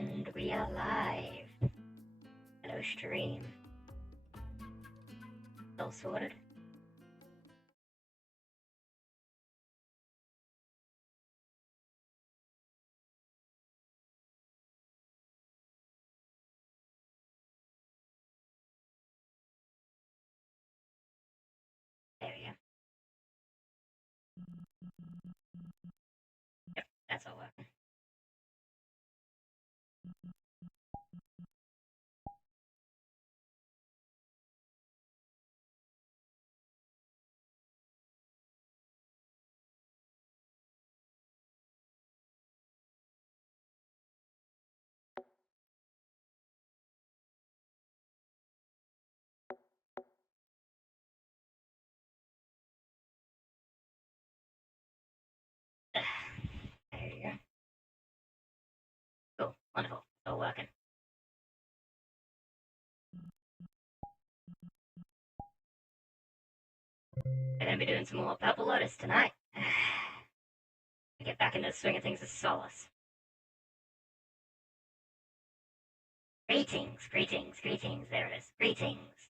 And we are live. Hello, stream. All sorted? There we go. Yep, that's all working. There you go. Cool, wonderful, all working. We're gonna be doing some more Purple Lotus tonight. Get back into the swing of things as Solace. Greetings, greetings, greetings, there it is. Greetings.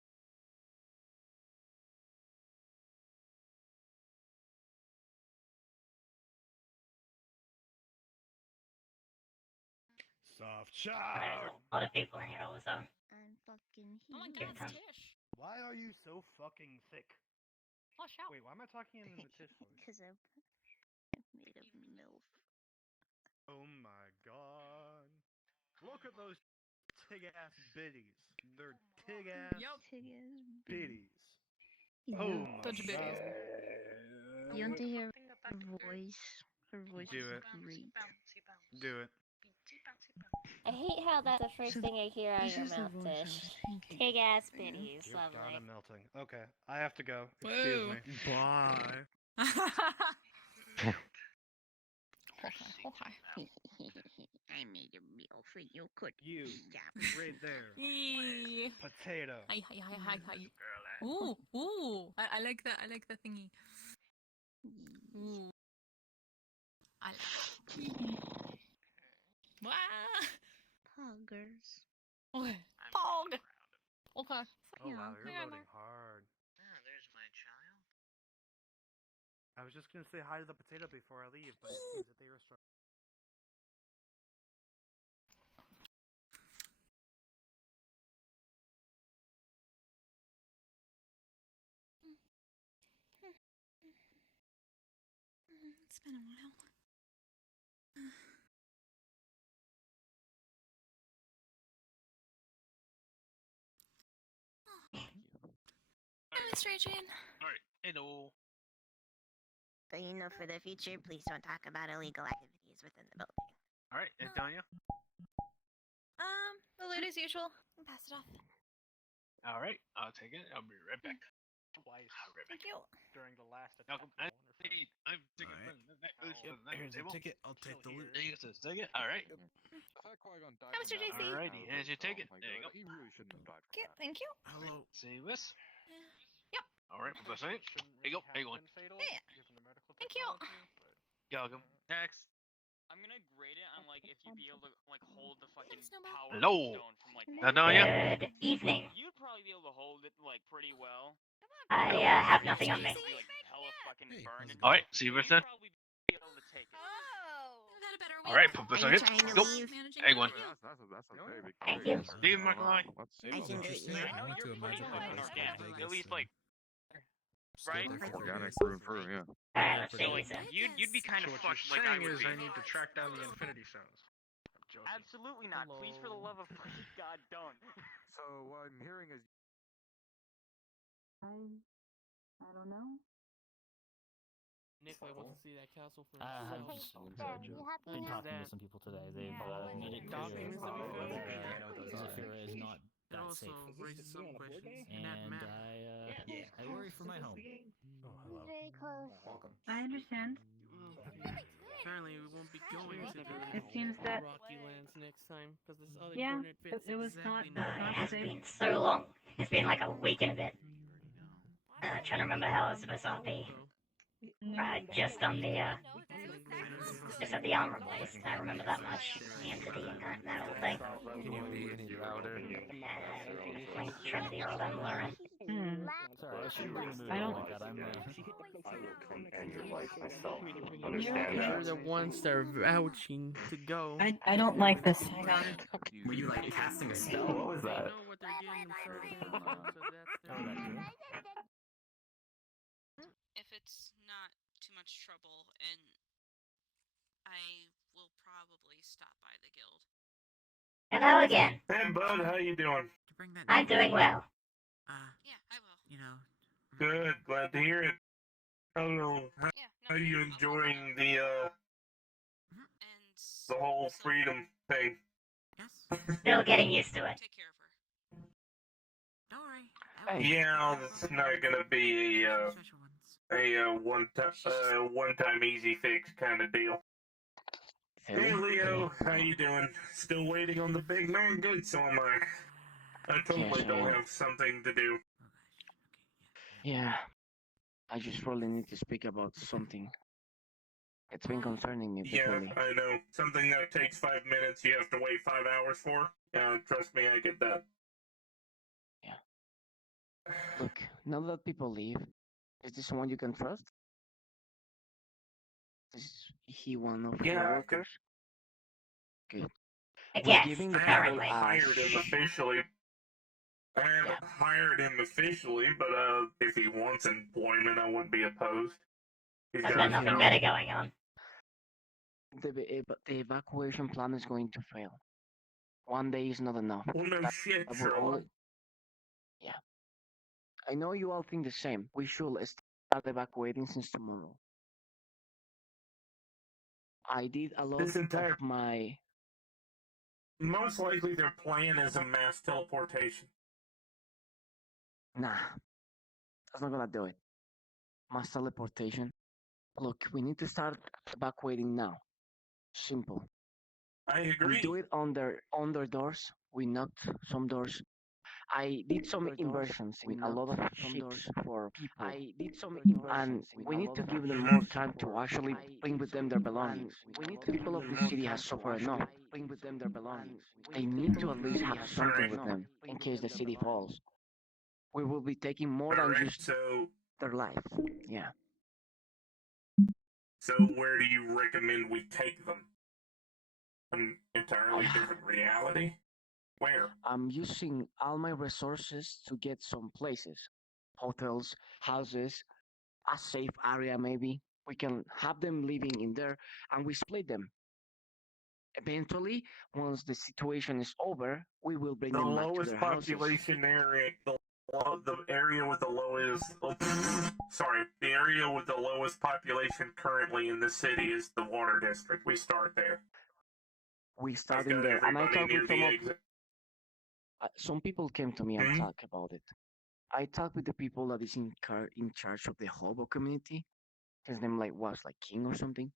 Soft There's shout! a lot of people in here all of a sudden. I'm fucking Oh my here. god, it's Tish. Why are you so fucking thick? Flush out. Wait, why am I talking in the Tish voice? Because I'm made of MILF. Oh my god. Look at those tig ass biddies. They're tig ass Yup. biddies. You Oh know, my Such biddies. god. you want to hear her voice? Her voice Do is it. great. Do it. I hate how that's the first So thing I hear out of This your is the mouth, voice I Tish. was thinking. Big ass Yeah. bitties, Dear God, lovely. I'm melting. Okay, I have to go. Excuse Woo. me. Bye. Okay. I made a meal for you. Could You. Right there. Eee. Potato. Hi. Ooh. I like that. I like the thingy. Ooh. I like it. Wow. Poggers. Okay. Pog. Okay. Oh wow, you're Yeah, loading hard. Ah, there's my child. I was just gonna say hi to the potato before I leave, but it seems that they were struggling. It's been a while. Hi, Mr. Adrian. Alright, hello. But you know, for the future, please don't talk about illegal activities within the building. Alright, Antonia. The loot as usual. Pass it off. Alright, I'll take it. I'll be right back. Twice I'll be right back. Thank you. during the last attack. Welcome. I'm taking Here's a ticket. I'll take the loot. Here's a ticket. Alright. Hi, Mr. JC. Alrighty, here's your ticket. There you go. He really shouldn't have died. Okay, thank you. Hello. See this? Yep. Alright, that's it. Here you go. Here you go. Yeah. Thank you. You're welcome. Next. I'm gonna grade it on like if you'd be able to like hold the fucking Snowball. power Hello. stone from like. Antonia. Good evening. You'd probably be able to hold it like pretty well. I have nothing on me. It'd be, like, hella fucking Hey, burned how's it and Alright, stuff. see you You'd then. probably be able to take it. Oh. I've had a better week. Alright, put this Are on you it. trying to Go. leave? Managing Hey, one. you. That's a very big Thank deal. you. Leave my guy. Let's see. I can do it. I know you're pretty fucking organic. At least like, right? Organic through and through, yeah. Alright, let's So see like, what's up. you'd be kind of So what fucked you're like I saying would is be. I need to track down the Infinity Stones. I'm joking. Absolutely not. Please, for the love of fucking God, don't. So what I'm hearing is I don't know. Nikolai wants to see that castle for I have himself. just been talking to some people today. They've made it clear that Zafira is not It that also safe. raises some questions in that And map. I worry for my home. Oh, hello. Very close. Welcome. I understand. Apparently, we won't be going to It the seems that- Rocky Lands next time because this other Yeah, coordinate fits it was exactly not- It not has safe. been so long. It's been like a week and a bit. Trying to remember how I was supposed to RP. Just on the, just at the armor place. I remember that much. The entity and that whole thing. Any louder? Like Trinity or them luring. Sorry, I shouldn't bring the movie I don't- like that. I'm, I will come end your life myself. You're Understand that? the ones that are vouching to go. I don't like this. Hang on. Were you like casting a spell? What was They that? know what they're getting themselves into, so that's their Oh, that too. If it's not too much trouble, and I will probably stop by the guild. Hello again. Hey, bud, how you doing? To bring that I'm doing well. Yeah, I will. You know. Good, glad to hear it. Hello. Yeah, How are you enjoying the And whole freedom thing? Yes. Still getting used to it. take care of her. Don't worry. Yeah, it's not gonna be a one-time easy fix kind of deal. Hey, Leo, how you doing? Still waiting on the big man? Good, so am I. I totally don't have something to do. Yeah, I just really need to speak about something. It's been concerning me Yeah, bitterly. I know. Something that takes 5 minutes, you have to wait 5 hours for. Trust me, I get that. Yeah. Look, now that people leave, is this someone you can trust? Is he one of your workers? Good. Yes, Giving the I people haven't hired him officially. I haven't hired him officially, but if he wants employment, I wouldn't be opposed. He's I've got got his nothing own- better going on. The evacuation plan is going to fail. One day is not enough. Well, no shit, I will Sherlock. only... Yeah. I know you all think the same. We should start evacuating since tomorrow. I did a lot This entire- of my... Most likely their plan is a mass teleportation. Nah. That's not gonna do it. Mass teleportation. Look, we need to start evacuating now. Simple. I agree. We do it on their doors. We knocked some doors. I did some inversions in a lot of ships for people. I did some and we need to give them more time to actually bring with them their belongings. The people of the city have suffered enough. Bring with them their belongings. They need to at least have something with them in case the city falls. We will be taking more than Alright, just their life. Yeah. So where do you recommend we take them? An entirely different reality? Where? I'm using all my resources to get some places. Hotels, houses, a safe area maybe. We can have them living in there and we split them. Eventually, once the situation is over, we will bring The them back to lowest their houses. population area, the area with the lowest, the area with the lowest population currently in the city is the water district. We start there. We start I've in got there, and I everybody talked near with the some of exit. some people came to me and talked about it. I talked with the people that is in charge of the hobo community. His name was King or something.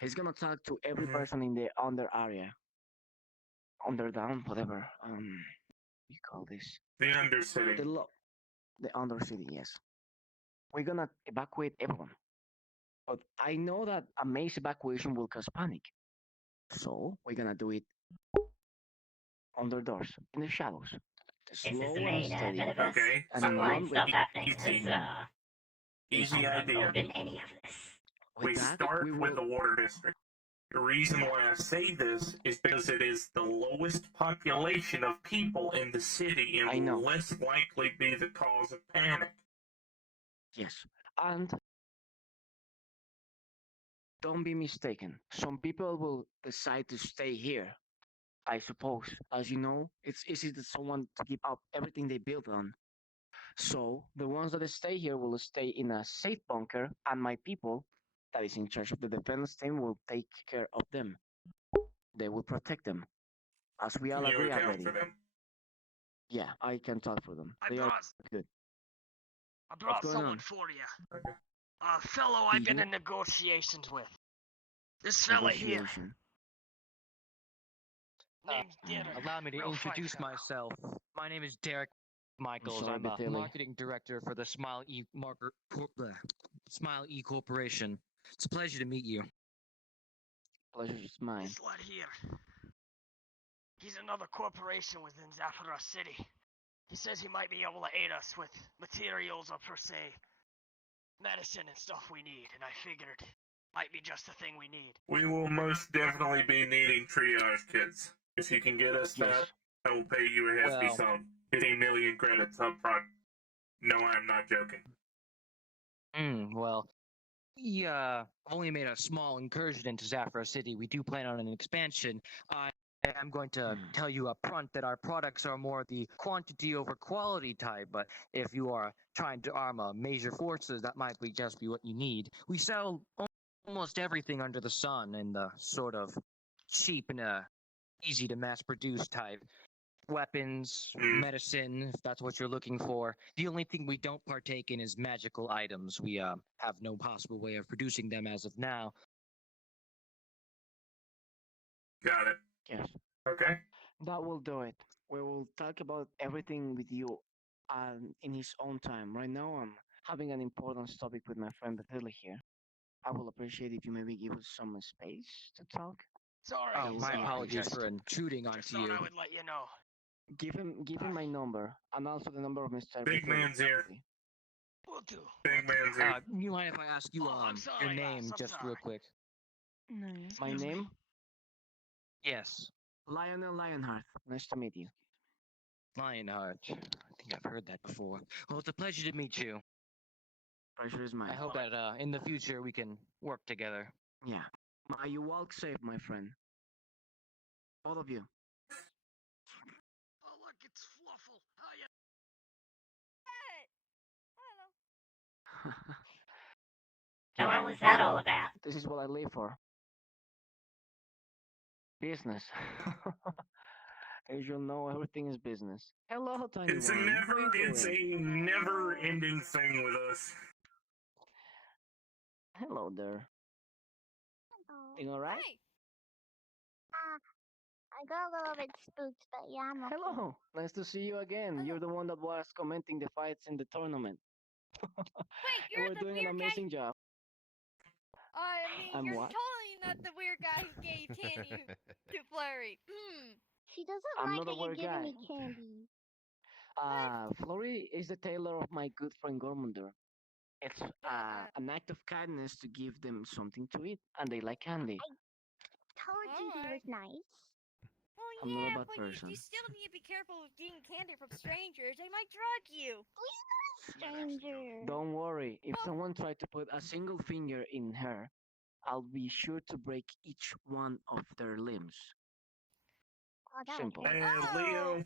He's gonna talk to every person in the under area, underdown, whatever. You call this the undercity. The undercity, yes. We're gonna evacuate everyone, but I know that a mass evacuation will cause panic, so we're gonna do it under doors in the shadows. This is Slow the and main steady. Okay. And Some in line one stuff way, happening. Easy idea. Open any of this. We start with the water district. The reason why I say this is because it is the lowest population of people in the city and will less likely be the cause of panic. Yes, and don't be mistaken. Some people will decide to stay here. I suppose, as you know, it's easy to someone to give up everything they built on. So the ones that stay here will stay in a safe bunker, and my people, that is in charge of the defense team, will take care of them. They will protect them, as we all agree already. For them. Yeah, I can talk for them. I They are good. I brought going someone on? for you. A fellow I've been in negotiations with. This fella here. Negotiation. Name's Derek. Allow me to Real introduce fine fella. myself. My name is Derek. Michaels. sorry, I'm a Batilli. marketing director for the Smile E Corporation. It's a pleasure to meet you. Pleasure's mine. This lad here. He's another corporation within Zaphira City. He says he might be able to aid us with materials or per se medicine and stuff we need, and I figured might be just the thing we need. We will most definitely be needing triage kits. If you can get us that, I will pay you a hefty sum. 15 million credits up front. No, I'm not joking. Well, we only made a small incursion into Zafra City. We do plan on an expansion. I'm going to tell you up front that our products are more the quantity over quality type, but if you are trying to arm major forces, that might be just be what you need. We sell almost everything under the sun in the sort of cheap and easy to mass produce type. Weapons, medicine, if that's what you're looking for. The only thing we don't partake in is magical items. We have no possible way of producing them as of now. Got it. Yes. Okay. That will do it. We will talk about everything with you in his own time. Right now, I'm having an important topic with my friend Batilli here. I will appreciate if you maybe give us some space to talk. Sorry. Oh, my sorry. apologies for intruding Just onto thought you. I would let you know. Give him my number and also the number of Mr. Big Batilli. man's here. Will do. Big man's here. You mind if I ask you I'm your sorry, name boss, I'm just real sorry. quick? My name? Yes. Lionel Lionheart. Nice to meet you. Lionheart. I think I've heard that before. Well, it's a pleasure to meet you. Pleasure is mine. I hope that in the future we can work together. Yeah. May you walk safe, my friend. All of you. Oh, look, it's Fluffle. Hiya. So what was that all about? This is what I live for. Business. As you know, everything is business. Hello, tiny It's a one. never-ending thing with us. Hello there. You all right? I got a little bit spooked, but yeah, I'm okay. Hello. Nice to see you again. You're the one that was commenting the fights in the tournament. Wait, you're We're the doing weird an amazing job. I mean, I'm you're what? totally not the weird guy who gave candy to Flurry. She doesn't I'm like not a that you're weird giving guy. me candy. Flurry is the tailor of my good friend Gormunder. It's an act of kindness to give them something to eat, and they like candy. Told you he was nice. Well, I'm not a yeah, bad but person. you still need to be careful with getting candy from strangers. They might drug you. He's not a stranger. Don't worry. If someone tried to put a single finger in her, I'll be sure to break each one of their limbs. Oh, that Simple. was Leo,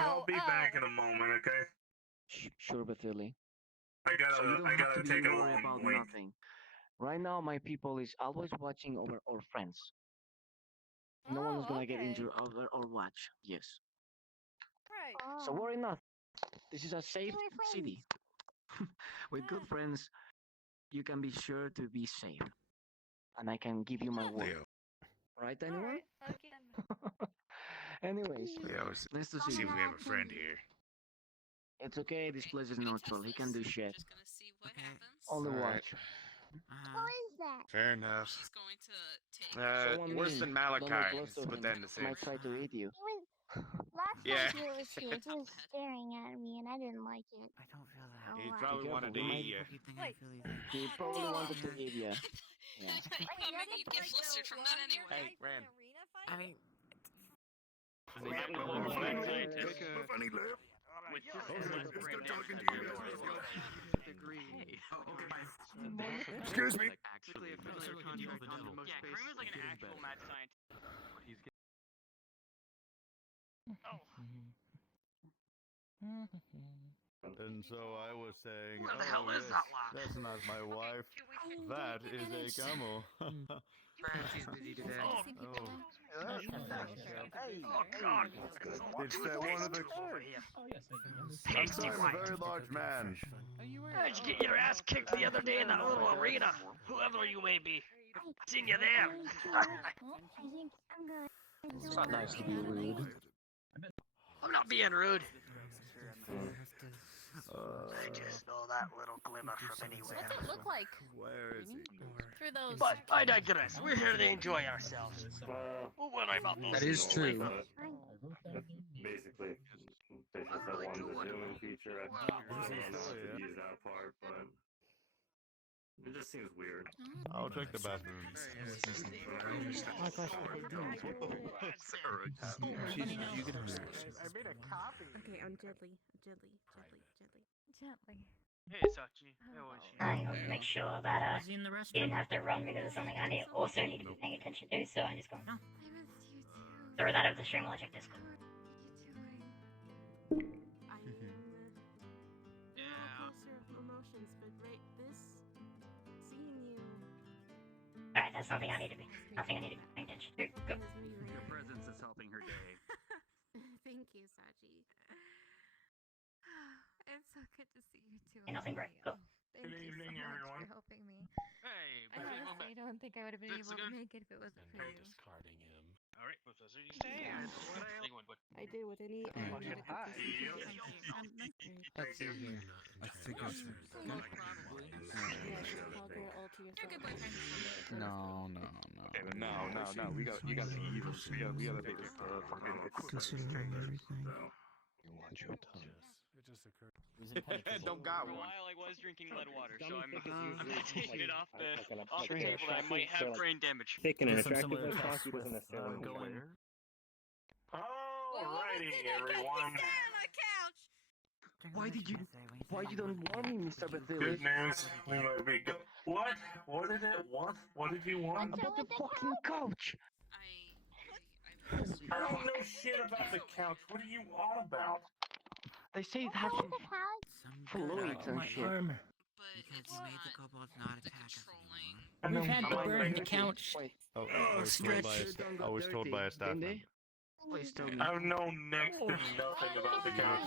I'll be back in a moment, okay? Sure, Bathili. I So you don't gotta have to be take a worried long about wait. nothing. Right now, my people is always watching over our friends. No one is gonna get injured or watch. Yes. Right. So worry not. This is a safe city. With good friends, you can be sure to be safe. And I can give you my word. Right, anyone? Anyways, nice to see you. See if we have a friend here. It's okay, this place is neutral. He can do shit. Just gonna see what happens. Only Alright. watch. What is that? Fair enough. He's going to take. Someone Worse mean. than Don't Malachi. get close to Let's put him. that in the He same. might try to eat you. Last Yeah. time he was here, he was staring at me, and I didn't like it. I don't feel that. Oh, He wow. probably Be wanted to careful, eat you. He probably wanted to eat you. Yeah. Maybe you'd get flustered from that anyway. Hey, Ran. I mean, Excuse me. Yeah, Kareem is like an actual mad scientist. And so I was saying, Where the hell is yes, that lad? that's not my wife. That is a camel. she's busy today. Oh, Oh, God. it's that one of the. Over here. I'm Tasty sorry, I'm a white. very large man. How'd you get your ass kicked the other day in that little arena? Whoever you may be. Seen you there. I think I'm good. It's not nice to be rude. I'm not being rude. I just know that little glimmer from anywhere. What's it look like? Where is he? Through those. But I digress. We're here to enjoy ourselves. We'll worry about those That things is true. later. Basically, they just that one's a zooming feature. I don't know if to use that part, but it just seems weird. I'll check the bathrooms. My question. I made a copy. Okay, I'm gently. Hey, Sachi. How was you? I want to make sure that Is he in the you restroom? didn't have to run because of something I also need to be paying attention to, so I'm just going to throw that over the stream while I check Discord. Emotions, but right, this seeing you. Alright, that's nothing I need to be paying attention to. Go. Your presence is helping her day. Thank you, Sachi. It's so good to see you too. Ain't nothing great. Go. Thank you so much for helping me. Hey, I honestly don't think I would have been able to make it if it wasn't for you. Discarding him. Alright, Professor, you say? I did with any medical procedure. That's easier. I think I should. No. Okay, but no. You gotta be evil. We gotta make this Considering everything. You want your tongue. It just occurred. Don't got one. For a while, I was drinking lead water, so I'm taking it off the table. That I might have brain damage. Thick and Some attractive similar like tests Foxy doesn't with, necessarily mean going- where. Alrighty, everyone. Why you don't want me, Mr. Basilis? Good news. We might be go- What? What did it want? What did you want? About the fucking couch! I don't know shit about the couch. What are you on about? They say it has fluids and shit. Because you made the kobolds not attack us We've anymore. had to burn the couch. Oh, I was told by a staff member. Please tell me. I've known next to nothing about the couch.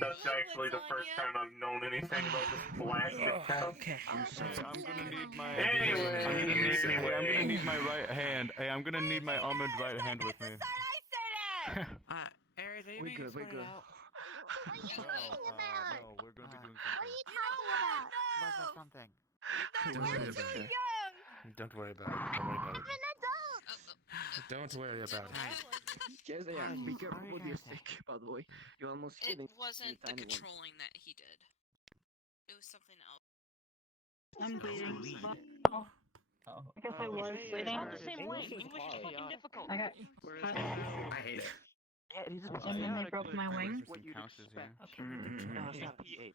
That's actually the first time I've known anything about this plastic couch. Okay. I'm gonna need my. Anyway. I'm gonna need my right hand. Hey, I'm gonna need my armored right hand with me. Aries, are you We making good, we this good. out? No, we're gonna be doing What's that something? We're too young. Don't worry about it. Don't worry about it. Don't worry about it. Yes, they are. Be careful with your stick, by the way. You almost hit It it. wasn't the Tiny one. controlling that he did. It was something else. I'm bleeding. I guess I was bleeding. Not the same way. English is fucking difficult. I hate it. Yeah, it is a And then they broke my wing. What you'd expect. PH.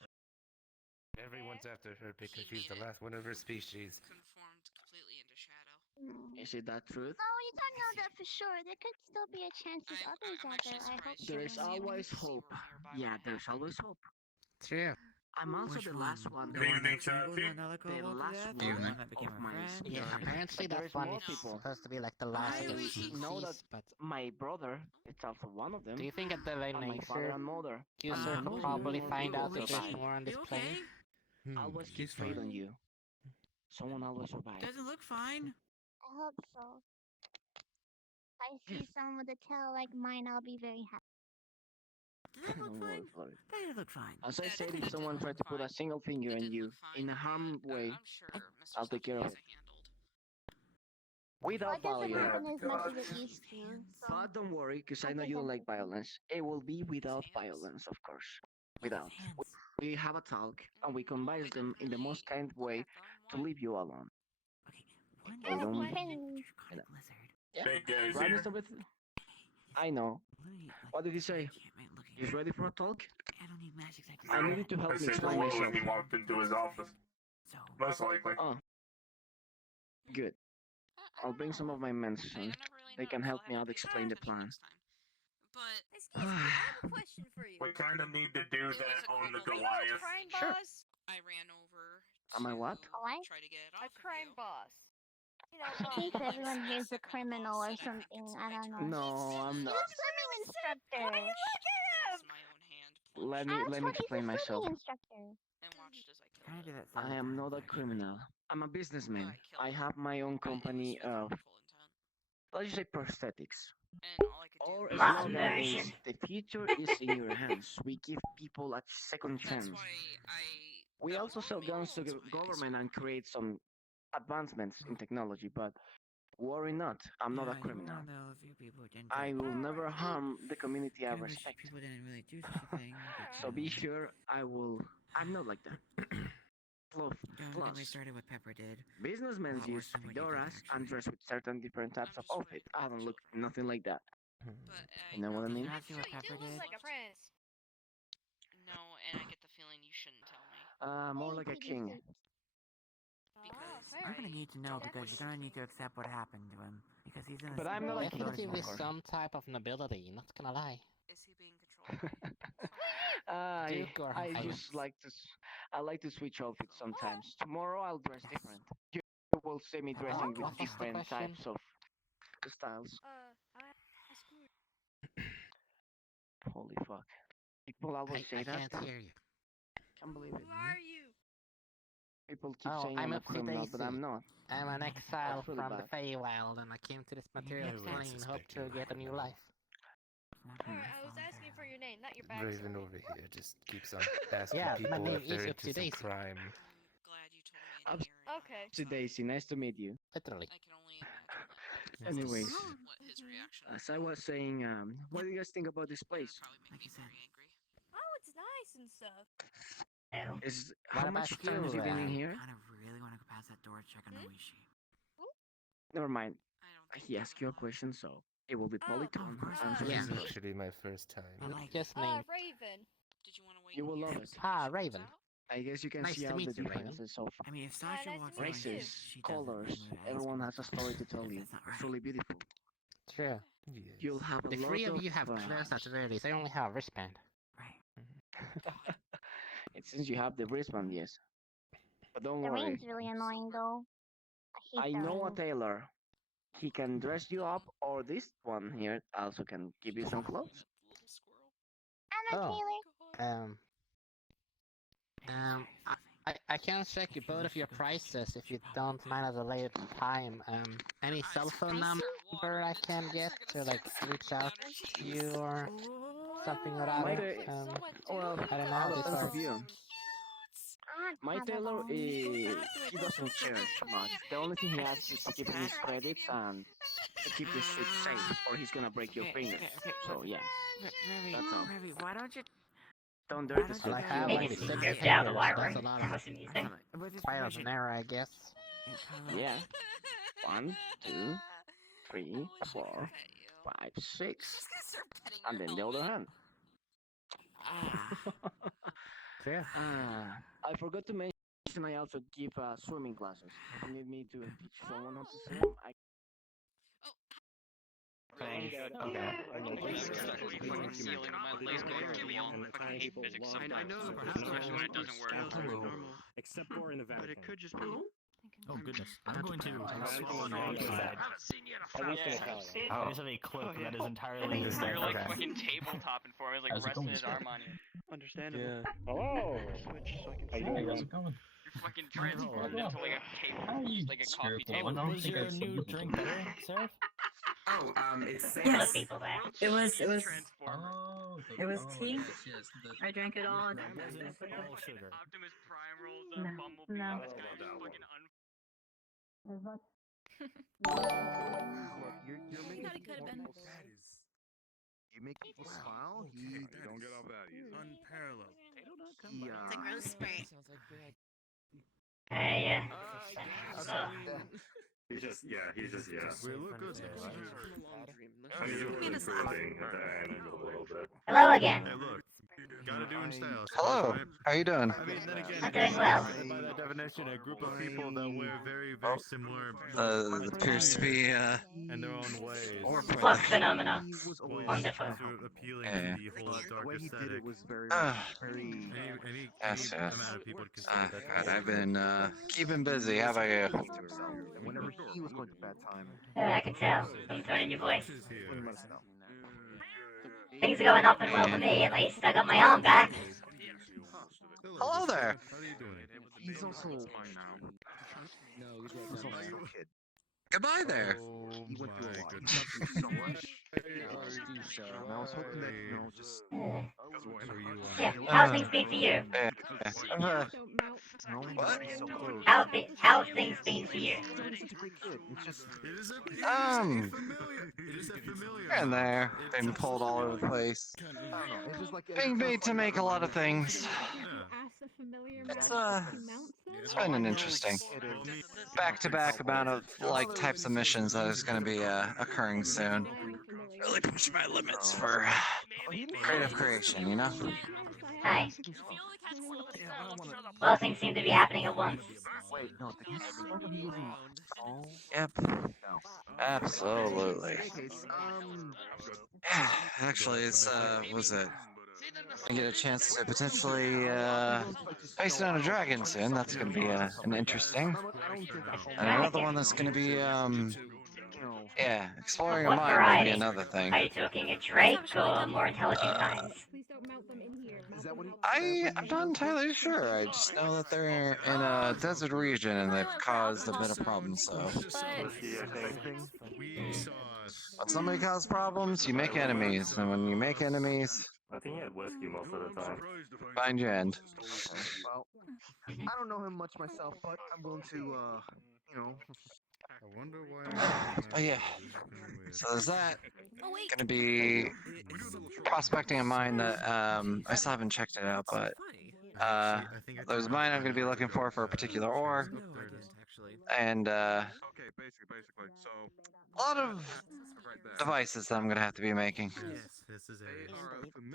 Everyone's after her because she's the last one of her species. Conformed completely into shadow. Is it that truth? No, you don't know that for sure. There could still be a chance there's others I'm out there. actually I hope surprised There you is didn't see always me hope. nearby Yeah, when it there's always hope. True. I'm also Which the one? last one. The Good one evening, that strangled Chachi. another The kobold to last death? one The one that became of a my friend? species. Yeah, apparently There that is one more is people. supposed to be like the last of the I species, know that but my brother is also one of them. do you think at the And my father later and mother. user And could most probably more find people out that there's survive. more on this You plane? okay? Always keep faith on you. Someone always survives. Doesn't look fine. I hope so. If I see someone with a tail like mine, I'll be very happy. Does it look Don't fine? worry for it. Doesn't look fine. As I Yeah, said, it if did someone look tried to put a fine. single finger It on did you look fine, in a harm but way, I'm sure Mr. I'll take care of Sachi it. has it handled. Without Well, it doesn't violence. happen as much as it used to. So But don't worry, because I I know think you don't I'm like okay. violence. It will be without hands. violence, of course. Yeah, Without. hands. We have a talk, and we convince them in the most kind way to leave you alone. Okay, one They don't- draconic lizard. Yeah. Big guys Right, here. Mr. Beth? I know. Literally, like, What did he say? enchantment looking. He's ready for a talk? I don't need magic like I needed to help I me said explain hello myself. when he walked into his office. So, Most likely. Oh. Good. I'll bring some of my men soon. They can help me out explain the plan. But Excuse me, I have a question for you. We kind of need to do It that was a on the couple Are you a Goliath. crime Sure. boss? I ran over Am I what? to What? try to get it A off of crime you. boss. You know, In case everyone here's a criminal or something, I don't know. No, I'm He's not. a swimming instructor. Why you look at him? My own hand Let I was me told he's a explain myself. swimming instructor. and watched as I can I killed do it. that? I am not a criminal. I'm a businessman. I killed I it. have my own But it was company with of, wrongful intent. let's just say prosthetics. And all I could do Our was Lost slogan is version. the future is in your hands. We give people a second chance. That's why We also sell guns to the government and create some advancements in technology, but worry not, I'm not a criminal. I will never harm the community I respect. People didn't really do such a thing. So be sure I'm not like that. Don't Plus, get me started what Pepper did. businessmen Lot use worse than what you did, fedoras and dress with certain different types of outfit. I don't look nothing like that. You know what I mean? Actually, you do look like a prince. No, and I get the feeling you shouldn't tell me. More like a king. Because I'm gonna need to know because you're gonna need to accept what happened to him. Because he's in a But I'm not like Definitely with some type of nobility, not gonna lie. Is he being controlled? Duke or I Highness? just like to I like to switch outfits sometimes. Tomorrow I'll dress different. You will see me dressing with what was the different question? types of styles. Holy fuck. People always say I that. can't hear you. Can't believe it. Who are you? People keep Oh, saying I'm I'm a Upsy criminal, but Daisy. I'm not. I'm an exile That's really from the bad. Feywild, and I came to this material plane in hope to get a new life. Alright, I was asking for your name, not your backstory. Raven over here just keeps on asking Yeah, my people name if they're is into Upsy some Daisy. crime. Okay. To Daisy, nice to meet you. Literally. I can only imagine. Anyways, What his reaction as I was saying, what do you guys think about this place? make me very angry. Oh, it's nice and stuff. Is What how about much time has you, he been in uh, here? kind of really want to go past that door and check on Oishi. Never mind. He asked you a question, so it will be Polytone answering This is first. actually my first time. Just name. Raven. Did you want to wait? You will love it. Ah, Raven. I guess you can Nice see to all the meet you, Raven. differences of I mean, if Sasha nice walks to meet around, you. races, she does it colors. when I Everyone has ask a story to tell you. That's not It's right. really beautiful. True. You'll have a The lot three of you have uh, close abilities. I only have a wristband. It seems you have the wristband, yes. But don't The worry. rain's really annoying though. I I hate the know a rain. tailor. He can dress you up, or this one here also can give you some clothes. I'm a Oh. tailor. I can check both of your prices if you don't mind at a later time. Any cell phone number I can get to like reach out to you or something or other. Well, I don't all know. depends These of you. My tailor, he doesn't charge much. The only thing he asks is to keep his credits and to keep the switch safe, or he's gonna break your fingers. So yeah, that's all. Ravi, why don't you? Don't dirty the Well, switch. I have Make like it 6 ripped fingers. out of the wiring. That's a lot That of was amusing. trial and error, I guess. Yeah. 1, 2, 3, 4, 5, 6, and then the other hand. Yeah. I forgot to mention I also give swimming classes. If you need me to teach someone how to swim, I. I hate physics sometimes, especially when it doesn't work. Except for in the Vatican. But it could just be. Oh goodness, I'm going to swallow no, an it's outside. fine. I just have a cloak that is entirely You're like fucking tabletop for me, like resting his arm on you. Understandable. Hello. Switch so I can How you see. doing? How's it going? You're fucking transformed into like a table, like a coffee table. Was your new drink better, Seraph? Oh, it's Yes. People back. It was Transformer. it was tea. I drank it all. All sugar. Optimus Prime rolls No, up, Bumblebee, no. this guy just fucking You're making people You make people smile. He don't get off that easy. Unparalleled. It's a gross spray. Hey, He's just We look good. I mean, you're really improving at the end a little bit. hello again. Hey, look. Gotta do in style. Hello. How you doing? I mean, then again, I'm doing well. by that definition, a group of people that wear very, very similar. Appears to be in their own ways. Flux phenomena. Ways Wonderful. sort of appealing Yeah. to the whole dark aesthetic. Any Yes, yes. amount of people would consider that. God, I've been keeping busy. How about you? Whenever he was going to bad time. I can tell. I'm turning your voice. Things are going up and well for me, at least. I got my arm back. Hello there. How are you doing? He's also mine now. No, he's also a kid. Goodbye there. Oh He went through a my lot. goodness. So much. and I was hoping that, you know, just... Yeah, how's things been for you? How's things been for you? Such a great kid. It's just... And there, been pulled all over the place. It's just like... Being made to make a lot of things. It's been an interesting back-to-back amount of like types of missions that is going to be occurring soon. Really push my limits for creative creation, you know? Hi. Well, things seem to be happening at once. Wait, no, did you say he was in... Oh? Yep. Absolutely. Yeah, actually, it's, was it? I get a chance to potentially, face down a dragon soon. That's gonna be, an interesting. And another one that's gonna be, yeah, exploring a What mine will variety? be another thing. Are you talking a drake or more intelligent kinds? I'm not entirely sure. I just know that they're in a desert region and they've caused a bit of problems, so. When somebody causes problems, you make enemies, and when you make enemies, I think he had whiskey most of the time. find your end. Well, I don't know him much myself, but I'm willing to, you know... I wonder why... Oh yeah. So there's that. Gonna be prospecting a mine that, I still haven't checked it out, but, there's a mine I'm gonna be looking for a particular ore. And, a lot of devices that I'm gonna have to be making.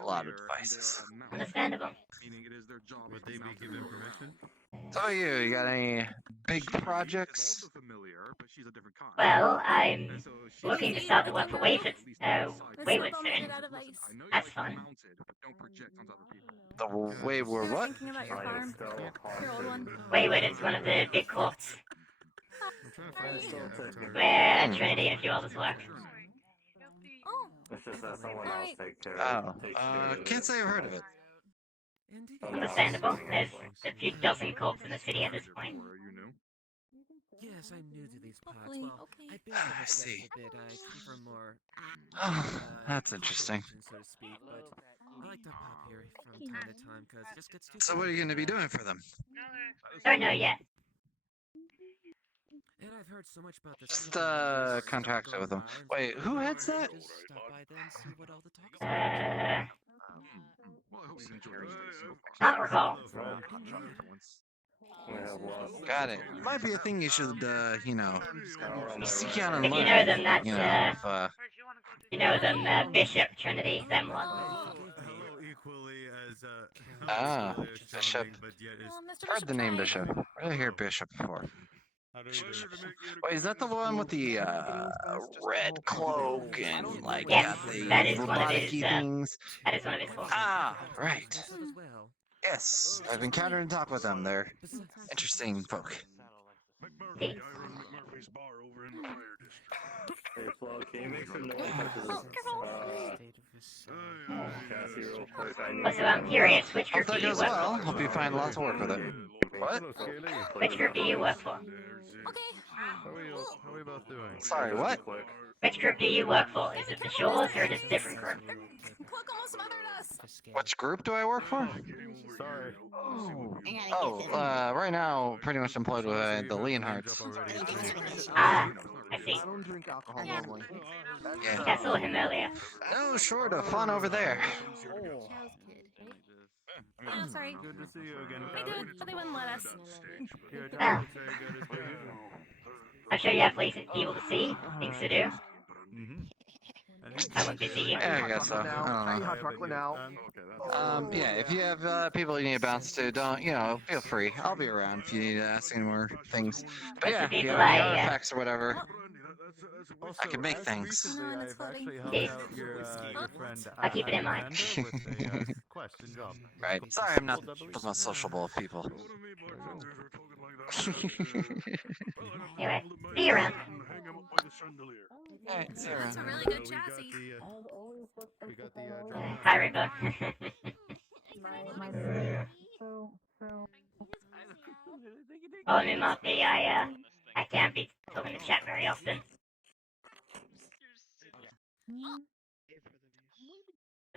A lot of devices. Understandable. Would they be given permission? So you got any big projects? Well, I'm looking to start the work for Wayward soon. That's fun. The Wayward what? Wayward is one of the big courts where Trinity and a few others work. It's just that someone else takes care of it. Can't say I've heard of it. Understandable. There's a few dozen corps in the city at this point. Yes, I'm new to these parts. Well, I've been I see. a bit. I prefer more. Oh, that's interesting. So to speak, but I like to pop here from time to time because it just gets too. So what are you gonna be doing for them? Don't know yet. And I've heard so much about this. Just contracted with them. Wait, who heads that? Stop by then, see what all the talk is about. Not recall. Got it. Might be a thing you should, you know, seek out and If learn. you know them, that's, you know, you know them, Bishop, Trinity, them lot. Bishop. Heard the name Bishop. Where did I hear Bishop before? Wait, is that the one with the red cloak and like Yes, got the that is one of robotic his, things? That is one of his forms. Ah, right. Yes, I've encountered and talked with them. They're interesting folk. Hey Flo, can you make some noise about Cassie real quick? So I'm curious, which Hope group that do you goes work well. for? Hope you find lots of work with it. What? Which group do you work for? How are we both doing? Sorry, what? Which group do you work for? Is it the Shores or is it a different group? Which group do I work for? Sorry. Right now, pretty much employed with the Leonhards. Ah, I see. I don't drink alcohol normally. Yeah. I saw him earlier. No short of fun over there. Oh, sorry. Good to see you again, They did, but they wouldn't let us. Your Ah. job is very good as per usual. I'm sure you have places people to see, things to do. I won't be seeing you. Yeah, I guess so. I Hey, don't hot chocolate now. know. Yeah, if you have people you need to bounce to, don't, you know, feel free. I'll be around if you need to ask any more things. But yeah, if you have any artifacts or whatever, I can make things. I've actually helped out your friend. I'll keep it in mind. With a question job. Right. Sorry, I'm not the most sociable of people. Anyway, see you around. Alright, see you That's a around. really good chassis. We got the Hi, Ripper. Oh, me Moppy, I can't be talking to chat very often.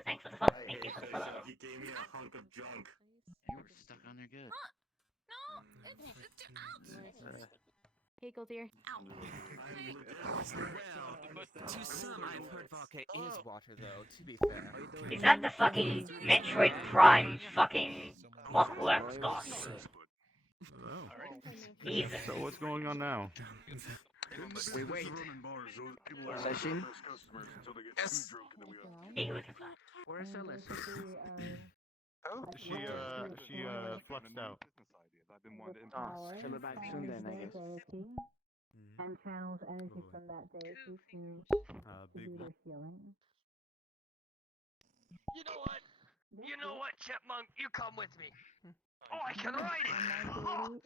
Thanks for the follow. Thank you for the follow. You gave me a hunk of junk. You were stuck on there good. Keiko's here. Well, to some, I've heard vodka is water, though, to be fair. Is that the fucking Metroid Prime fucking clockwork boss? Jesus. So what's going on now? Wait. Session? Yes. Where's Solace? She fluxed out. Oh, she'll be back soon then, I guess. And channels energy from that deity to Big do one. their healing. You know what, Chipmunk? You come with me. Oh, I can ride it! Onward!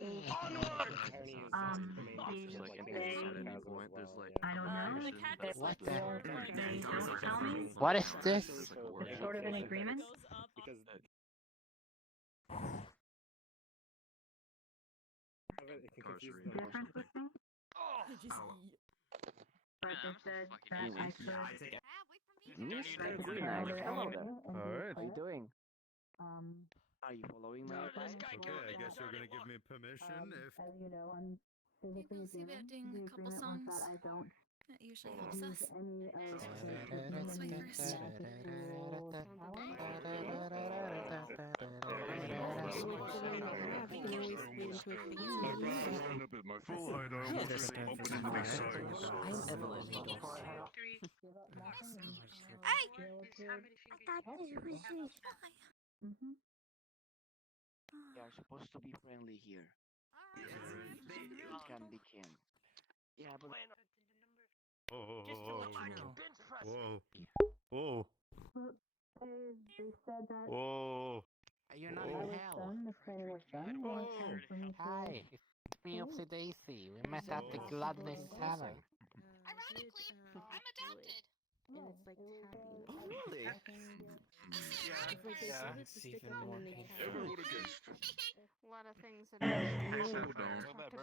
I don't know. What the? They don't tell me. What is this? It's sort of an agreement. Difference with me? But they said that I could Alright. How you doing? Are you following my advice? Okay, I guess you're gonna give me permission if... as you know, I'm physically doing the agreement was that I don't That usually helps us. use any of the This way first. They are supposed to be friendly here. Can be can. Yeah, but Whoa. Whoa. They said that Whoa. You're not I in was hell. done, the training was done. Now it's time for me to Hi, it's me, Oopsie Daisy. We met at the Gladness Tavern. Ironically, I'm adopted. And it's like tapping. Oh, really? Yeah, it's even more painful. A lot of things that are talked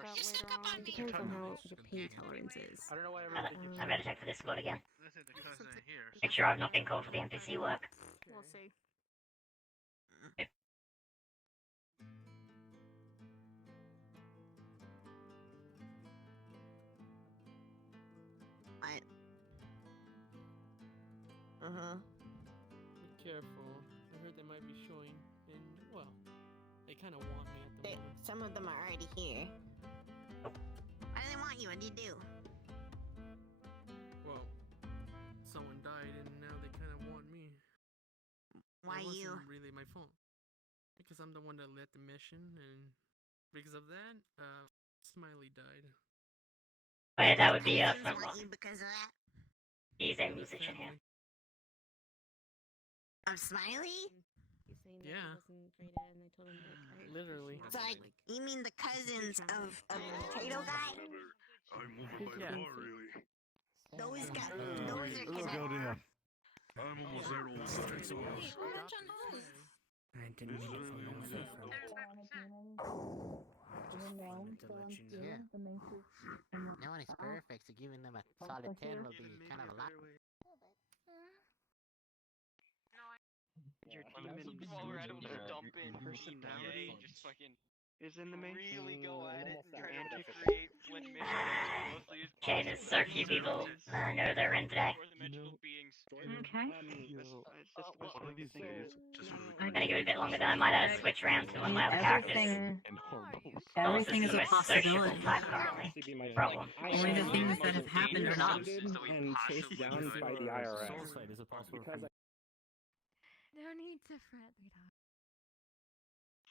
about later on. It depends on how the pain tolerance is. I don't know why everybody keeps I better check for this squad again. This is the cousin here. Make sure I've not been called for the NPC work. We'll see. What? Uh-huh. Be careful. I heard they might be showing, and, well, they kind of want me at the moment. Some of them are already here. Why do they want you? What do you do? Well, someone died, and now they kind of want me. Why it you? wasn't really my fault. Because I'm the one that led the mission, and because of that, Smiley died. Oh yeah, that would be They from want you because of that? He's a musician here. Of Smiley? He's saying that Yeah. he wasn't rated, and I told him that Literally. So like, you mean the cousins of the potato guy? I'm over by the bar, really. Those guys, those are cousins. I'm almost there all the time. I didn't mean to phone you so from Yeah. No one is perfect, so giving them a solid 10 will be kind of a lot. While we're at him, just dump in EA, just fucking is in the main. really go at it and try to create Flint missions mostly as Okay, there's so few people know they're in today. four-dimensional beings. Okay. I'm gonna give it a bit longer, then I might switch around to one of my other characters. Everything is a my sociable possibility. type currently. Problem. Only the things that have happened are not. And chased down by the IRS. Because No need to fret, sweetheart.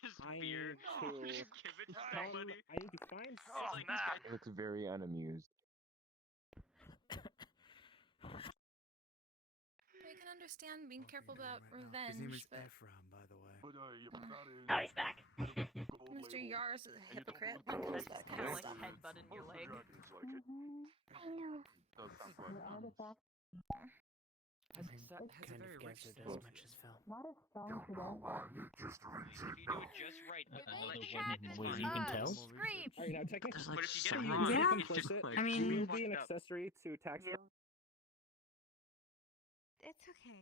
Just I beer. need to Just give it to somebody. I need to find Oh, Matt. Looks very unamused. We can understand being careful about His name is revenge, but Ephraim, by the way. Oh, he's back. Mr. Yars is a hypocrite when it comes to that kind of stuff. headbutting your leg. I know. That's kind of gathered as much as fell. Not as strong today. If you do it just right, Wait, you can tell? Scream! Alright, now technically, But if you get it you wrong, can it's just complicit. like I mean- You fucked be an up. accessory to tax. It's okay.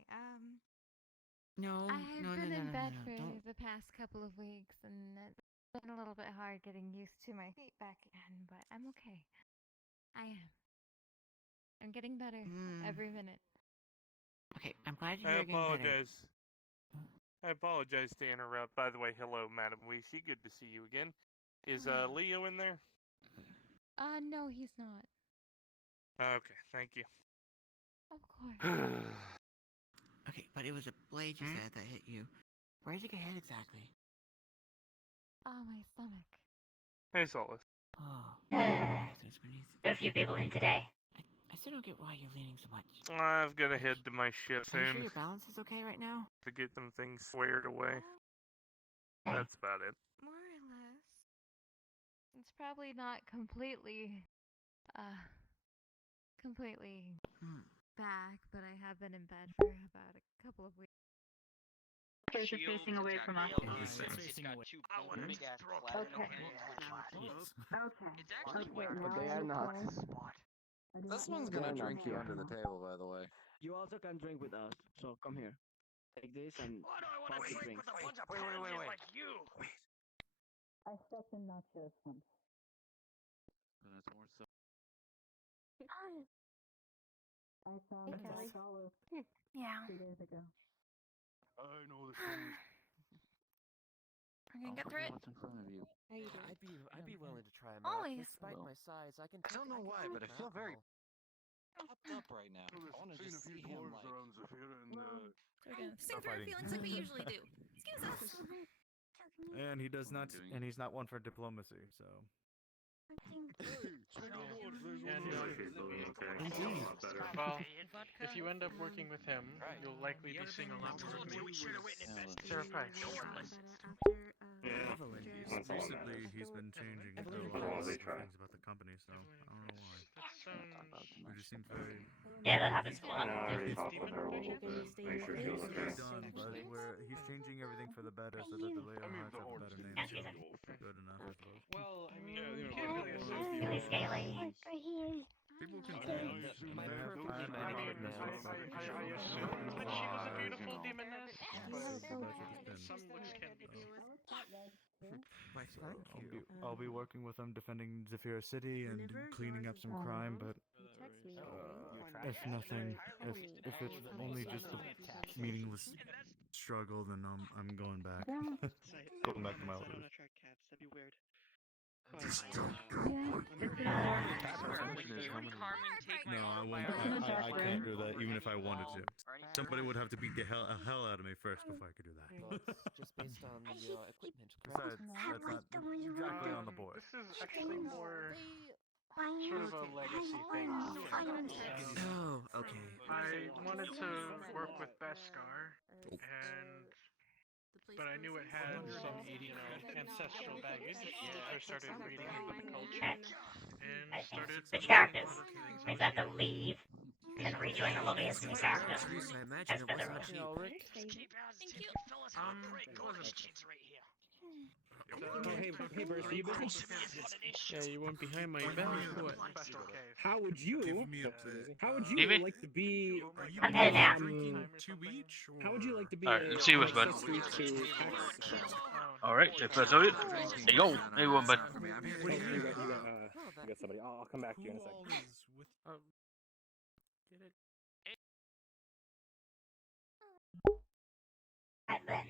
No, I've no, no, been no, in no, bed no, for don't. the past couple of weeks, and it's been a little bit hard getting used to my feet back again, but I'm okay. I am. I'm getting better every minute. Okay, I'm glad I you're getting better. apologize. I apologize to interrupt. By the way, hello, Madam Weesey. Good to see you again. Is Leo in there? No, he's not. Okay, thank you. Of course. Okay, but it was a blade you said that hit you. Where did you get hit exactly? Oh, my stomach. Hey, Solace. Oh. There's a few people in today. I still don't get why you're leaning so much. I've got to head to my ship Are you sure soon your balance is okay right now? to get them things squared away. That's about it. More or less. It's probably not completely back, but I have been in bed for about a couple of weeks. Guys are facing away from us. But they are not. This one's They gonna are not drink you here. under the table, by the way. You also can drink with us, so come here. Take this and pass the drink. Wait. Like you. I stepped in nachos once. That's more so. I found Solace Yeah. 2 days ago. I know the thing. Are you gonna get through it? What's in front of you? I'd be willing to try them out. Always. Despite my size, I can. I don't know why, but I feel very well. popped up right now. I want to just see him like. We're gonna sing through our feelings like we usually do. Excuse us. And he does not, and he's not one for diplomacy, so. Indeed. Well, if you end up working with him, you'll likely be seeing a lot more of me. Is there a price? Recently, he's been changing a lot of things about the company, so I don't know why. It just seems very. Yeah, that happens a lot. He's done, but he's changing everything for the better so that the later hearts have a better name. So good enough, I suppose. Well, I mean, you can't really associate. Scaling. People can change. I assumed that she was a beautiful demoness, but some looks can be. I'll be working with them defending Zephyr City and cleaning up some crime, but if nothing, if it's only just a meaningless struggle, then I'm going back. Going back to my orders. No, I won't. I can't do that, even if I wanted to. Somebody would have to beat the hell out of me first before I could do that. Well, it's just based on the equipment. Besides, that's not exactly on the board. This is actually more sort of a legacy thing. Oh, okay. I wanted to work with Beskar, but I knew it had some, ancestral baggage. So I started reading into the culture and started Switch characters. Means I have to leave and rejoin the lobby as new character. I imagine it wasn't cheap. Hey, Bert, are you business? Yeah, you went behind my back. What? How would you Leaving? like to be? I'm headed now. Two each? How would you like to be? Alright, let's see what's bud. Alright, if that's all it. There you go. There you go, bud. You got somebody. I'll come back to you in a second. Get it? And then.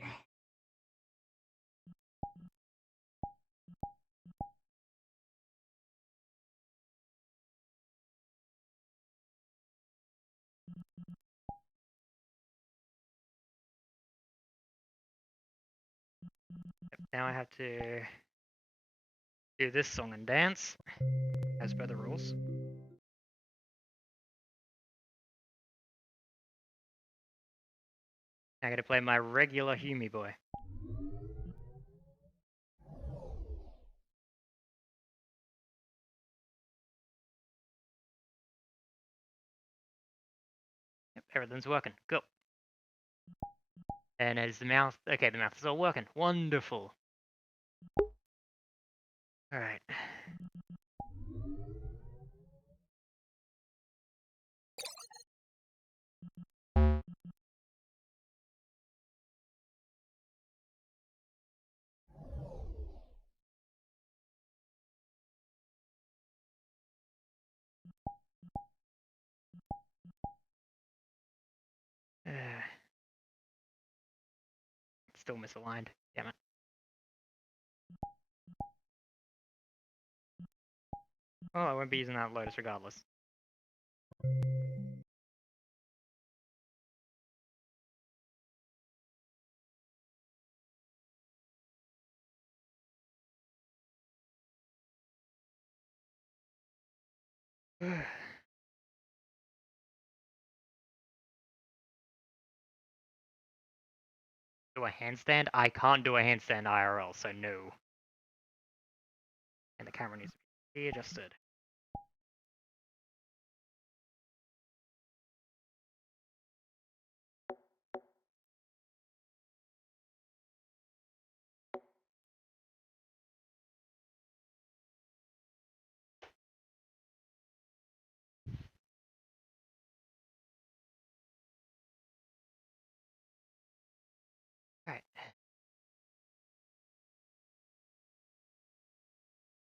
Now I have to do this song and dance, as per the rules. I gotta play my regular Hume boy. Yep, everything's working. Cool. And is the mouth... Okay, the mouth is all working. Wonderful. Alright. still misaligned. Damn it. Oh, I won't be using that Lotus regardless. Do a handstand? I can't do a handstand IRL, so no. And the camera needs to be adjusted. Alright.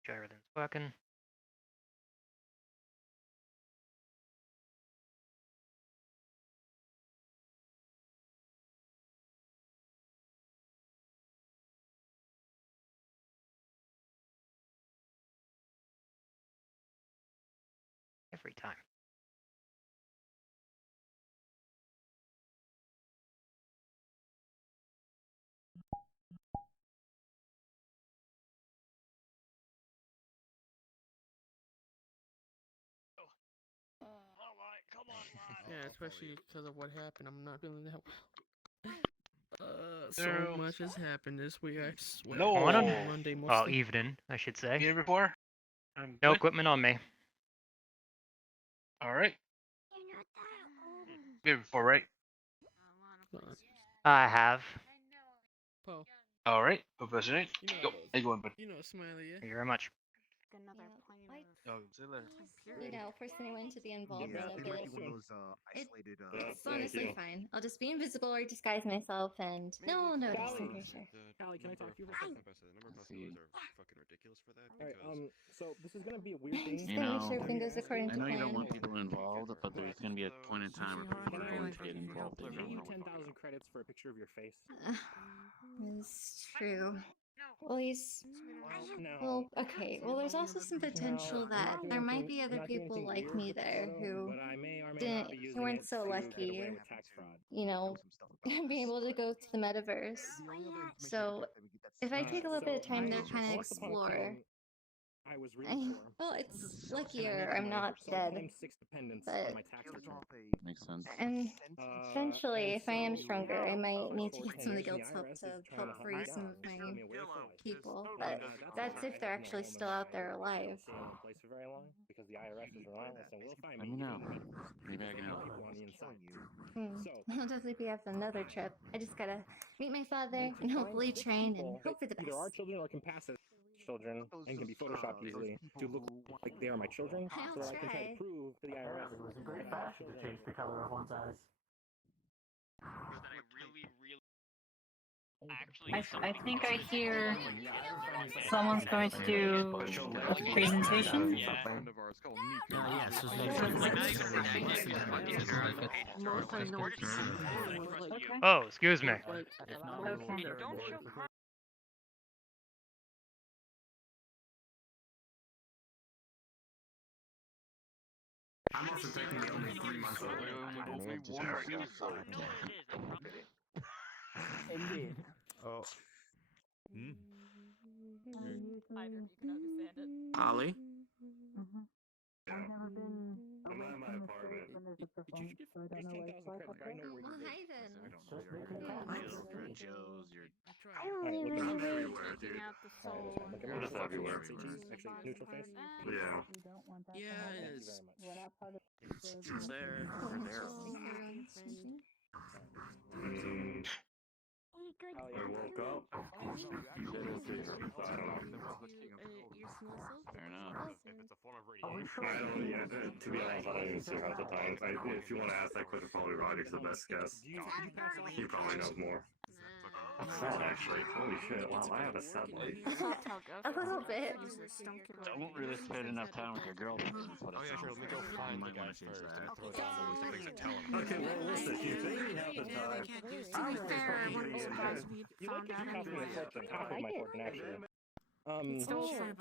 Sure everything's working. Every time. Yeah, especially because of what happened. I'm not feeling that well. So much has happened this week, I swear. Morning. Monday Oh, mostly. evening, I should say. Here before? No equipment on me. Alright. Here before, right? I have. Poe. Alright, Professor Nate. Go. How you going, bud? You know Smiley, yeah? Thank you very much. Another plane. Oh, see you later. You know, first thing I went to the involvement Yeah, of they might it. be one of those isolated. It's honestly fine. I'll just be invisible or disguise myself, and no one will notice. I'm pretty sure. Callie, can I talk to you for a second? Fucking ridiculous for that. Alright, so this is gonna be a weird thing. Just gonna make sure everything goes according to I know you plan. don't want people involved, but there's going to be a point in time where people are going to get involved. I pay you 10,000 credits for a picture of your face. It's true. Well, well, okay. Well, there's also some potential that there might be other people like me there who who weren't so lucky, you know, being able to go to the metaverse. So, if I take a little bit of time to kind of explore, well, it's luckier I'm not dead, but Makes sense. and eventually, if I am stronger, I might need to get some of the guild's help to help free some of my people. But that's if they're actually still out there alive. Let me know. Maybe I can help you. I'll definitely be after another trip. I just gotta meet my father and hopefully train and hope for the best. Either our children or can pass as children and can be photoshopped easily to look like they are my children, so that I can try to prove to the IRS It was a great fashion to change the color of one's eyes. I think I hear someone's going to do a presentation. Oh, excuse me. I'm also technically only 3 months old. Indeed. Oh. Hmm? Either of you can understand it. Ollie? I've never been I'm at my apartment. Well, hi then. I don't even know where everywhere, dude. I'm just everywhere. Actually, neutral face? Yeah. Yeah, it is. There. I woke up. Fair enough. I don't, yeah, to be honest, I don't even see half the time. If you want to ask that question, probably Roderick's the best guess. He probably knows more. Actually, holy shit, wow, I have a set life. A little bit. Don't really spend enough time with your girlfriend. Oh yeah, sure, let me go find the guy first and throw down all these things and tell him. Okay, well listen, you think we have the time, To be fair, I wouldn't be surprised if he found out Cost me a anyway. fortune, half of my fortune actually. It's still What true.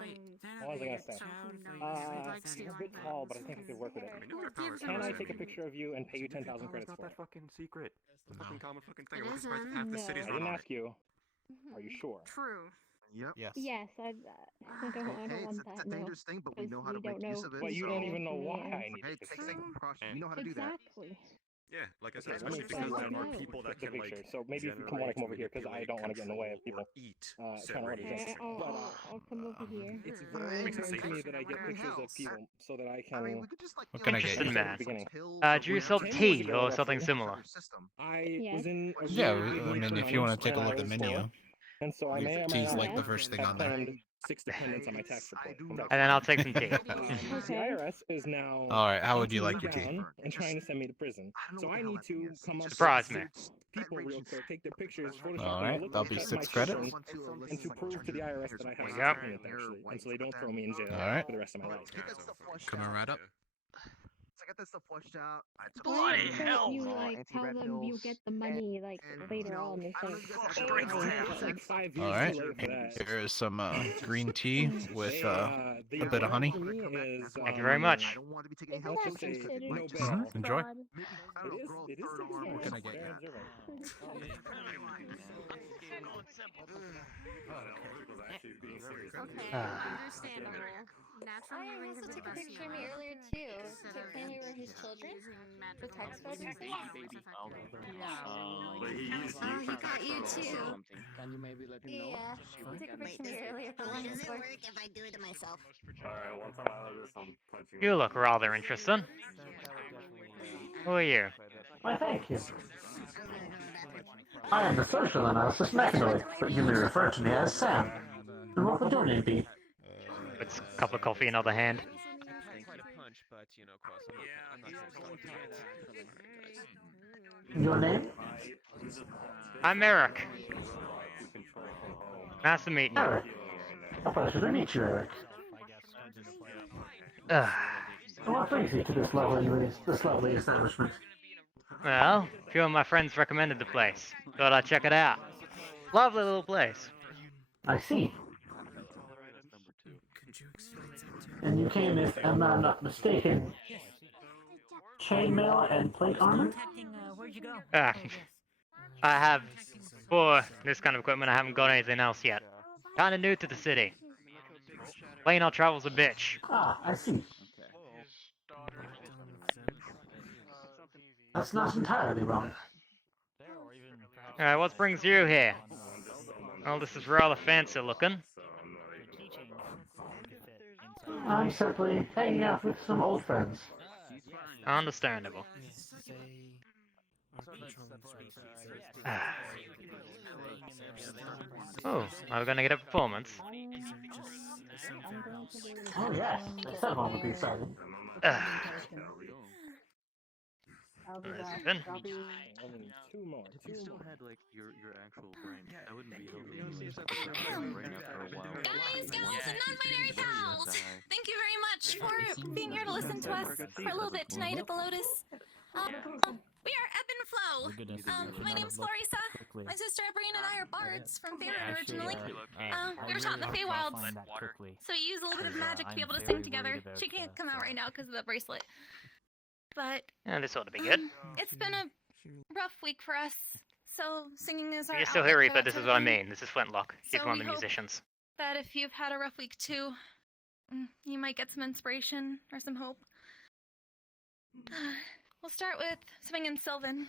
was I gonna say? Someone who knows who likes It's a stealing bit tall, but I things. think I could work with it. Gives him Can I a- take a picture of you and pay you 10,000 credits for it? fucking secret. It's a fucking common fucking thing. It I wouldn't be surprised if isn't. half the city's I run didn't on ask you. Are you sure? True. Yep. Yes. Yes, I don't want that. It's a dangerous thing, but we know how to we make don't use know of it. But you don't even know why Yeah. I need Hey, a take picture. some precautions. You know how to do that. Exactly. Yeah, like I said, Okay, let me especially find because there one are people that with the can like picture. So maybe if you want to generate, come over here, because I don't want to get in the way of people eat trying to said order radiation. drinks. I'll come over here. It's very Makes it important to me safer. that I get pictures of people so that I can. What can I get Interesting you? man. Beginning. Do you sell tea or something similar? I Yes. was in a Yeah, really big I need mean, for if you money, want to take a and I look at the was poor, menu, and so I may or may tea's not like the first thing have on there. claimed 6 dependents on my tax report. And then I'll take some tea. The IRS is now Alright, how would you hunting like me your tea? down and trying to send me to prison. So I need to come up Surprise with me. people real quick, take their pictures, Photoshop them, Alright, look that'll like be my 6 children, credits. and to prove to the IRS that I have There you a go. dependent actually, and so they don't throw me in jail Alright. for the rest of my life. Coming right up. I got that stuff flushed out. I took Why it. don't you like tell them you get the money like later on instead of It's like 5 years Alright, too late for that. here is some green tea with The a bit of honey. for me is, Thank you very much. I don't want to be taking Isn't health that risks. considered no tax bail. Enjoy. fraud? It is What can I get you? Okay, understandable. Naturally, I we also have took a best picture of me yellow. earlier too. Instead To of claim we were his children. using The magical text items message. to be less effective. But he used Oh, he got you too. Can you maybe let him know? Yeah, he took a picture of me earlier for Does Lions it Work. work if I do it to myself? Alright, one time I this, I'm punching. You look rather interesting. Who are you? Why, thank you. I am the social analysis mechanoid, but you may refer to me as Sam. And what would your name be? It's a cup of coffee in other hand. Your name? I'm Eric. Nice to meet you. Eric. A pleasure to meet you, Eric. So what brings you to this lovely establishment? Well, a few of my friends recommended the place. Thought I'd check it out. Lovely little place. I see. And you came, if I'm not mistaken, chainmail and plate armor? Where'd you go? I have, for this kind of equipment, I haven't got anything else yet. Kinda new to the city. Plain old travel's a bitch. Ah, I see. That's not entirely wrong. Alright, what brings you here? Well, this is rather fancy looking. I'm simply hanging out with some old friends. Understandable. Oh, are we gonna get a performance? Oh yes, I said one would be exciting. I'll be There's back. something. I'll be. Two more. If you still had like your actual brain, I wouldn't be brain after a while. Guys, gals, and non-binary pals! Thank you very much for being here to listen to us for a little bit tonight at the Lotus. We are Ebb and Flow. My name's Florisa. My sister Ebrine and I are bards from theater originally. We were taught in the Feywilds, so we use a little bit of magic to be able to sing together. She can't come out right now because of the bracelet. But Yeah, this ought to be good. it's been a rough week for us, so singing is our You're still outlet here, for Reaper. that This is type what I of thing. mean. This is Flintlock. He's So one of we the hope musicians. that if you've had a rough week too, you might get some inspiration or some hope. We'll start with singing Sylvan.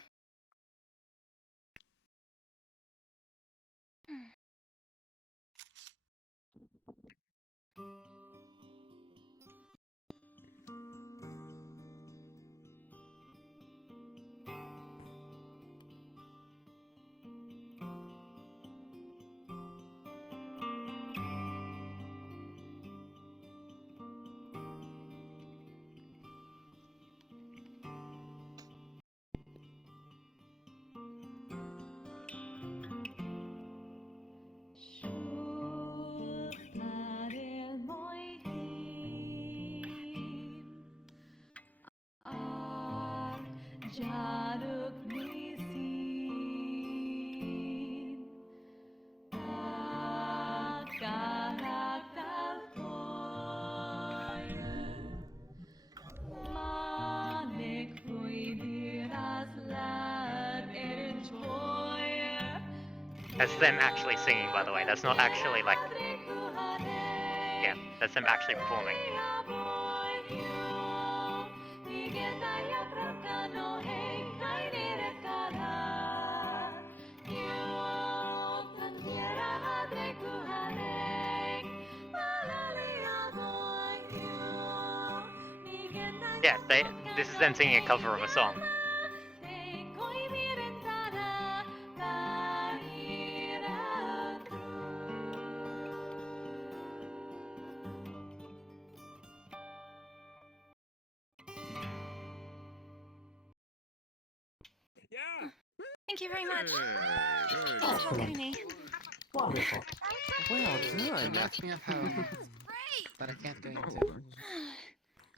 Jaruk misi That's them actually singing, by the way. That's not actually like... Yeah, that's them actually performing. Yeah, this is them singing a cover of a song. Thank you very much. Very Thanks for good. welcoming me. Wonderful. Well done. Ask me of how, but I can't go into.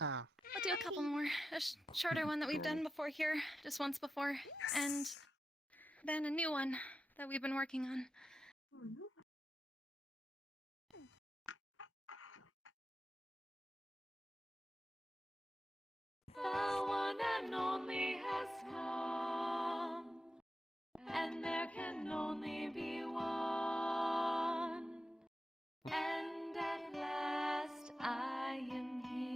Oh. We'll do a couple more. A shorter one that we've done before here, just once before, and then a new one that we've been working on. The one and only has come, and there can only be one. And at last I am here.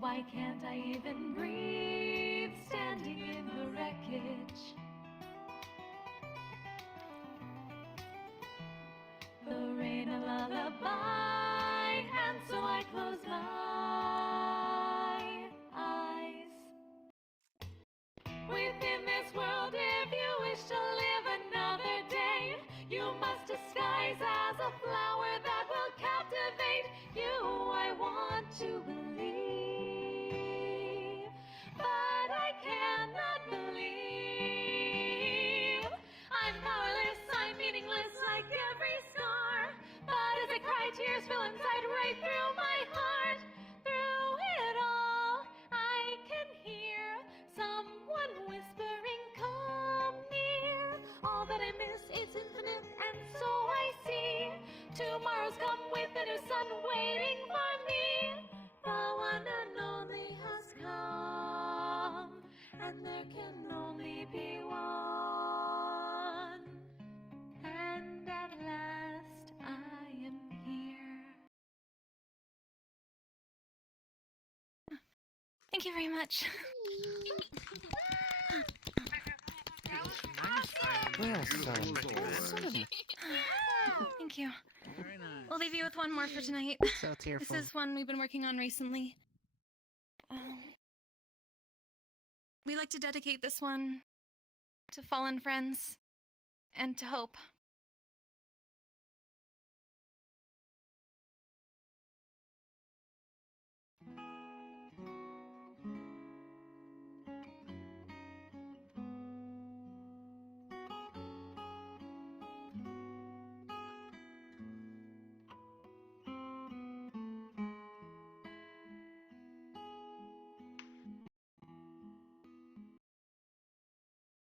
Why can't I even breathe standing in the wreckage? The rain a lullaby, and so I close my eyes. Within this world, if you wish to live another day, you must disguise as a flower that will captivate you. I want to believe, but I cannot believe. I'm powerless, I'm meaningless like every star. But as I cry, tears fill inside right through my heart. Through it all, I can hear someone whispering, come near. All that I miss is infinite, and so I see tomorrow's come with a new sun waiting for me. The one and only has come, and there can only be one. And at last I am here. Thank you very much. Well done. Thank you. Very nice. We'll leave you with one more for tonight. So tearful. This is one we've been working on recently. We like to dedicate this one to fallen friends and to hope.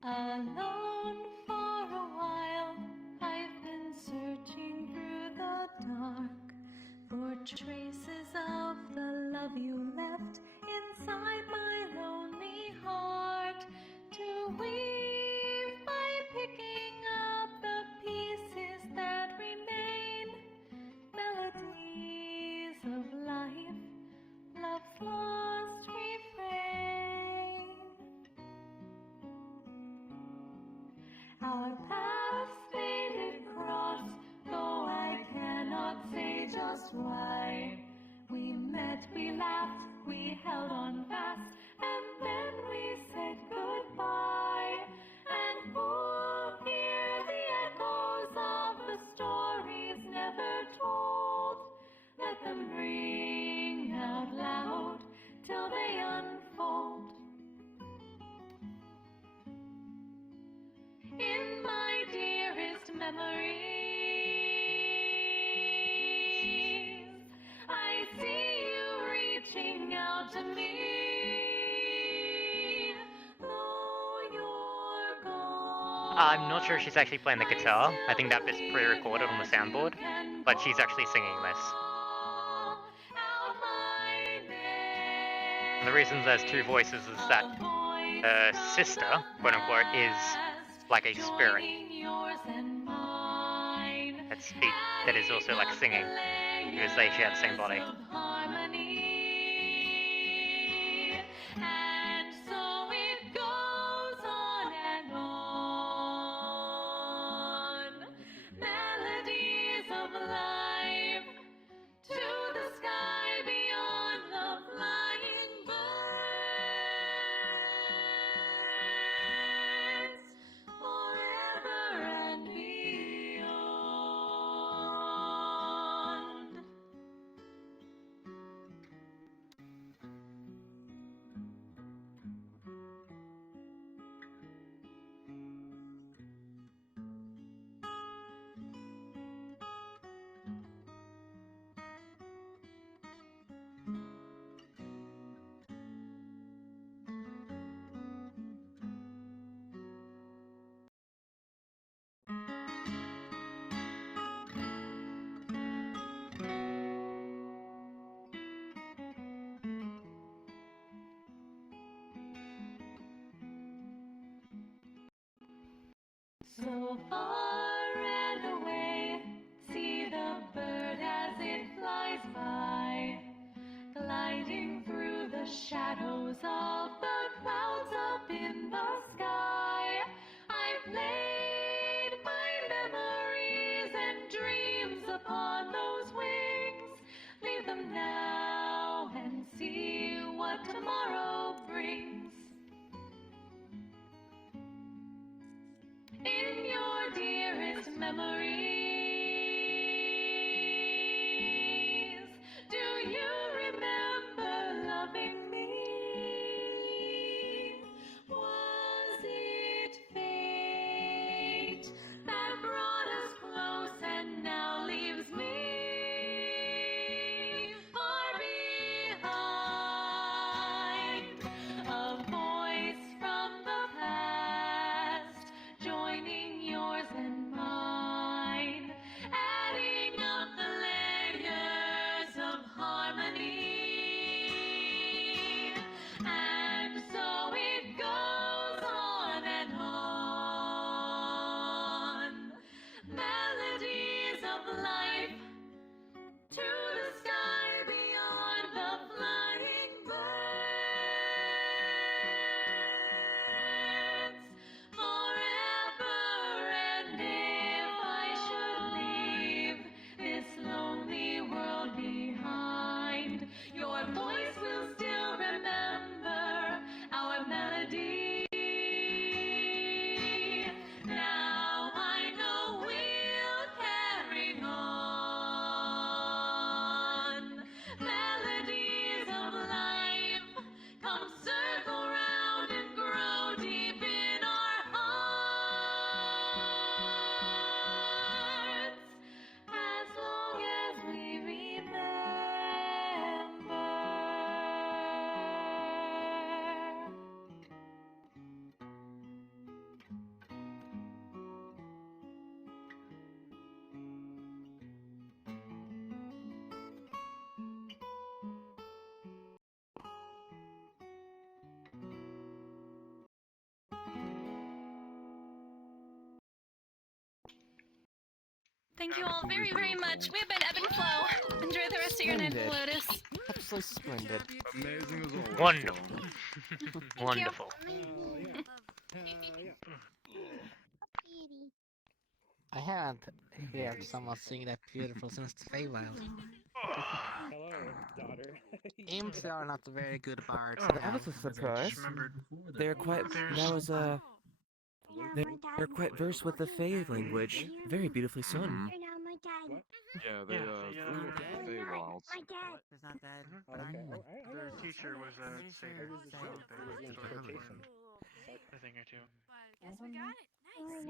Alone for a while, I've been searching through the dark for traces of the love you left inside my lonely heart. To weave by picking up the pieces that remain, melodies of life, love's lost refrain. Our paths faded cross, though I cannot say just why. We met, we laughed, we held on fast, and then we said goodbye. And who'll hear the echoes of the stories never told? Let them ring out loud till they unfold. In my dearest memories, I see you reaching out to me. Though you're gone, I'm not sure if she's actually playing the guitar. I think that bit's pre-recorded on the soundboard, but she's actually singing this. And the reason there's two voices is that her sister, quote unquote, is like a spirit that is also like singing because they share the same body. And so it goes on and on. Melodies of life to the sky beyond the flying birds, forever and beyond. So far and away, see the bird as it flies by, gliding through the shadows of the clouds up in the sky. I've laid my memories and dreams upon those wings. Leave them now and see what tomorrow brings. In your dearest memories, do you remember loving me? Was it fate that brought us close and now leaves me far behind? A voice from the past, joining yours and mine, adding up the layers of harmony. And so it goes on and on. Melodies of life to the sky beyond the flying birds, forever. And if I should leave this lonely world behind, your voice will still remember our melody. Now I know we'll carry on. Melodies of life come circle round and grow deep in our hearts, as long as we remember. Thank you all very, very much. We've been Ebb and Flow. Enjoy the rest of your night, Splendid. Lotus. Absolutely splendid. Amazing as always. Wonderful. Wonderful. I haven't heard someone sing that beautiful since the Feywild. Hello, daughter. Imps are not very good bards. That was a surprise. They're quite. That was They're quite versed with the Fey language. Very beautifully sung. Yeah, they flew with the Feywilds. It's not bad. Their teacher was a satyr, so they would sort of learn a thing or two.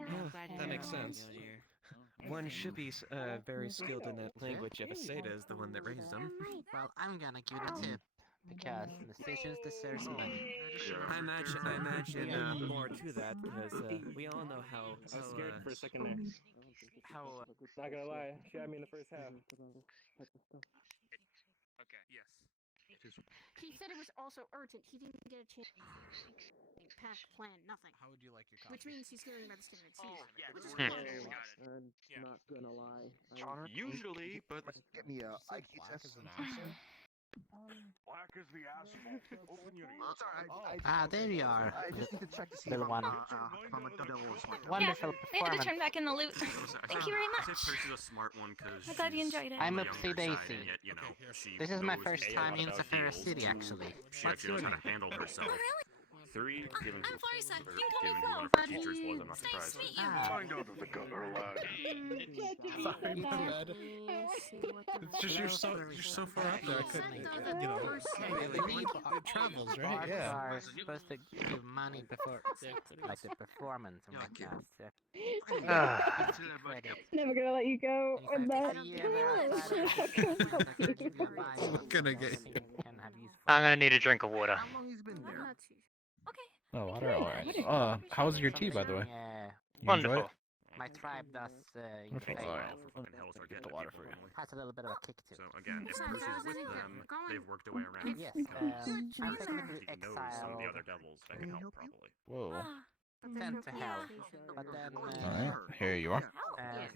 Oh, that makes sense. One should be very skilled in that language if a Seta is the one that raised them. Well, I'm gonna give it a tip. Because the stations deserves money. I imagine more to that because we all know how. I was scared for a second there. How. Not gonna lie, she had me in the first half. Okay. Yes. He said it was also urgent. He didn't get a chance. Pack, plan, nothing. How would you like your Which means he's going by the skin of its teeth. Yeah, Which is got fine. it. I'm not gonna lie. Usually, but Get me a IQ test. Black as the asphalt. Open your It's alright. There you are. I just need to check to see Little if one. I'm a double or something. Wonderful We had to performance. turn back in the loot. Thank you very I say much. Percy's a smart one because I'm glad you enjoyed it. I'm the Upsy younger side, Daisy. and yet, you know, she This is my knows first a time lot in about Zephyr heels. City, actually. She What's actually knows your how to name? handle herself. 3, given I'm Florissa. You can call me given who Flo. one of her teachers was, I'm not It's nice surprised. to meet you. Find out if the gun are allowed. It's just you're so far up there. I couldn't. You know, it travels, right? Art are supposed to give money before, like the performance and whatnot. So. Never gonna let you go with that. I'm gonna get you. I'm gonna need a drink of water. How long he's been there? Oh, water, alright. How was your tea, by the way? Yeah. You enjoy Wonderful. it? My tribe does Okay. Get the water for you. has a little bit of a kick to it. So again, if Percy's with them, they've worked their way around. Yes, because I'm she technically knows some of the exiled. other devils that can help probably. Whoa. Sent to hell. But then, Alright, here you are.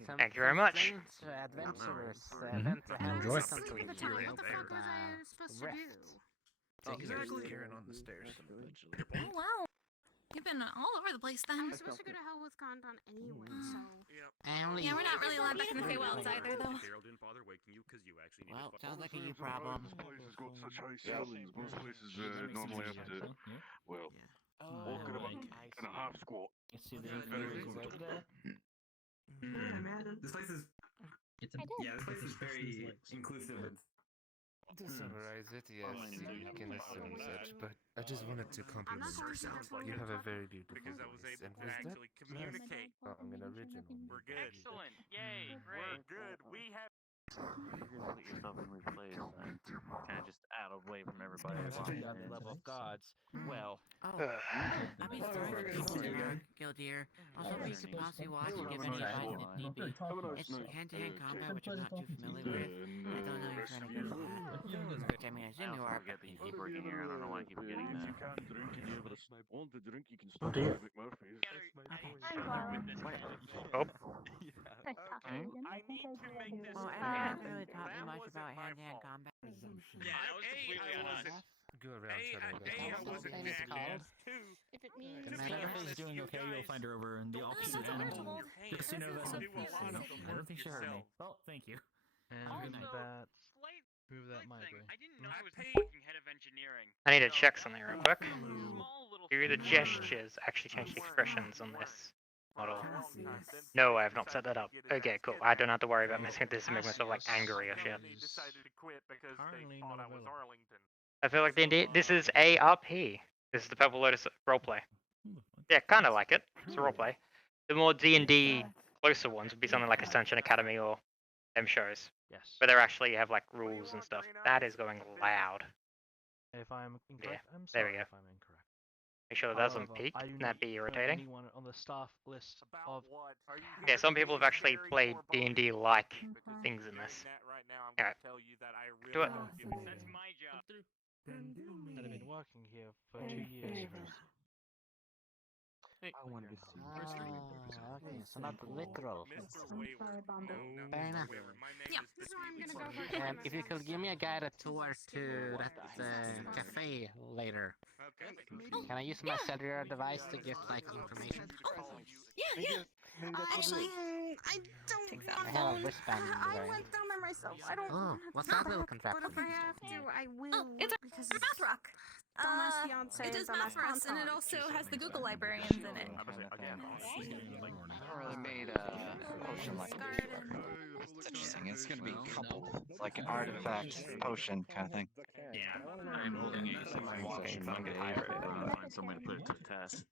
some Thank you very much. strange adventurers went to hell Enjoy. recently. What the fuck was I supposed to do? Exactly. Here and on the stairs. Oh, wow. You've been all over the place I then. was supposed to go to hell with Gondon anyway, so. Only Yeah, we're not really allowed back in the Feywilds either, though. Daryl didn't bother waking you because you actually needed Well, to sounds like a you problem. Most places got such high ceilings. Most places normally have to, well, walk in a half squat. You see the influence over there? This place is. This place is very inclusive. To summarize it, yes, you can assume such, but I just wanted to compliment yourself. You have a very beautiful voice, and with that, communicate. I'm an original. We're good. Excellent. Yay. Great. We're good. We have. You're gonna put yourself in weird place and kind of just out of way from everybody else. At the level of gods. Well. I'll be sorry for people here, Gildeer. Also, we could possibly watch and give any advice if need be. It's hand-to-hand combat, which I'm not too familiar with. I don't know if you're any good at that. Which, I mean, I assume you are. Forget that you keep working here. I don't know why I keep forgetting that. You can't drink and you're able to snipe on the drink. You can Oh, stop dear. McMurphy's. Oh. I need to make this. Well, Evan hasn't really taught me much about hand-to-hand combat. Yeah, that was completely honest. go around telling I wasn't mad. If it means If Murphy's doing okay, you'll find her over in the opposite end. Just so you know, that's I don't think she heard me. Well, thank you. And Good night. move that my way. I didn't know I was the fucking head of engineering. I need to check something real quick. Do the gestures actually change the expressions on this model? No, I have not set that up. Okay, cool. I don't have to worry about messing with this and make myself like angry or shit. Decided to quit because they thought I was Arlington. I feel like this is ARP. This is the Purple Lotus roleplay. Yeah, kind of like it. It's a roleplay. The more D&D closer ones would be something like Ascension Academy or them shows. Yes. Where they actually have like rules and stuff. That is going loud. If I'm incorrect, I'm there sorry we go. if I'm incorrect. Make sure that doesn't However, peak. I do That'd not be know irritating. anyone on the staff list of. Yeah, some people have actually played D&D like things in this. Alright. Do it. That's my job. I've been working here for 2 years. I want to see. Okay, so not literal. Fair enough. If you could give me a guided tour to that cafe later. Can I use my cellular device to get like information? Yeah. Actually, I don't. I have a wristband. I went down there myself. I don't. Oh, what's that little contraption? But if I have to, I will. Oh, it's because our math rock. Donna's fiance. It does Donna's math for us, and it contact. also has the Google librarians in it. I really made a potion like It's interesting. It's gonna be coupled. It's like an artifact potion kind of thing. Yeah, I'm holding it. Somebody wants to not get hydrated. I'm gonna find some way to put it to the test.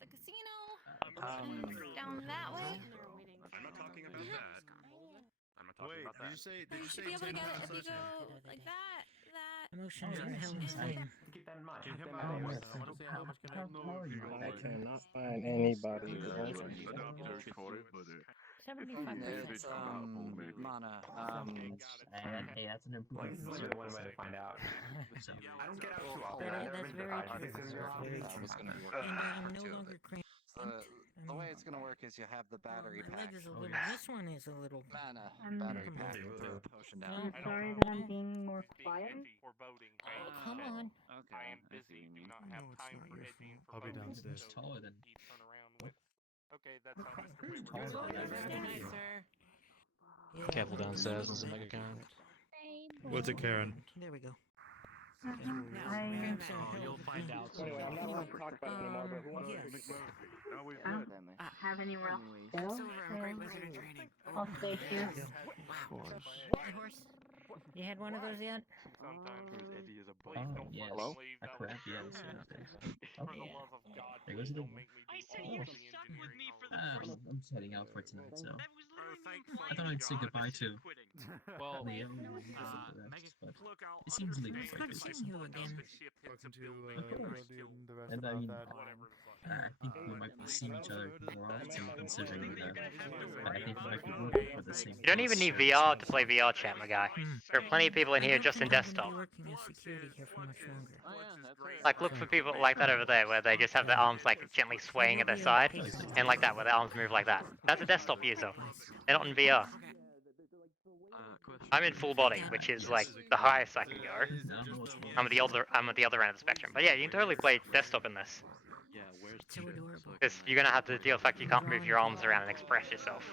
The casino. Down that way. I'm not talking about that. I'm not talking about that. You should be able to get it if you go like that, Emotions and hell is fine. Keep that in mind. I cannot find anybody. It's, Mana. Hey, that's an important one way to find out. So, I don't get out too often. That's very true. And I'm no longer cramped. The way it's gonna work is you have the battery My pack. leg is a little. This one is a little. Mana I'm battery pack and throw the potion down. sorry that I'm being more quiet. Oh, come on. Okay. I see. No, it's not your fault. I'll be downstairs. He's taller than. Careful downstairs, there's a mega Karen. What's a Karen? There we go. You'll find out. Anyway, I'm not allowed to talk about it anymore, but who wants to Have anywhere else to It's go? over. I'm great wizard in training. I'll stay here. Hey, horse. You had one of those yet? Yes. Hello? Crap, yes. Hey, where's the... I said you stuck with me for the first. I'm just heading out for tonight, so... I thought I'd say goodbye to... Well, Leo and the rest, but... It seems legal for I've seen you again. Talking to Brody and the rest And I about mean, that. I think we might be seeing each other more often considering that I think we might be working for the same... You don't even need VR to play VRChat, my guy. There are plenty of people in here just in desktop. Working as security here for much longer. Like, look for people like that over there, where they just have their arms like gently swaying at their side, and like that, where their arms move like that. That's a desktop user. They're not in VR. I'm in full body, which is like the highest I can go. I'm at the other end of the spectrum. But yeah, you can totally play desktop in this. So adorable. Because you're gonna have to deal with the fact you can't move your arms around and express yourself.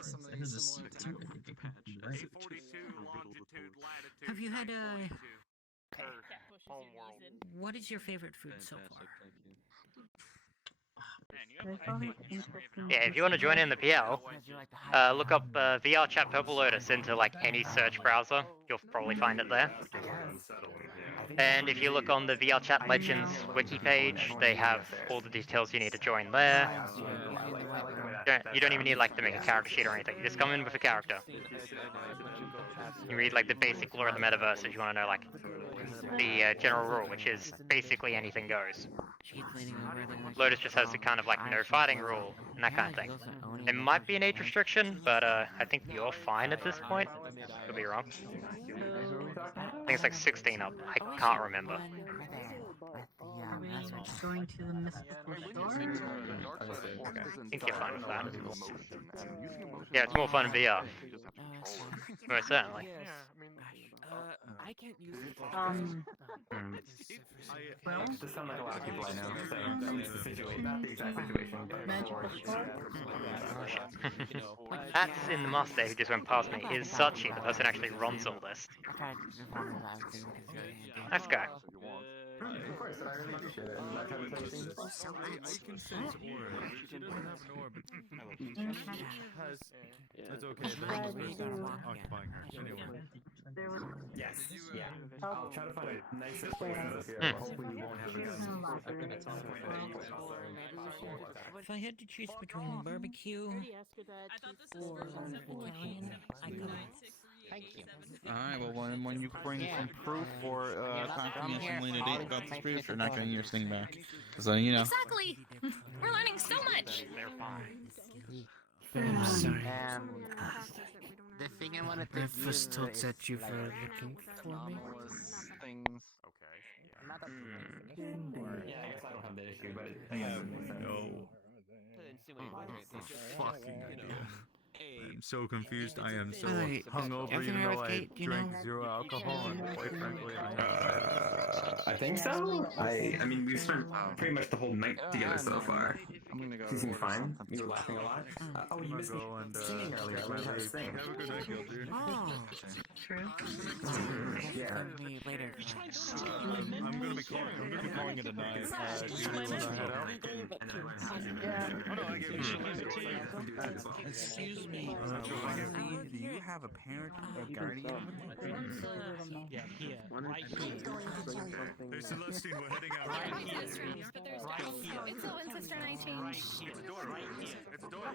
Have you had what is your favorite food so far? Yeah, if you want to join in the PL, look up VRChat Purple Lotus into like any search browser. You'll probably find it there. And if you look on the VRChat Legends wiki page, they have all the details you need to join there. You don't even need like to make a character sheet or anything. You just come in with a character. You read like the basic lore of the metaverse if you want to know like the general rule, which is basically anything goes. Lotus just has the kind of like no fighting rule and that kind of thing. It might be an age restriction, but I think you're fine at this point. Could be wrong. I think it's like 16 up. I can't remember. Going to the mystical shore? I think you're fine with that. Yeah, it's more fun in VR. Most certainly. I can't use it. Well, this sounds like a lot of people I know, so that was the situation, not the exact situation, but... Magical shore? That's in the master who just went past me. Is Sachi, the person who actually runs all this. Nice guy. Of course, I really appreciate it, and that kind of thing. I can sense aura. She doesn't have an orb. It's okay. Occupying her. Anyway. Yes. Yeah. I'll try to find a nicer place up here where hopefully we won't have a gun. If I had to choose between barbecue or Italian, I go. Thank you. Alright, well when you bring some proof or confirmation to date about this proof, you're not getting your thing back. So you know. Exactly! We're learning so much! I'm sorry. The thing I wanted to I do first thought is- that you were looking for me. Things. Yeah, I guess I don't have that issue, but I guess it makes sense. Fucking idea. I'm so confused. I am so Alright, hungover, everything even though alright with I Kate, you drank know? 0 alcohol, and quite frankly, I think so. I mean, we've spent pretty much the whole night together so far. She seemed fine. You were laughing a lot. Oh, you missed me singing earlier. I learned how to sing. Have a good night, Gildir. Oh, true. Yeah. Later. I'm gonna be calling it a night. Do you want to head out? Oh no, I gave you Excuse me. Do you have a parent or guardian? Yeah, here. Right here. Hey Celestine, we're heading out. Right here. It's so when sister and I change.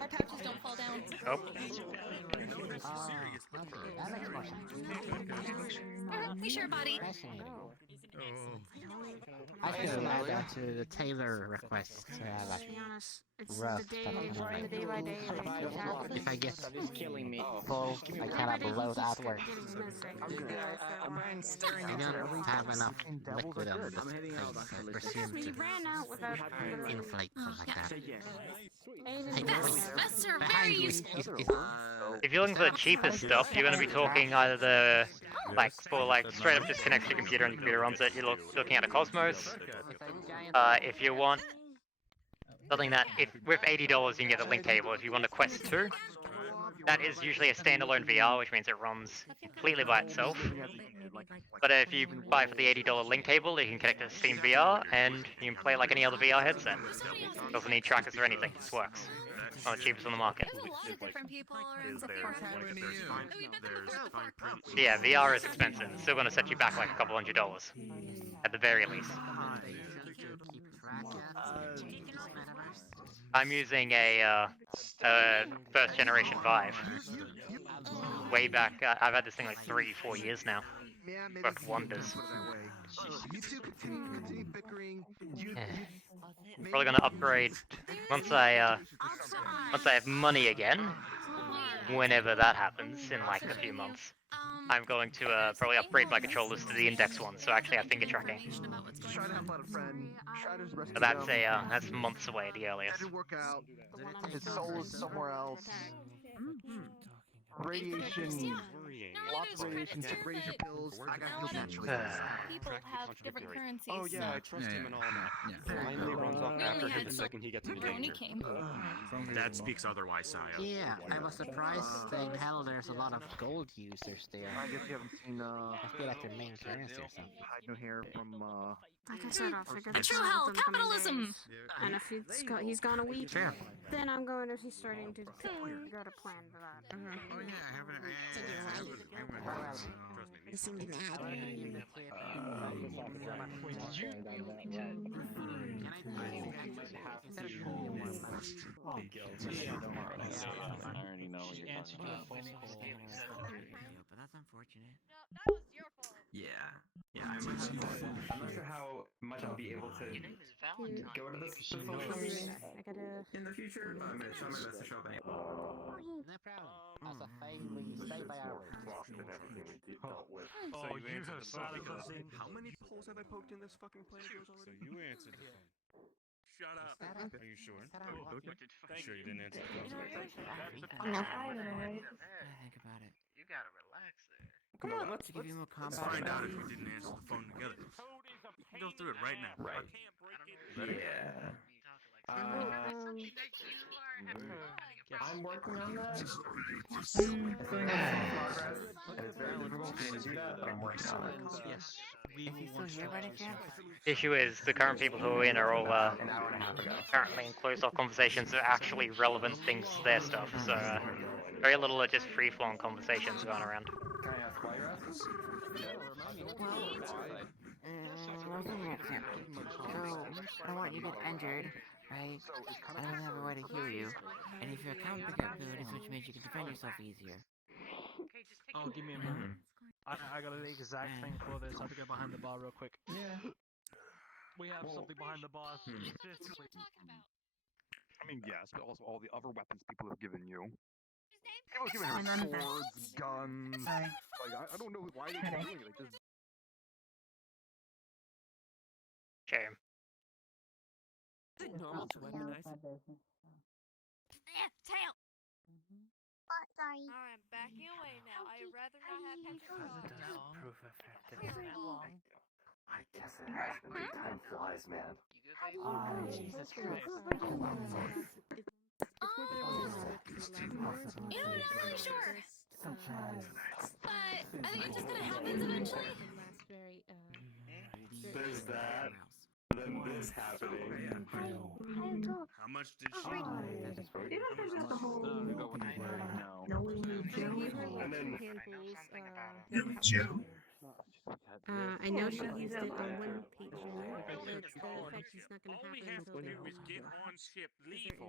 Our pouches don't fall down. Oh. We share a body. I feel add that to the Taylor request. Like, To be honest, it's rough the day by day basis happens. if I get killing me. full, I cannot load outward. staring I into don't have enough liquid on the thing, so I presume We to ran out without inflate something like that. That's very useful. If you're looking for the cheapest stuff, you're going to be talking either the, like, for like straight up just connects to your computer and your computer runs it, you're looking at a Cosmos. If you want something that, if with $80 you can get a link cable, if you want a Quest 2, that is usually a standalone VR, which means it runs completely by itself. But if you buy for the $80 link cable, you can connect it to Steam VR, and you can play like any other VR headset. Doesn't need trackers or anything, just works. One of the cheapest on the market. Yeah, VR is expensive. It's still going to set you back like a couple $100, at the very least. I'm using a first generation Vive. Way back, I've had this thing like 3-4 years now. Worked wonders. Probably gonna upgrade once I have money again. Whenever that happens in like a few months, I'm going to probably upgrade my controllers to the index ones, so I actually have finger tracking. So that's months away at the earliest. His soul is somewhere else. Radiation, lots of radiation, took radiation pills. I got healed naturally. People have different currencies. Oh yeah, I trust him and all that. Finally runs off after him the second he gets in danger. That speaks otherwise, Saya. Yeah, I was surprised that in hell there's a lot of gold users there. I guess you haven't seen I feel like their main currency or something. Hide no hair from Like I said, I'll figure A this true out hell, within the coming capitalism! days. And if he's gone a week, then I'm going to be starting to go to plan for that. Oh yeah, I haven't. You seemed mad. I already know what you're talking about. But that's unfortunate. Yeah. I'm not sure how much I'll be able to go to this social meeting in the future, but I'm gonna try my best to show up anyway. No problem. As a favor, you stay by our So you have solid. How many poles have I poked in this fucking planet already? So you answered the phone. Shut up. Are you sure? Sure you didn't answer the phone? No. Think about it. You gotta relax there. Come on, let's give you more Let's combat. find out if we didn't answer the phone together. Go through it right now. Right. Yeah. I'm working on that. It's doing progress, and it's very difficult for me to do that, but I'm working on it. Yes. Is he still here by any chance? Issue is the current people who are in are all currently in closed-off conversations that are actually relevant things to their stuff. So very little are just free-flowing conversations going around. Can I ask why you're asking? So, I want you to get injured, right? I don't have a way to heal you. And if your account pickup good, which means you can defend yourself easier. Oh, give me a moment. I got the exact thing for this. I have to go behind the bar real quick. Yeah. We have something behind the bar. I mean, yes, but also all the other weapons people have given you. People have given her swords, guns. Like, I don't know why they're doing it. Like, this. Shame. Normal to weaponize. Tail! Sorry. I'm backing away now. I'd rather not have Patrick. I guess it has. Time flies, man. Jesus Christ. You know, I'm not really sure. But I think it's just gonna happen eventually. There's that. Then this happening. How much did she? And then I know she used it on one Patreon, but it's the effect is not going to happen until do is get on ship, leave, go.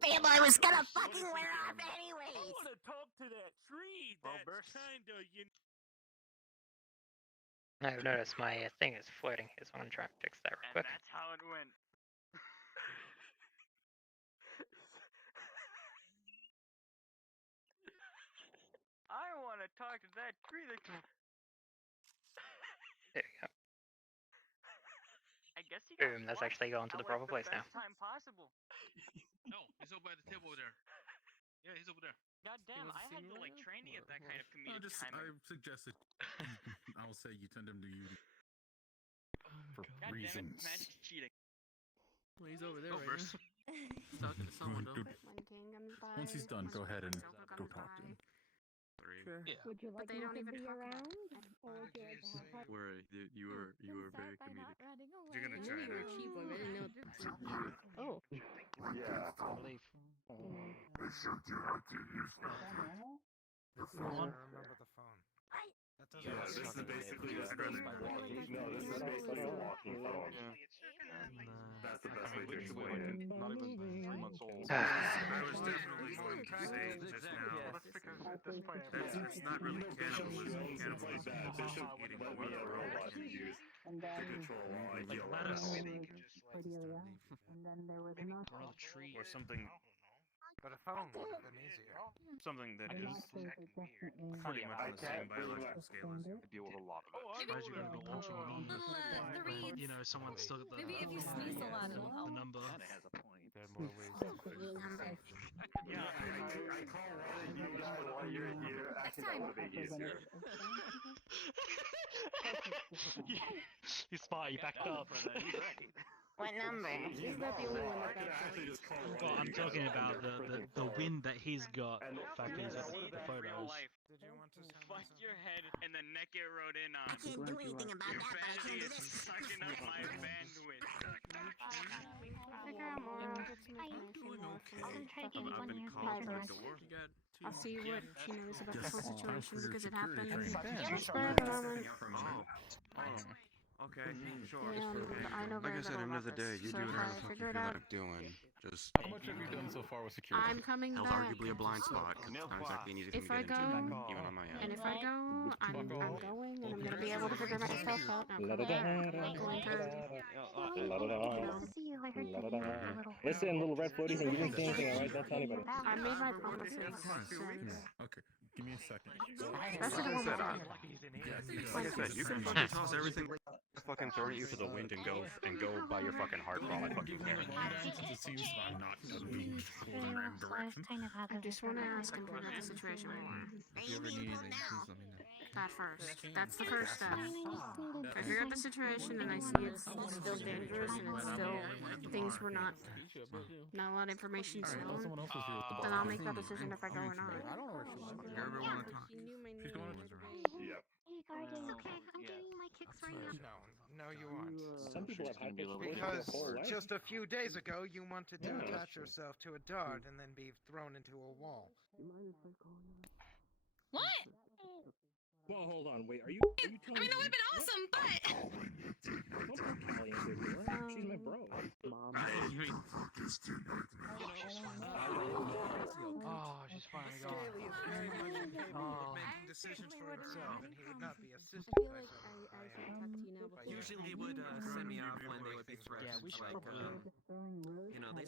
Family was gonna fucking wear off anyways. I wanna talk to that tree. that's kinda, you I've noticed my thing is floating here, so I'm gonna try and fix that real quick. That's how it went. I want to talk to that tree that. There we go. I guess you got Boom, that's actually going to the proper place now. time possible. No, he's over by the table over there. Yeah, he's over there. God damn, I had to like train to get that kind of comedic timing. I suggested. I'll say you send him to you. For God reasons. damn it, Magic's cheating. Well, he's over there Go right first. now. He's talking to someone though. Once he's done, go ahead and go talk to him. Sure. Yeah. Would you like they me don't to even be talk about around? Or would you like to have fun? You were very comedic. You're gonna try You were that. cheap already. No. Oh. Yeah. I believe. They showed you how to use that. Remember the phone. Yeah, this is basically just running walking. No, this is basically a walking phone. That's the best way to explain it. Not even 3 months old. I was definitely going to say just now. It's not really cannibalism. Cannibalism is Bishop eating let me a robot to use to control all ideal Cordelia. And then there was another. or something. But a phone would have been easier. Something that I'm is not sure they definitely. pretty much on the same biological scale as you. I deal with a lot of it. As you're gonna be watching it on the reeds. you know, someone's still got the Maybe if you sneeze a lot, it'll help. the number. There are more ways to fix it. Yeah, I call one of you guys while you're acting out a bit easier. He's smart, he backed up. What number? He's not the only one that got Well, I'm talking about the win that he's got. The fact that he's got the photos. Did you want to send me Bust something? your head and the neck it rode in on. I can't do anything about Your that, but I can battery do is this. sucking up my bandwidth. Figure out more. Get some information more from I'll try to give you I've one been year called to the after door. You got I'll see what she knows about the Yes. whole Time situation for your because it security happened. training. Just for the moment. Okay, sure. And I know very little about this, so if I figure it out, doing. Just How much have you done so far with security? I'm coming That was back. arguably a blind spot. It's not exactly an easy thing If to I get go, into, even on my end. and if I go, I'm going, and I'm gonna be able to figure myself out. I'm coming back. I'm not going to, Listen, little red floaties, and you didn't say anything, alright? Don't tell anybody. I made my promises. Okay, give me a second. Especially the one with Like I said, you can fucking toss everything fucking thrown at you to the wind and go by your fucking heart for all I fucking care. It seems I'm not moving in random direction. I just want to ask and figure out the situation more. If you ever need anything, please let me know. That first. That's the first step. If I figure out the situation and I see it's still dangerous and it's still things were not a lot of information still, then I'll make that decision if I go or not. I don't know where she went. If you ever want to talk, She's going to Yep. Hey, Guardian, okay, I'm getting my kicks right now. No, you aren't. Some people have had this Because whole life. just a few days ago, you wanted to attach yourself to a dart and then be thrown into a wall. What? Well, hold on, wait, are you I mean, that would have been awesome, but. She's my bro. Oh, she's finally gone. Making decisions for himself, and he would not be assisted I feel by like someone. I should have talked to you now before. Usually they would send me off when they would be threatened. They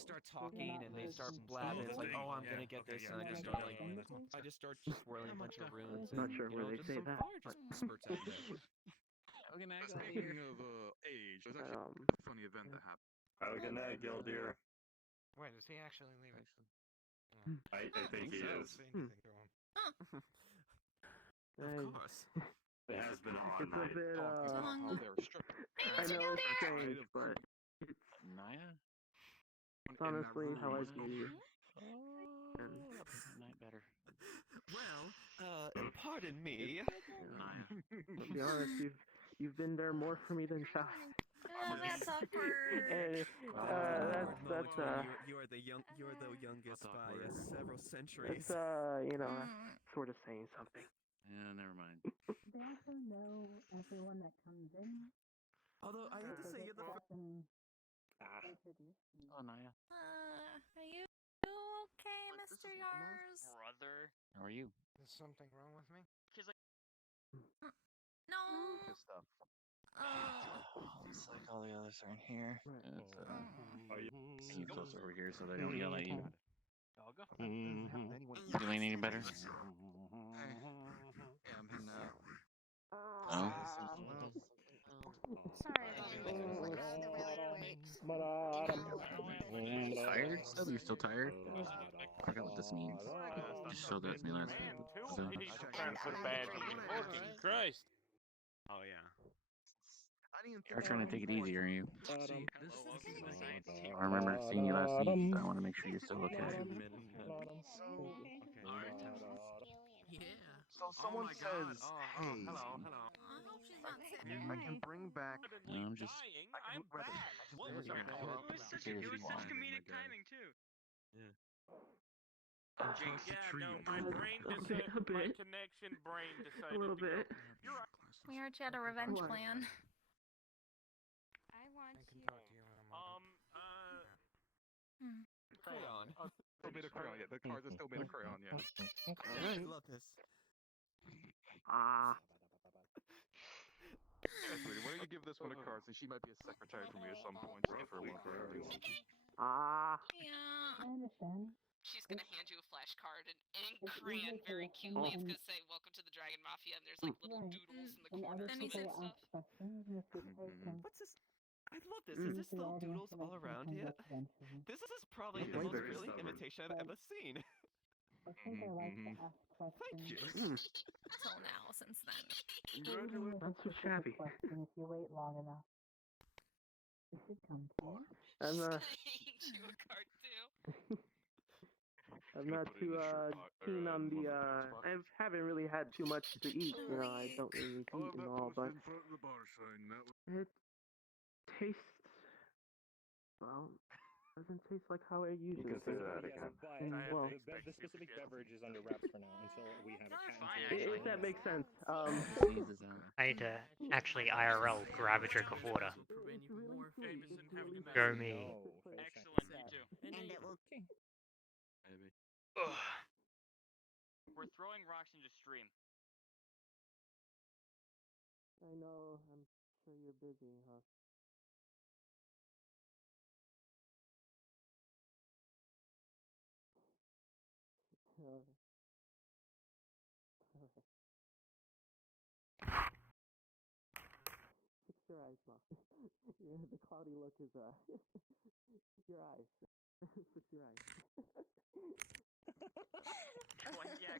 start talking and they start blabbing. It's like, oh, I'm gonna get this, and I just start swirling a bunch of runes. Not sure where they say that. Speaking of age, there's actually a funny event that happened. Have a good night, Gildeer. Wait, is he actually leaving? I think he is. Of course. It has been a hard It's a night. bit, I know it's strange, but it's Naya? honestly how I see you. Night better. Well, pardon me. To be honest, you've been there more for me than Shaf. Oh, that's awkward. And that's You're the youngest by several centuries. it's sort of saying something. Yeah, never mind. They also know everyone that comes in. Although I have to say, you're the Oh, Naya. Are you okay, Mr. Yars? Brother. How are you? Is something wrong with me? Cause like. No. Good stuff. Looks like all the others aren't here. You close over here so they Mm-hmm. don't yell at you. Doggo? You feeling any better? Mm-hmm. Yeah, I'm in, oh? Sorry Tired? Still, you're still tired? I forgot what this means. Just showed that to me last week. So, Fucking Christ. Oh yeah. you're trying to take it easy, are you? Hello, welcome to the science team. I remember seeing you last week, so I want to make sure you're still okay. Alright. Yeah. So someone says, hey, I hope she's not sick. I can bring back. No, I'm just... I'm back. It was such comedic timing too. Yeah. Jinx. My connection brain decided A little bit. VRChat a revenge plan. I want you. Crayon. Still made a crayon yet. The cards are still made of crayon yet. Alright. Lotus. Sweetie, why don't you give this one a card since she might be a secretary for me at some point, just for one priority. Yeah. I understand. She's gonna hand you a flashcard and in crayon very cutely it's gonna say welcome to the Dragon Mafia and there's like little doodles in the corners and stuff. What's this? I love this. Is there still doodles all around here? This is probably the most brilliant imitation I've ever seen. I think I like to ask questions. Thank you. Till now, since then. Not so shabby. If you wait long enough, it should come to you. She's gonna hand you a card too. I'm not too keen on the I haven't really had too much to eat, you know, I don't really eat and all, but it tastes, well, doesn't taste like how I usually Consider that again. well, The specific beverage is under wraps for now until we have if that makes sense. I need to actually IRL grab a drink of water. Go me. Excellent, you too. And it will. Maybe. We're throwing rocks into stream. I know, I'm sure you're busy, huh? Fix your eyes, Mom. Yeah, the cloudy look is, your eyes. Fix your eyes.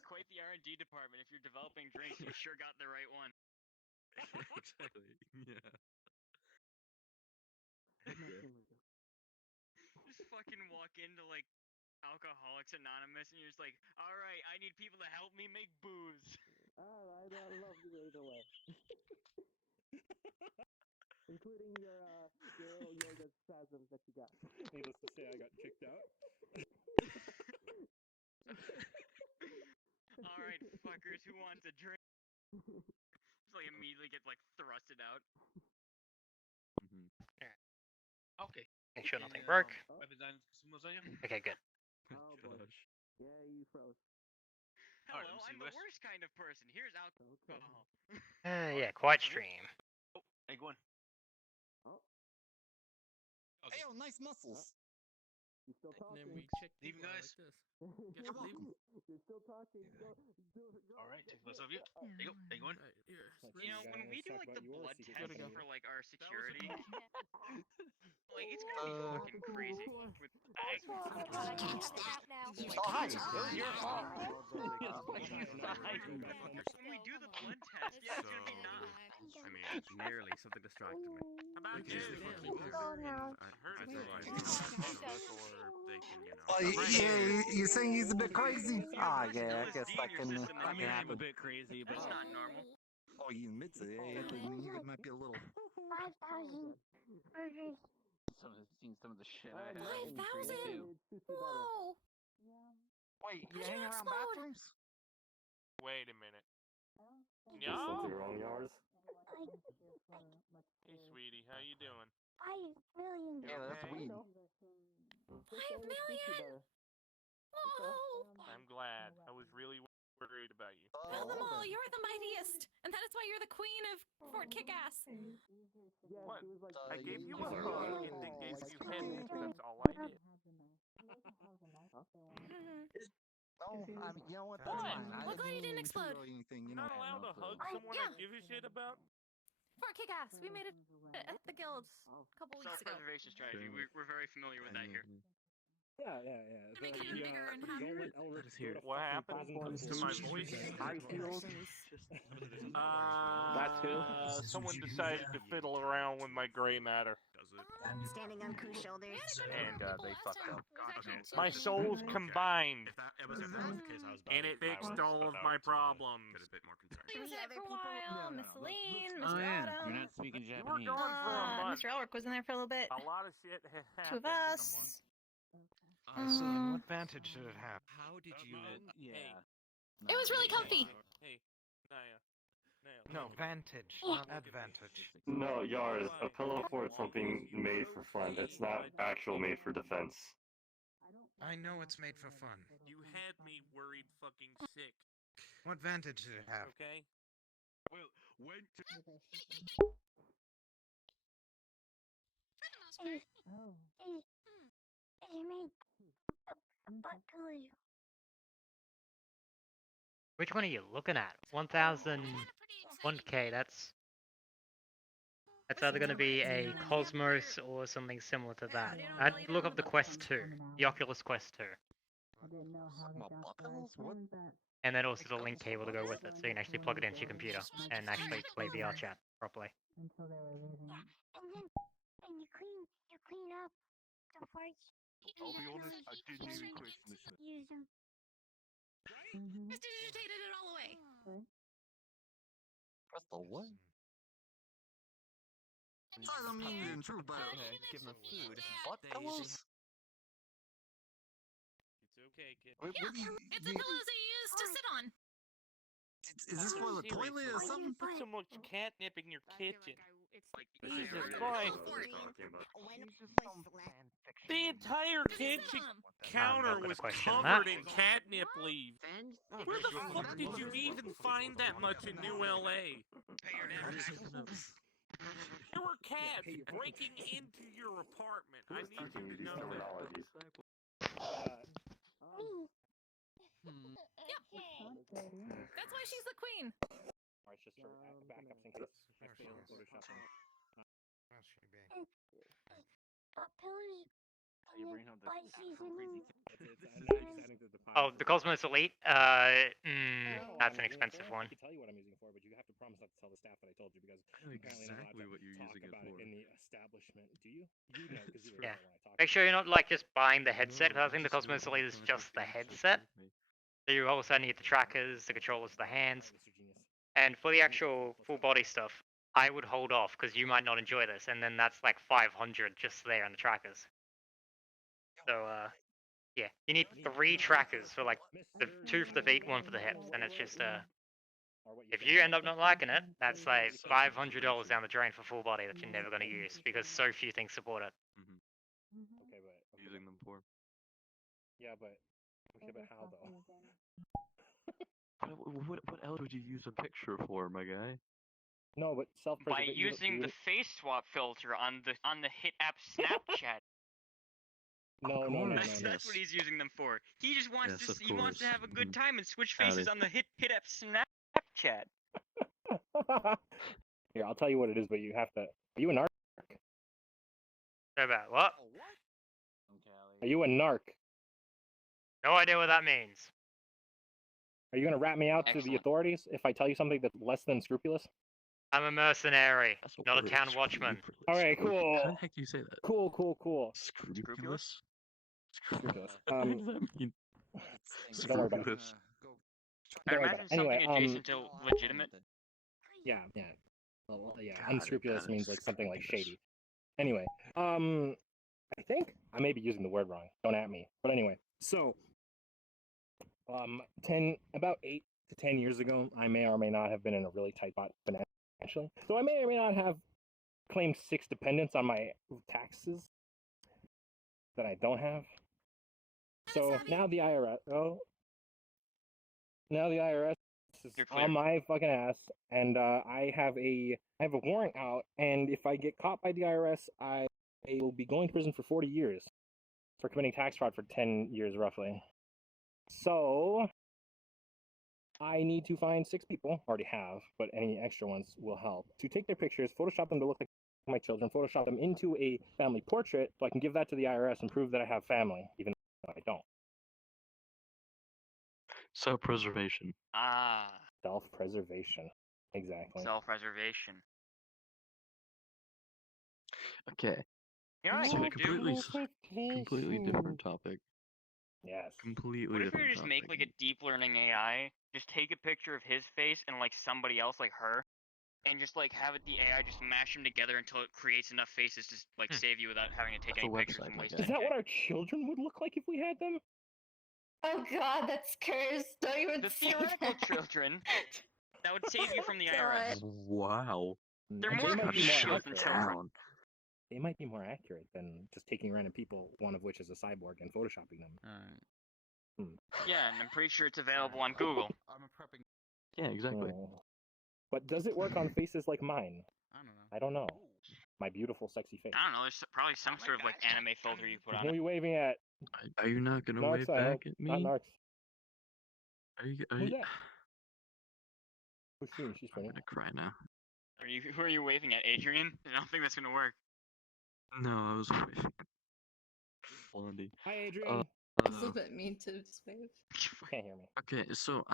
Quite the R&D department. If you're developing drinks, you sure got the right one. Exactly. Yeah. Just fucking walk into like Alcoholics Anonymous and you're just like, all right, I need people to help me make booze. Alright, I love you either way. Including your little yoga spasms that you got. Needless to say, I got kicked out. Alright, fuckers, who wants a drink? Just like immediately get like thrusted out. Okay. Make sure nothing broke. Okay, good. Oh boy. Yeah, you froze. Hello, I'm the worst kind of person. Here's alcohol. Yeah, quiet stream. Oh, egg one. Oh. Hey, yo, nice muscles. You still talking? And then we check Leave him, guys. Like this. Come on. You're still talking. Go. Alright, take those of you. There you go, egg one. You know, when we do like the blood test for like our security, like it's gonna be fucking crazy. With Oh, hi. It was your fault. when we do the blood test, yeah, it's gonna be not. I mean, nearly something distracted me. About They can you? You're saying he's a bit crazy? Ah, yeah, I guess I can. I mean, I'm a bit crazy, but That's not normal. Oh, he admits it. Yeah, he might be a little. 5,000. Seen some of the shit. 5,000. Whoa. Wait, you How'd hang you around explode? bathrooms? Wait a minute. Is something wrong, yours? Hey, sweetie, how you doing? 5 million. Yeah, that's weed. 5 million. Whoa. glad. I was really worried about you. Tell them all, you're the mightiest, and that is why you're the queen of Fort Kickass. What? I gave you a hug and then gave you head. That's all I did. No, I mean, you know what? What? We're glad you didn't explode. You're not allowed to hug someone I give a shit about? Fort Kickass, we made it at the guild a couple weeks ago. Self-preservation strategy. We're very familiar with that here. Yeah. Make it even bigger and Don't let Elric go to What happened to my voice? High heels. That too? Someone decided to fiddle around with my gray matter. Standing on Crew's shoulders. And they fucked up. My souls combined. And it fixed all of my problems. He was there for a while. Miss Celine, Oh Mr. yeah, Otto. you're not speaking You were Japanese. gone for a month. Mr. Elric was in there for a little bit. A lot of shit had Two happened of us. I see. And what advantage did it have? How did you? It was really comfy. Hey, Naya. No, vantage, not advantage. No, Yars, a pillow fort's something made for fun. It's not actual made for defense. I know it's made for fun. You had me worried fucking sick. What vantage did it have? Okay? Well, went to... Which one are you looking at? 1,000... 1K, that's either going to be a Cosmos or something similar to that. I'd look up the Quest 2, the Oculus Quest 2. And then also the link cable to go with it, so you can actually plug it into your computer and actually play VRChat properly. And you clean up the farts. I'll be honest, I didn't even question this. Use them. Just digitated it all away. Press the what? I don't mean it in truth, but give them food. What pillows? It's okay, kid. It's the pillows that you use to sit on. Is this for the toilet or something? Put so much catnip in your kitchen. Jesus Yeah, Christ. The entire kitchen counter was covered in catnip leaves. Where the fuck did you even find that much in New LA? There were cats breaking into your apartment. I need you to know that. Yep. That's why she's the queen. Alright, just for backups in case I fail in Photoshop. Oh, the Cosmos Elite? That's an expensive one. I can tell you what I'm using it for, but you have to promise not to tell the staff that I told you because apparently not allowed to talk about it in the establishment. Do you? You know, because you were Yeah. there when I talked. Make sure you're not like just buying the headset, because I think the Cosmos Elite is just the headset. So you also need the trackers, the controllers, the hands. And for the actual full body stuff, I would hold off because you might not enjoy this, and then that's like 500 just there on the trackers. So yeah, you need 3 trackers for like the 2 for the feet, 1 for the hips, and it's just if you end up not liking it, that's like $500 down the drain for full body that you're never going to use because so few things support it. Okay, but Using them for. yeah, but how though? What else would you use a picture for, my guy? No, but By using the face swap filter on the hit app Snapchat. No. That's what he's using them for. He just wants he wants to have a good time and switch Got faces it. on the hit app Snapchat. Here, I'll tell you what it is, but you have to. Are you a narc? About what? Are you a narc? No idea what that means. Are you gonna rat me out to the authorities if I tell you something that's less than scrupulous? I'm a mercenary, not a town watchman. All right, cool. How the heck do you say that? Cool. Scrupulous? Scrupulous. What does that mean? Don't worry about it. Scrupulous. I imagine Anyway, something adjacent to legitimate. Yeah. Well, yeah, unscrupulous means like something like shady. Anyway, I think I may be using the word wrong. Don't at me. But anyway, so about 8 to 10 years ago, I may or may not have been in a really tight spot financially. So I may or may not have claimed 6 dependents on my taxes that I don't have. So now the IRS. Oh, Now the IRS is on my fucking ass, and I have a warrant out, and if I get caught by the IRS, I will be going to prison for 40 years for committing tax fraud for 10 years roughly. So I need to find 6 people, already have, but any extra ones will help, to take their pictures, Photoshop them to look like my children, Photoshop them into a family portrait, so I can give that to the IRS and prove that I have family, even though I don't. Self-preservation. Ah. Self-preservation. Exactly. Self-preservation. Okay. You know what So I could do? completely different topic. Yes. Completely What if different we just topic. make like a deep learning AI, just take a picture of his face and like somebody else like her, and just like have it the AI just mash them together until it creates enough faces to like save you without having to take That's any a pictures website, and I waste guess. Is that what our children would look like if we had them? Oh god, that's cursed. Don't even The say theoretical that. children that would save you from the IRS. Wow. They're And more they might be more immediate than accurate. children. They might be more accurate than just taking random people, one of which is a cyborg, and photoshopping them. Yeah, and I'm pretty sure it's available on Google. Yeah, exactly. But does it work on faces like mine? I don't know. My beautiful, sexy face. I don't know. There's probably some sort of like anime filter you put on Who are it. you waving at? Are you not gonna Narcs, wave I back hope. at Not me? Narcs. Are Who's you... that? Who's she? She's I'm pretty. gonna cry now. Who are you waving at, Adrian? I don't think that's gonna work. No, I was waving. Blondie. Hi, Adrian. It's a bit mean to just wave. Can't hear me. Okay, so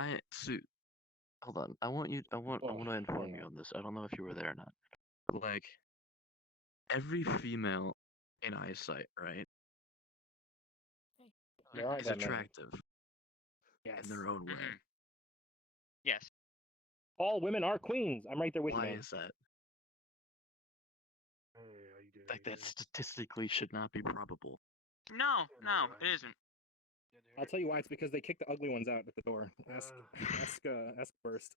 hold on. I want to inform you on this. I don't know if you were there or not. But like every female in eyesight, right? There aren't Is that many. attractive. Yes. In their own way. Yes. All women are queens. I'm right there with you, Why man. is that? Like that statistically should not be probable. No, it isn't. I'll tell you why. It's because they kick the ugly ones out at the door. Ask Burst.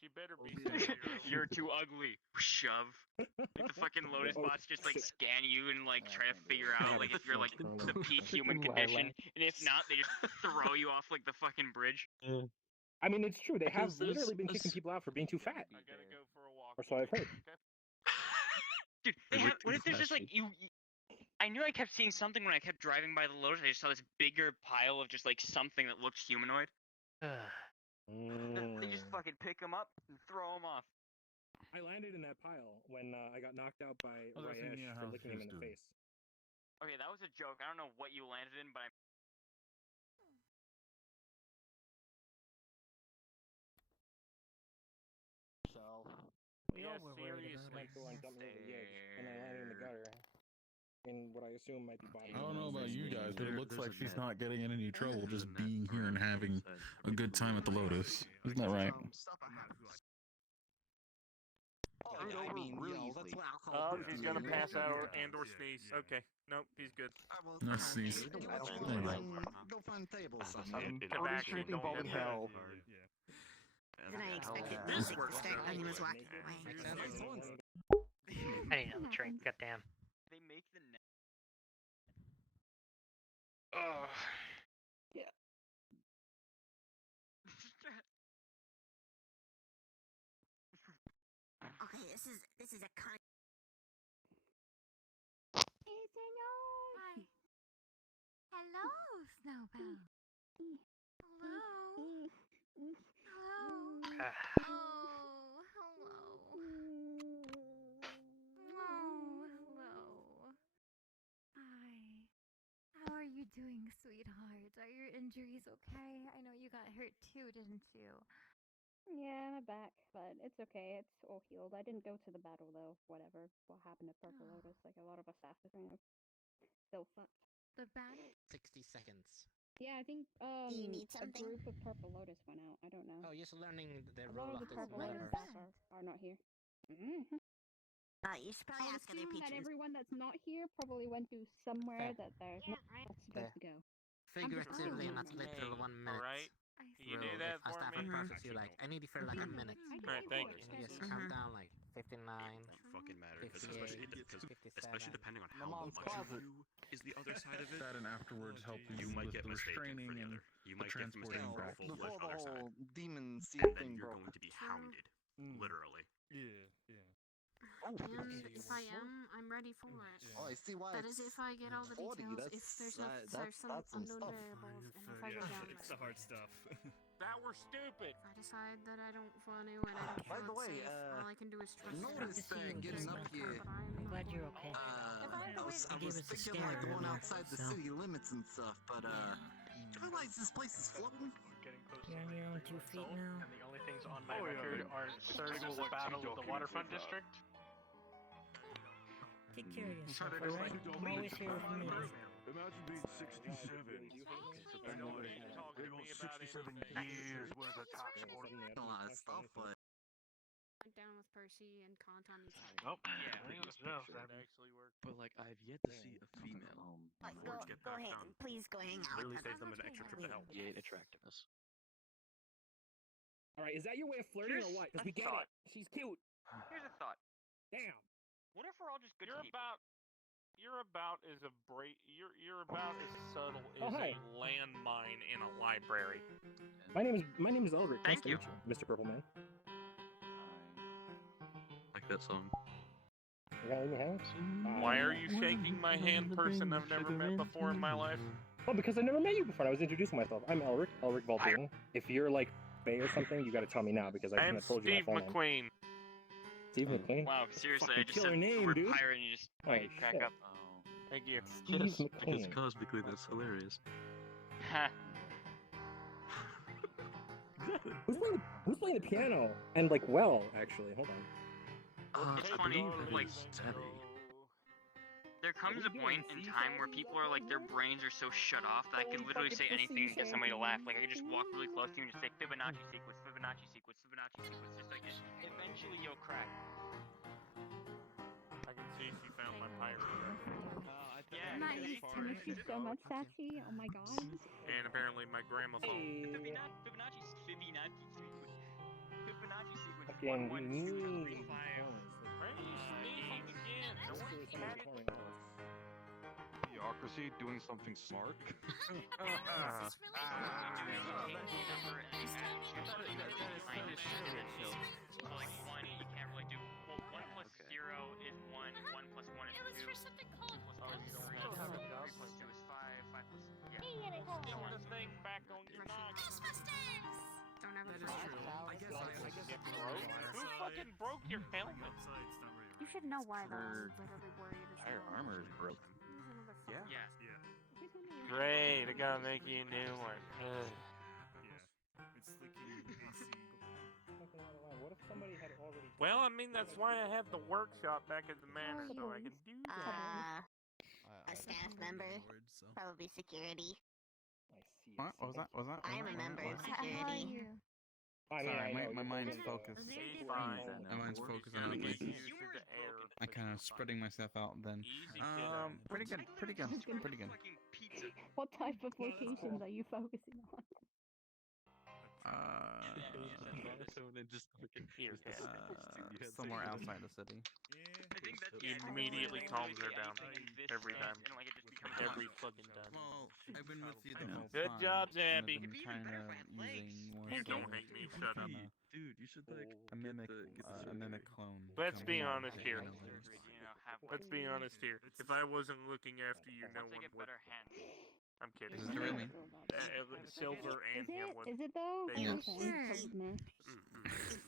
She better be. You're too ugly. Shove. Like the fucking Lotus bots just like scan you and like try to figure out like if you're like the peak human condition, and if not, they just throw you off like the fucking bridge. I mean, it's true. They have Because there's literally been kicking people out for being too fat. I gotta go for a walk. Or so I've heard. Dude, what if there's just like you? I knew I kept seeing something when I kept driving by the Lotus. I just saw this bigger pile of just like something that looked humanoid. They just fucking pick them up and throw them off. I landed in that pile when I got knocked out by Rayesh for licking him in the face. Okay, that was a joke. I don't know what you landed in, but And I landed in the gutter. In what I assume might be bottom. I don't know about you guys, but it looks like she's not getting in any trouble just being here and having a good time at the Lotus. Isn't that right? I mean, that's what alcohol Oh, does. she's gonna pass out and/or sneeze. Okay, nope, he's good. Let's see. Go find tables. Tobacco, don't have hell. Then I expected music to start when he was walking away. I need another drink. Goddamn. they make the net. Ugh. Yeah. Okay, this is a con. It's a no. Hi. Hello, Snowbell. Hello. Hello. Oh, hello. Oh, hello. Hi. How are you doing, sweetheart? Are your injuries okay? I know you got hurt too, didn't you? Yeah, my back, but it's okay. It's all healed. I didn't go to the battle though. Whatever. What happened at Purple Lotus? Like a lot of us after still fucked. The battle? 60 seconds. Yeah, I think Do you need a something? group of Purple Lotus went out. I don't know. Oh, just learning the A role lot of of the this Purple Lotus whatever. staff are not here. You should probably I'll ask other assume that patrons. everyone that's not here probably went to somewhere Fair. that they're not supposed to go. Figuratively, not literal 1 minute. Alright. You do that for me? You like, I need you for like a minute. Alright, thank you. Just count down like 59. Fucking matter. 58, Especially depending on My how mom's much closet. of you is the other side of it. That and afterwards help You you might with get the mistaken restraining for the and other. You the might get transporting mistaken for a back. full-fledged Before the other side. whole demon And seal then thing you're broke. going to be hounded. Literally. Yeah. And if I am, I'm ready for it. Oh, I see why That is it's if I get all the 40. details, if there's no, there's some that's some unknown stuff. variables, and if I go down It's the there. hard stuff. That were stupid. If I decide that I don't want to and I don't By feel the it's way, safe, all I can do is trust it. noticed getting up here. I'm glad you're okay. I was thinking like going outside the city limits and stuff, but you realize this place is floating? Getting close You're on your own 2 feet now. and the only things on my record are Third World Battle of the Waterfront District. Take care of yourself, alright? I'm always here if you need me. Imagine being 67. I know they got 67 years worth of tax money. A lot of stuff, but Went down with Percy and Conton each other. Oh, Yeah, that actually worked. But like, I've yet to see a female forge get Go back ahead, down. please go hang out. Really saves them an extra trip to hell. 58 attractiveness. Alright, is that your way of flirting or what? Because we get it. She's cute. Here's a thought. Damn. What if we're all just good You're people? about as you're about as subtle Oh, as hi. a landmine in a library. My name is Elric. Thank nice you. to meet you, Mr. Purple Man. Like that song. You gotta leave me hang? Why are you shaking my hand, person I've never met before in my life? Well, because I never met you before. I was introducing myself. I'm Elric Valdoon. If you're like Faye or something, you gotta tell me now because I I'm couldn't have told you my Steve full name. McQueen. Steve McQueen? Wow, seriously, I Fucking just killer said name, the word dude. pirate and you just Alright, crack shit. up. Thank you. Steve Yes, because McQueen. cosmically that's hilarious. Ha. Who's playing the piano? And like, well, actually, hold on. It's funny, like, Steady. there comes a point in time where people are like, their brains are so shut off that I can literally say anything and get somebody to laugh. Like, I can just walk really close to you and just say Fibonacci sequence, Fibonacci sequence, Fibonacci sequence, just like, just eventually you'll crack. I can see she found my pirate. Yeah, Nice. I miss you so much, Sachi. Oh my god. And apparently my gramophone. Fibonacci sequence. Fibonacci sequence. Fucking 1, 1, 2, 3, 5. Why are you sneezing again? No one's catching. Bureaucracy doing something smart. So like 1, you can't really do. Well, 1 plus 0 is 1. 1 plus 1 is 2. It was for something called 2 plus 3 is 5. 5 plus yeah. Stick the thing back on your noggin. Ghostbusters! Don't ever That is forget. true. I guess It broke? Who fucking broke your helmet? You should know why though. I'm literally worried as Entire well. armor is broken. There's another Yeah. Great, I gotta make you a new one. It's leaking AC. What if somebody had already... Well, I mean, that's why I have the workshop back at the manor, so I can do that. A staff member, probably security. I see. What was that? I'm a member of How are security. you? I mean, Sorry, I know, my you're mind's holding focused. He's fine. My mind's focused on other places. Humor is broken. I kind of spreading myself out then. Easy, kiddo. Pretty good. Pretty good. Fucking pizza. What type of locations are you focusing on? Here, Somewhere outside the city. I think that's Immediately calms her down. Every time. And like it just becomes Every fucking time. Well, I've been with you the whole Good time. job, and I've Zabby. been kind of using more You don't stuff hate me, to shut up. kinda Dude, you should like a mimic clone. Let's come be along honest and here. handle things. Let's be honest here. If I wasn't looking after you, no Once I one get would. better hands. I'm kidding. Is it really? Silver and Is him it? would. Is it though? They Okay. would. Meh.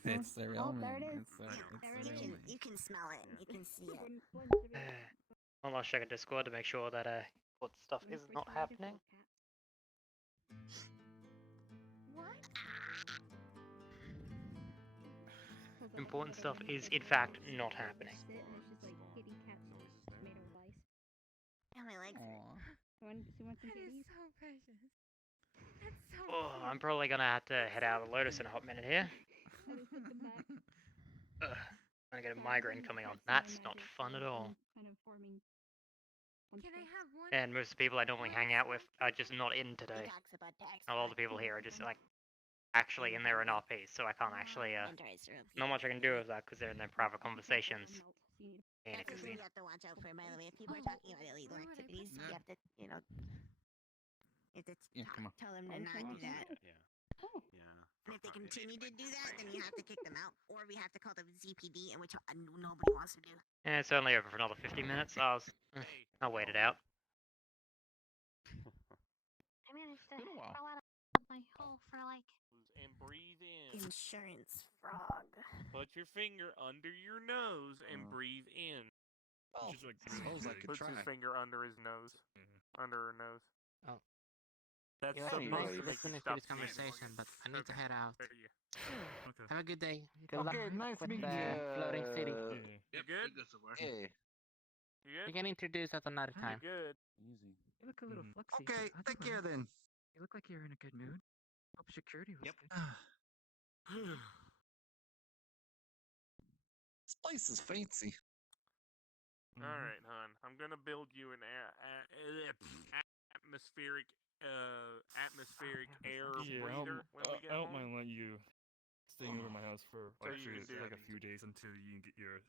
It's the real Oh, there me. it is. It's the You real can, me. you can smell it. You can see it. One last check at Discord to make sure that what stuff is not happening. What? Important stuff is in fact not happening. And it's just like kitty cats made of ice. Yeah, my legs. Aw. She wants some That is kitties. so precious. That's so Oh, cute. I'm probably gonna have to head out of the Lotus in a hot minute here. I just put them back. Ugh, I'm gonna get a migraine coming on. That's not fun at all. Kind of forming. Can I have one? And most of the people I normally hang out with are just not in today. He talks about tax All the people here are just like actually in there in RP, so I can't actually not much I can do with that because they're in their private conversations in a That's something casino. you have to watch out for, by the way. If people are talking about illegal activities, you have to, you know, you have to tell them to not do that. Yeah. And if they continue to do that, then you have to kick them out, or we have to call the ZPD, and which nobody wants to do. And it's only over for another 50 minutes. I'll wait it out. I managed to crawl out of my hole for like And breathe in. Insurance frog. Put your finger under your nose and breathe in. Oh, suppose I could Puts try. his finger under his nose. Under her nose. Oh. That's You're supposed supposed to to make listen you to stop this conversation, but I need to head out. Okay. Have a good day. Okay, nice with meeting the floating city. You good? Yeah. You good? We can introduce at another time. You good? Easy. You look a little fluxy. Okay, take care then. You look like you're in a good mood. Hope security was good. This place is fancy. Alright, hon. I'm gonna build you an atmospheric air breather when we get I don't home. mind letting you staying over my house for So you can do like it. a few days until you can get your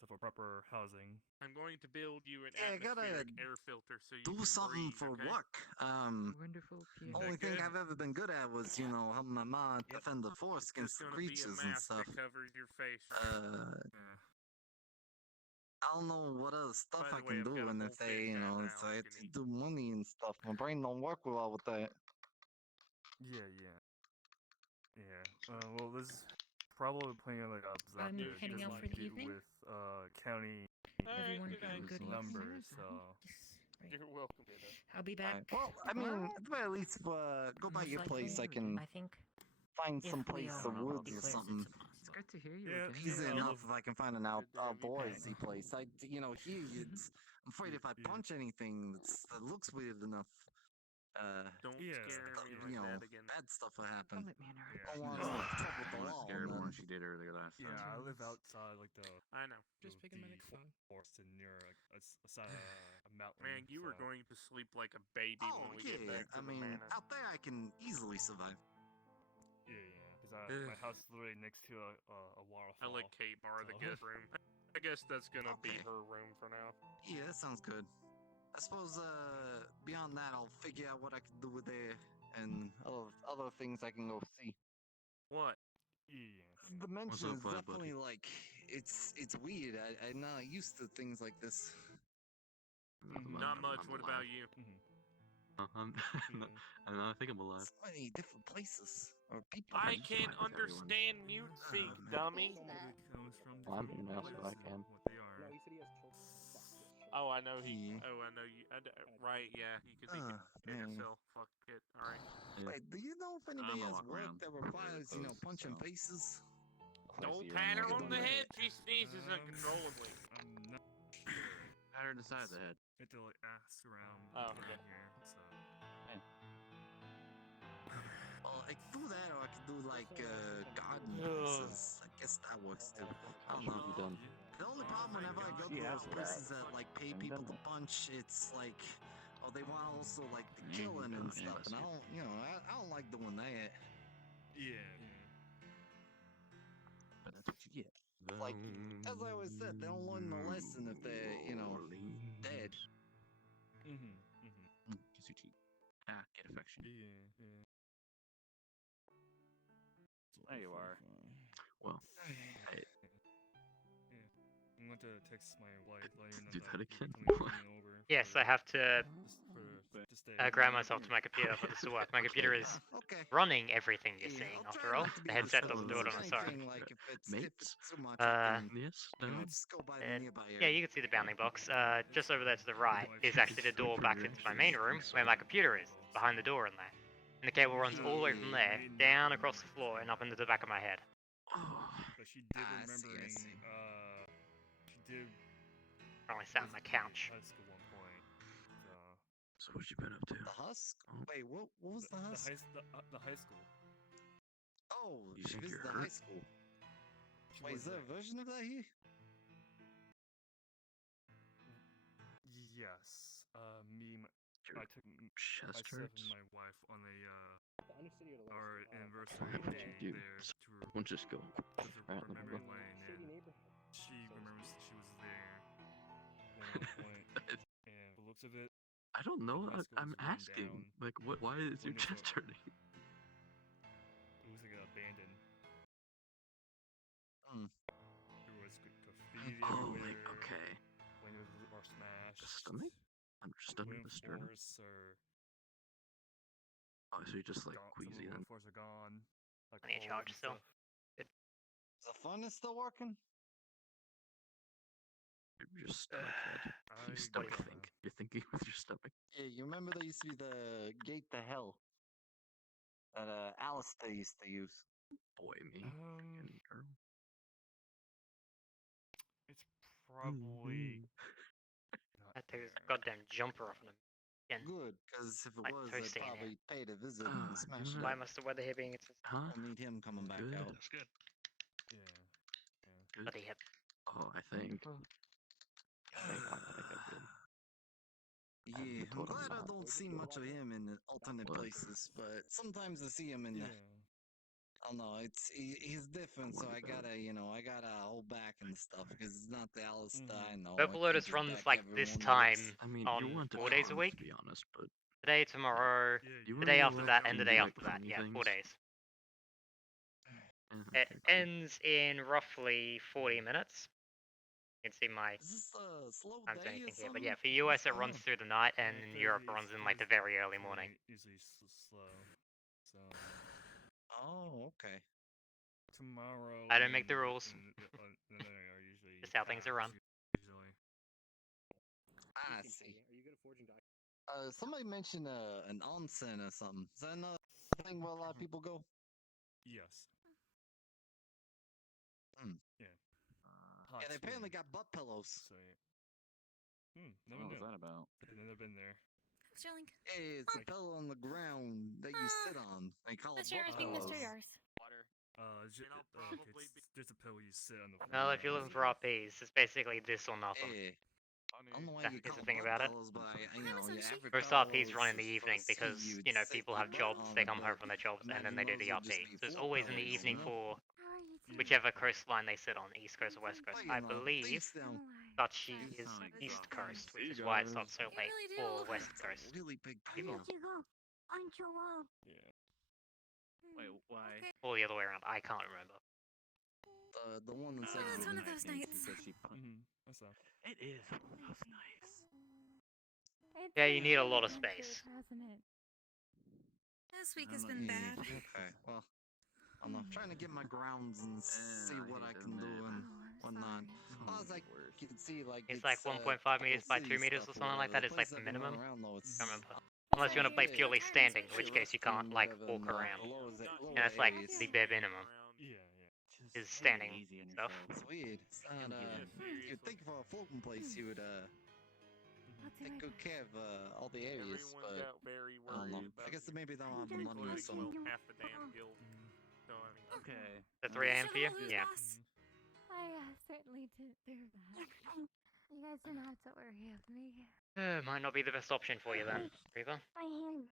stuff for proper housing. I'm going to build you an Yeah, I gotta atmospheric air filter so you Do can something breathe, for okay? work. Wonderful piano. Only thing good? I've ever been good at was, you know, helping my mom defend the force It's against the gonna be a creatures and mask stuff. that covers your face. I don't know what other stuff By I the way, can I've do, got a and whole if they, you fish know, out if now I you had can to eat. do money and stuff, my brain don't work well with that. Yeah. Well, this is probably playing like up I'm heading out for the evening. with county Everyone have a good numbers. evening. So You're welcome. I'll be back. Well, I mean, at the very least, go by Most your place. I likely, can I think. find if some we, place, the woods or declare something. It's good to hear you Yeah, again. Easy yeah, enough if I can find an outdoorsy place. You know, here Mm-hmm. it's. I'm afraid if I punch anything that looks weird enough, Don't scare me like you know, that again. bad stuff will happen. Don't let me interrupt. I don't want to trouble with the law. Scared And more then, than she did earlier last time. Yeah, I live outside like the I know. Just pick a microphone. forest and near a mountain. Man, you were so- going to sleep like a baby oh when we get yeah, back to I the mean, manor. out there I can easily survive. Yeah, because my house is literally next to a waterfall. I let Kate borrow the so- guest room. I guess that's gonna be Okay. her room for now. Yeah, that sounds good. I suppose beyond that, I'll figure out what I can do with there and other things I can go see. What? Yeah. The mention up, is bud, definitely like it's weird. I'm not used to things like this. Not much. What about you? I'm not think I'm alive. So many different places or people. I can't understand mute speak, dummy. Well, I'm here now, so I can. Oh, I know he. Oh, I know you. Right? Yeah, because he can hit man. himself. Fuck it. All right. Wait, do you know if anybody I'm has walking work around. that requires, you know, punching faces? Don't pat her on the head. She sneezes uncontrollably. I'm not Pat her in the side of the head. have to like ask around Oh, around okay. here. So Well, I could do that, or I could do like garden places. I guess that works too. I don't know. You done? The only problem whenever I go to those places that like pay people to punch, it's like, oh, they want also like the killing and stuff, and I don't, you know, I don't like doing that. yeah. But that's what you get. Like, as I always said, they don't learn the lesson if they're, you know, dead. Kiss your cheek. Get affection. Yeah. There you are. Well, hey, I'm going to text my wife later. do that again? Yes, I have to Just grab myself to my computer for this to work. My computer is running everything you're seeing, after all. The headset doesn't do it on its own. Like if it's too much, yes, you know, no. just go by the And, nearby area. yeah, you can see the bounding box. Just over there to the right is actually the door back into my main room, where my computer is, behind the door in there. And the cable runs all the way from there, down across the floor, and up into the back of my head. But she did remembering. She did. Probably sat on the couch. High school one point. So what you been up to? The husk? Wait, what was the husk? The high school. Oh, You she think visited you're the high hurt? school. She Wait, was is there a like- version of that here? Yes. Me. You're took Chest myself hurts? and my wife on a Undercity our or the anniversary What day did you do? there to We'll just go right in the memory middle. lane, and she remembers that she was there at one point, and the looks of it, I don't know. high school I'm was run asking. down. Like, what? Why is your When it's chest hurting? It was like abandoned. Hmm. There was graffiti Oh, everywhere. like okay. Windows are smashed. The stomach? Under the sternum. Forests are Oh, so you're just like gone. Some of queasy the then. forests are gone. Like Plenty of cold charge and still. stuff. Is the furnace still working? Your stomach head. Your stomach think. You're thinking with your stomach. Yeah, you remember there used to be the gate to hell that Alistair used to use. Boy, me. Fucking girl. It's probably That takes a goddamn jumper off of them. Again. Good, because if it Like was, toasting I'd in probably pay to visit Ah, and smash it Why up. must the weather here being consistent? Huh? I need him coming back Good. out. That's good. Good. Bloody hip. Oh, I think. I think I'm good. Yeah, I'm told him glad I that. don't see much of him in the alternate What? places, but sometimes I see him in the. I don't know, he's different, so I gotta hold back and stuff because it's not the Alistair I know. Purple I Lotus think runs back like this everyone time looks- I mean, on you weren't 4 days a wrong, week. to be honest, but Today, tomorrow, you the were day in after the that, right and the to day do, after like, that. funny Yeah, 4 things. days. Yeah, It ends in roughly 40 minutes. You can see my Is this a slow times day or anything here, but something? yeah, for US it What's runs going through the night, and in Europe it runs in like the very early morning. usually slow. So Oh, okay. tomorrow. I don't make the rules. No, are usually Just how things are run. usually. I see. Somebody mentioned an onsen or something. Is that another thing where a lot of people go? Yes. Hmm. Yeah. Yeah, they apparently got butt pillows. So yeah. Never What knew. was that about? I've never been there. Sterling. Hey, it's a pillow on the ground that you sit on. They call it Mr. butt Yars being pillows. Mr. Yars. It's just a pillow you sit on the floor. Well, if you're looking for RPs, it's basically this or nothing. Hey, I don't know why That you is call the it thing butt about it. pillows, but your average Most pillow RPs run in the is evening for a because, seat you know, you'd people sit have your butt jobs, on, they come home but from their jobs, and then imagine they do the those would just RP. be So it's floor always in the pillows, evening you know? for whichever coastline they sit on, East Coast or West Coast. I believe Dutchy is East Coast, which is why it's not so late for West Coast. Really big people. Yeah. Wait, why? Or the other way around, I can't remember. The one that said it's one of those nights. I saw. It is one of those nights. Yeah, you need a lot of space. Hasn't it? This week has been bad. Okay, well, I'm trying to get my grounds and see what I can do and whatnot. As far as I can see, like It's like 1.5 meters by 2 meters or something like that is like the minimum. I can't remember. Unless you want to play purely standing, in which case you can't like walk around. And it's like the bare minimum. Is standing stuff. It's weird. It's not, you'd think for a floating place you would take good care of all the areas, but I don't know. I guess maybe they don't have the money or something. Half the damn guild. So I mean, okay. The 3 AM for you? Yeah. I certainly did do that. You guys don't have to worry of me. Might not be the best option for you then, Reaper. My hand.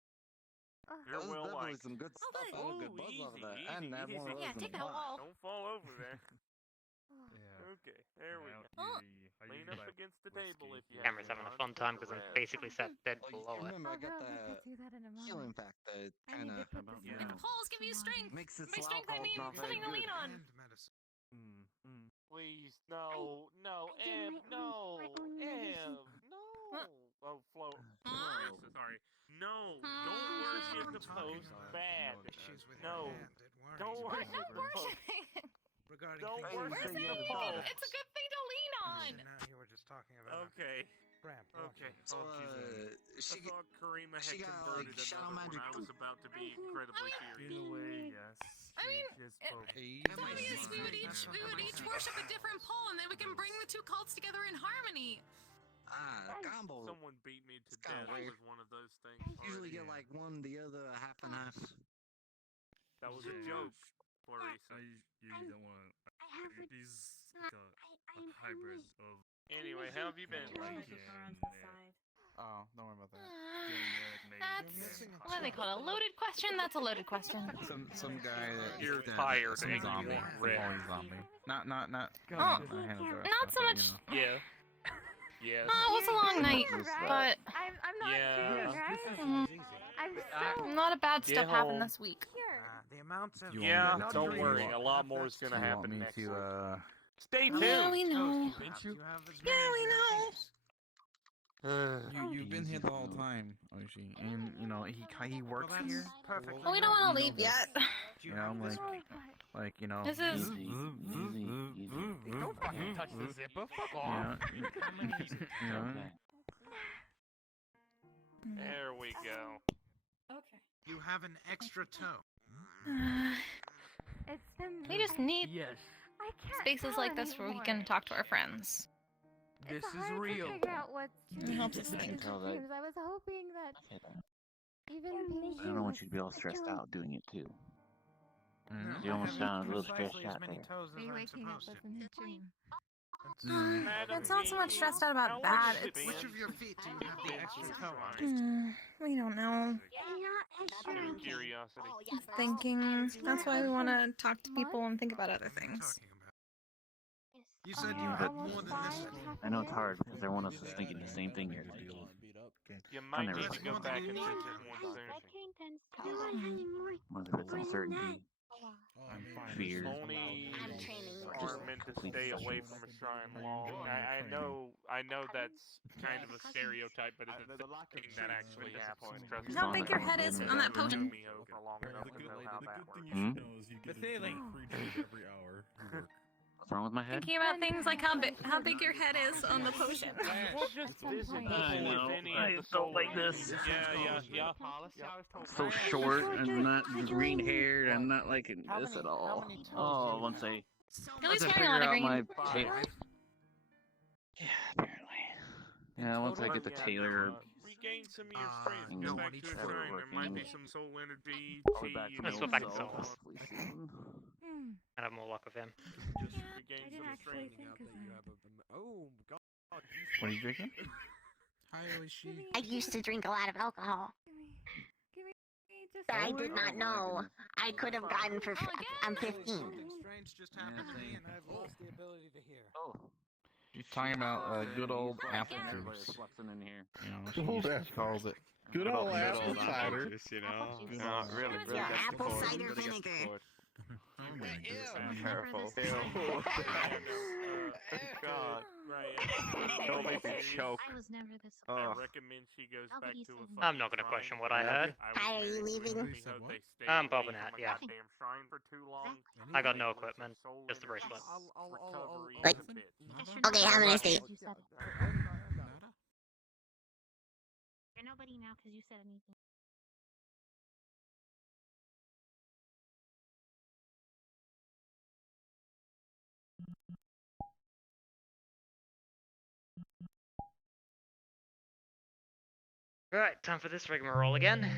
That was definitely some good stuff. I had a good buzz easy, off of that. easy, And that easy. one of those Yeah, in take the that pot. wall. Don't fall over there. Yeah. Okay, there we go. Oh. Lean up against the table if you have Camera's having a fun time because I'm basically sat dead below it. Remember, I got I'll that do that in a healing moment. factor. It I need kind to of put this If the poles give you strength. makes it By so strength, I alcohol's mean not very something to good. lean on. Please, no, Em, no, Em, no. Oh, Flo. Sorry. No, don't worship the post. Bad. No, don't worship Not the post. worshiping. Don't We're worship saying the post. it's a good thing to lean on. Okay. Okay. So, I thought Karima had she got, converted like, shadow another magic when I was about to be incredibly serious. In a way, yes. I mean, it's obvious we would each worship a different pole, and then we can bring the two cults together in harmony. Combo. Someone beat me to kinda death weird. with one of those things. Usually already. get like one, the other, half and half. That was a joke, Clarissa. I usually don't want to. He's like a hybrid of. Anyway, how have you been? Oh, don't worry about that. What do they call it? A loaded question? That's a loaded question. Some guy that You're that- tired some and zombie, you some want holy zombie. Not Oh, not not so much. Yeah. Yes. Oh, it was a long night, but I'm not Yeah. kidding, right? mm, I'm so not a bad Get stuff happened home. this week. The amounts of Yeah, want me to- don't you worry. want- A lot more is gonna you want happen me next to week. Stay tuned. Yeah, we know. you have as Yeah, we know. You've been here the whole time, Oishi, and you know he works here. perfect. But we don't want to leave yet. You know, like you know. This is. Don't fucking touch the zipper. Fuck You off. know, There we go. Okay. You have an extra toe. it's been. We just need I can't spaces tell like this where we anymore. can talk to our friends. This It's is hard real. to figure out what's It true helps and us what's think. fake news. I was hoping that even being I don't want you to be all stressed out doing it too. Mhm. You almost sound a little stressed Precisely as out many there. toes as I'm supposed to. It's not so much stressed out about that. It's. Which of your feet do you have the extra toe on? We don't know. Pure curiosity. It's thinking. That's why we want to talk to people and think about other things. You said you had more than this. I know it's hard because everyone else is thinking the same thing you're thinking. You might never need to like go it. back and visit one soon. Whether it's uncertainty, fear, Only just are meant to complete stay away destruction. from a shrine long. I know that's kind of a stereotype, but it's a thing that actually happens. Trust me. How big your head is on that potion? Me for long enough to know how that works. Hmm? every hour. What's wrong with my head? Thinking about things like how big your head is on the potion. We'll just visit I know. with any I of the felt like soul this. Yeah. So short and not green haired. I'm not liking this at all. Oh, once I Billy's figure carrying a lot of out green. my tail. Yeah, apparently. Yeah, once I get the tailor. Regain some of your strength. Go back to a shrine. There might be some soul energy. Probably back to Let's my go old back to self, Solace. hopefully soon. And have more luck with him. Just I regain didn't some actually strength. think of that. Oh God. What are you drinking? Hi, Oishi. I used to drink a lot of alcohol. Give me just. But I did not know. I could have gotten for. I'm 15. Strange just happened to me, and I've lost the ability to hear. Oh. She's talking about good old apple Everybody's juice. flexing in here. You know, she calls it good old apple cider. You know, Good not old- really. Yeah, apple cider vinegar. Careful. God. Right. Don't make me choke. I was never this. I Ugh. recommend she goes I'll back give to you a some. fucking I'm not gonna shrine. question what I heard. Hi, are you leaving? Because they stay I'm away bobbing from out, a yeah. goddamn shrine for too long. I got no With some equipment, soul just the energy bracelet. recovery Like- is a bitch. Okay, have a nice day. You said it. You're nobody now because you said anything. Right, time for this rigmarole again.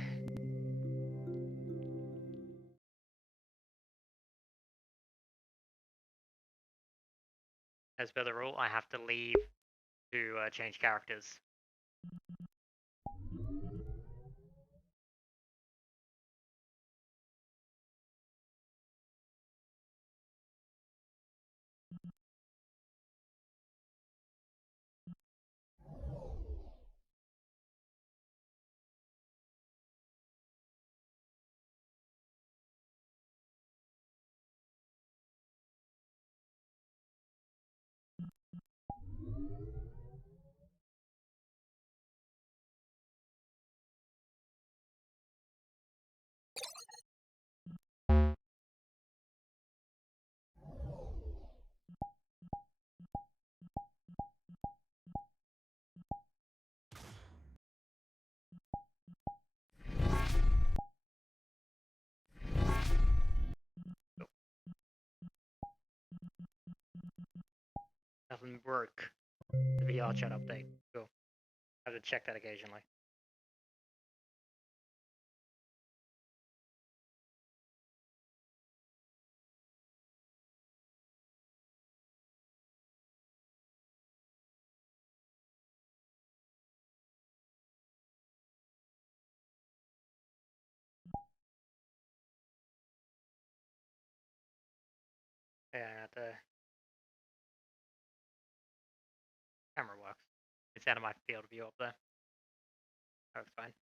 As per the rule, I have to leave to change characters. Doesn't work. The VRChat update. Cool. I have to check that occasionally. Yeah, the camera works. It's out of my field of view up there. That's fine.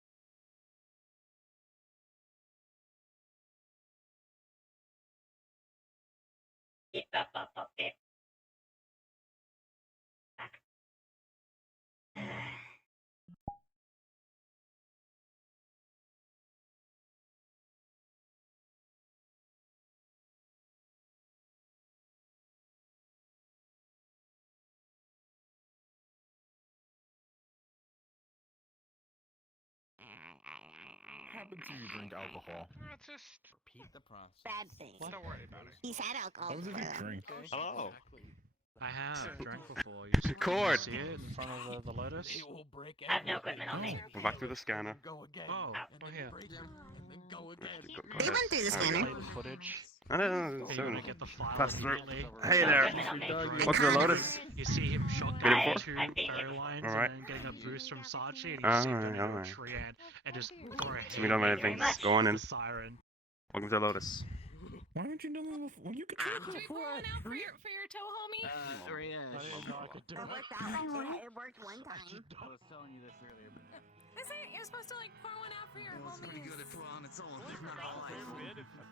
Happens when you drink alcohol. Just repeat the process. Bad thing. Don't worry about it. He's had alcohol. What happens if you drink? Hello. I have drank before. You just Record. see it in front of the Lotus. I have no equipment on me. We're back through the scanner. Oh, here. They went through the scanner. Footage. I know, Hey, you soon. wanna get the file Pass through. immediately? Hey there. What's the Lotus? You see him shot Get down it for? two ferry lines Alright. and then getting a boost from Sachi, and you see them in a Alright. tree and just throw a So we don't know haymaker anything. with Go on in. the siren. Welcome to the Lotus. Why haven't you done this before? You could drink before. For your toe, homie? 3-ish. It worked one time. I was telling you this earlier. You're supposed to like pour one out for your homies. Pretty good at throwing on its own. A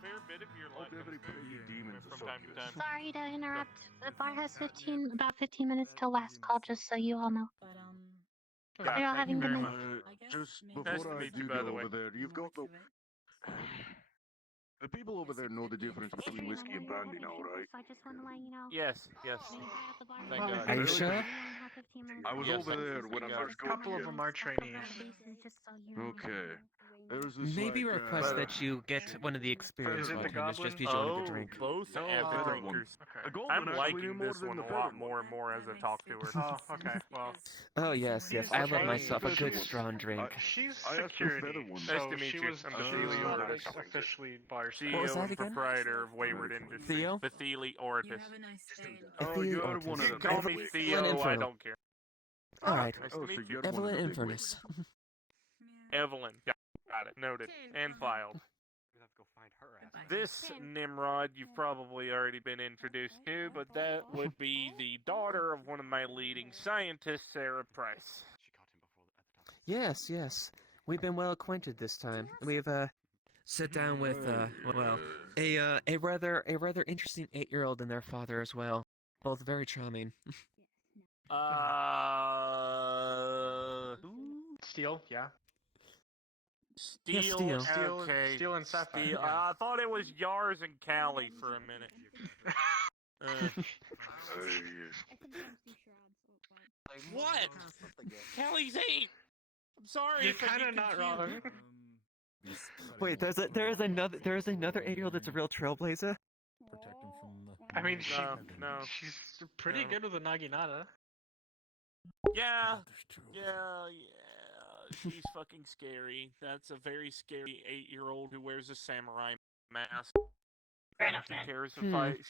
fair bit of your luck from time to time. Sorry to interrupt. The bar has about 15 minutes till last call, just so you all know. Yeah, You're all thank you having a good very night. much. Just Nice to meet you, by the way. there, you've got the people over there know the difference between whiskey and brandy now, right? So I just want to let you know. Yes. Thank God. Are you sure? I was Yes, over there when I first A got couple of here. them are trainees. Okay. There's this Maybe like, request that you get one of the experience Is it the bartenders just goblin? because you want a good drink. Both No, avid better drinkers. A goblin I'm actually liking knew more this than one the a better lot one. more and more as I talk to her. Oh, okay. Well, Oh yes, yes. I love myself a good strong drink. she's I asked for security, better ones. so Nice to meet she you. was I'm she Theo was Ortiz. not officially bar What was CEO that and again? proprietor of Wayward Industries. Theo? Bethely Ortiz. Oh, you're Ortiz. one of You them. can call me Evelyn Theo, I Inferno. don't care. All right. Nice Oh, to so meet you. you're one of Evelyn the big Infernus. Evelyn. Got it. Noted. And filed. This Nimrod you've probably already been introduced to, but that would be the daughter of one of my leading scientists, Sarah Price. Yes, yes. We've been well acquainted this time. We've sat down with a rather interesting 8-year-old and their father as well. Both very charming. Steel, yeah. Steel, Steel. okay. Steel and Sapphire. Steel. yeah. I thought it was Yars and Callie for a minute. What? Callie's 8. I'm sorry. You're if I kind get of not confused. wrong. Wait, there is another 8-year-old that's a real trailblazer. Protect him from the. I mean, No. she's pretty good with a naginata. Yeah. She's fucking scary. That's a very scary 8-year-old who wears a samurai mask.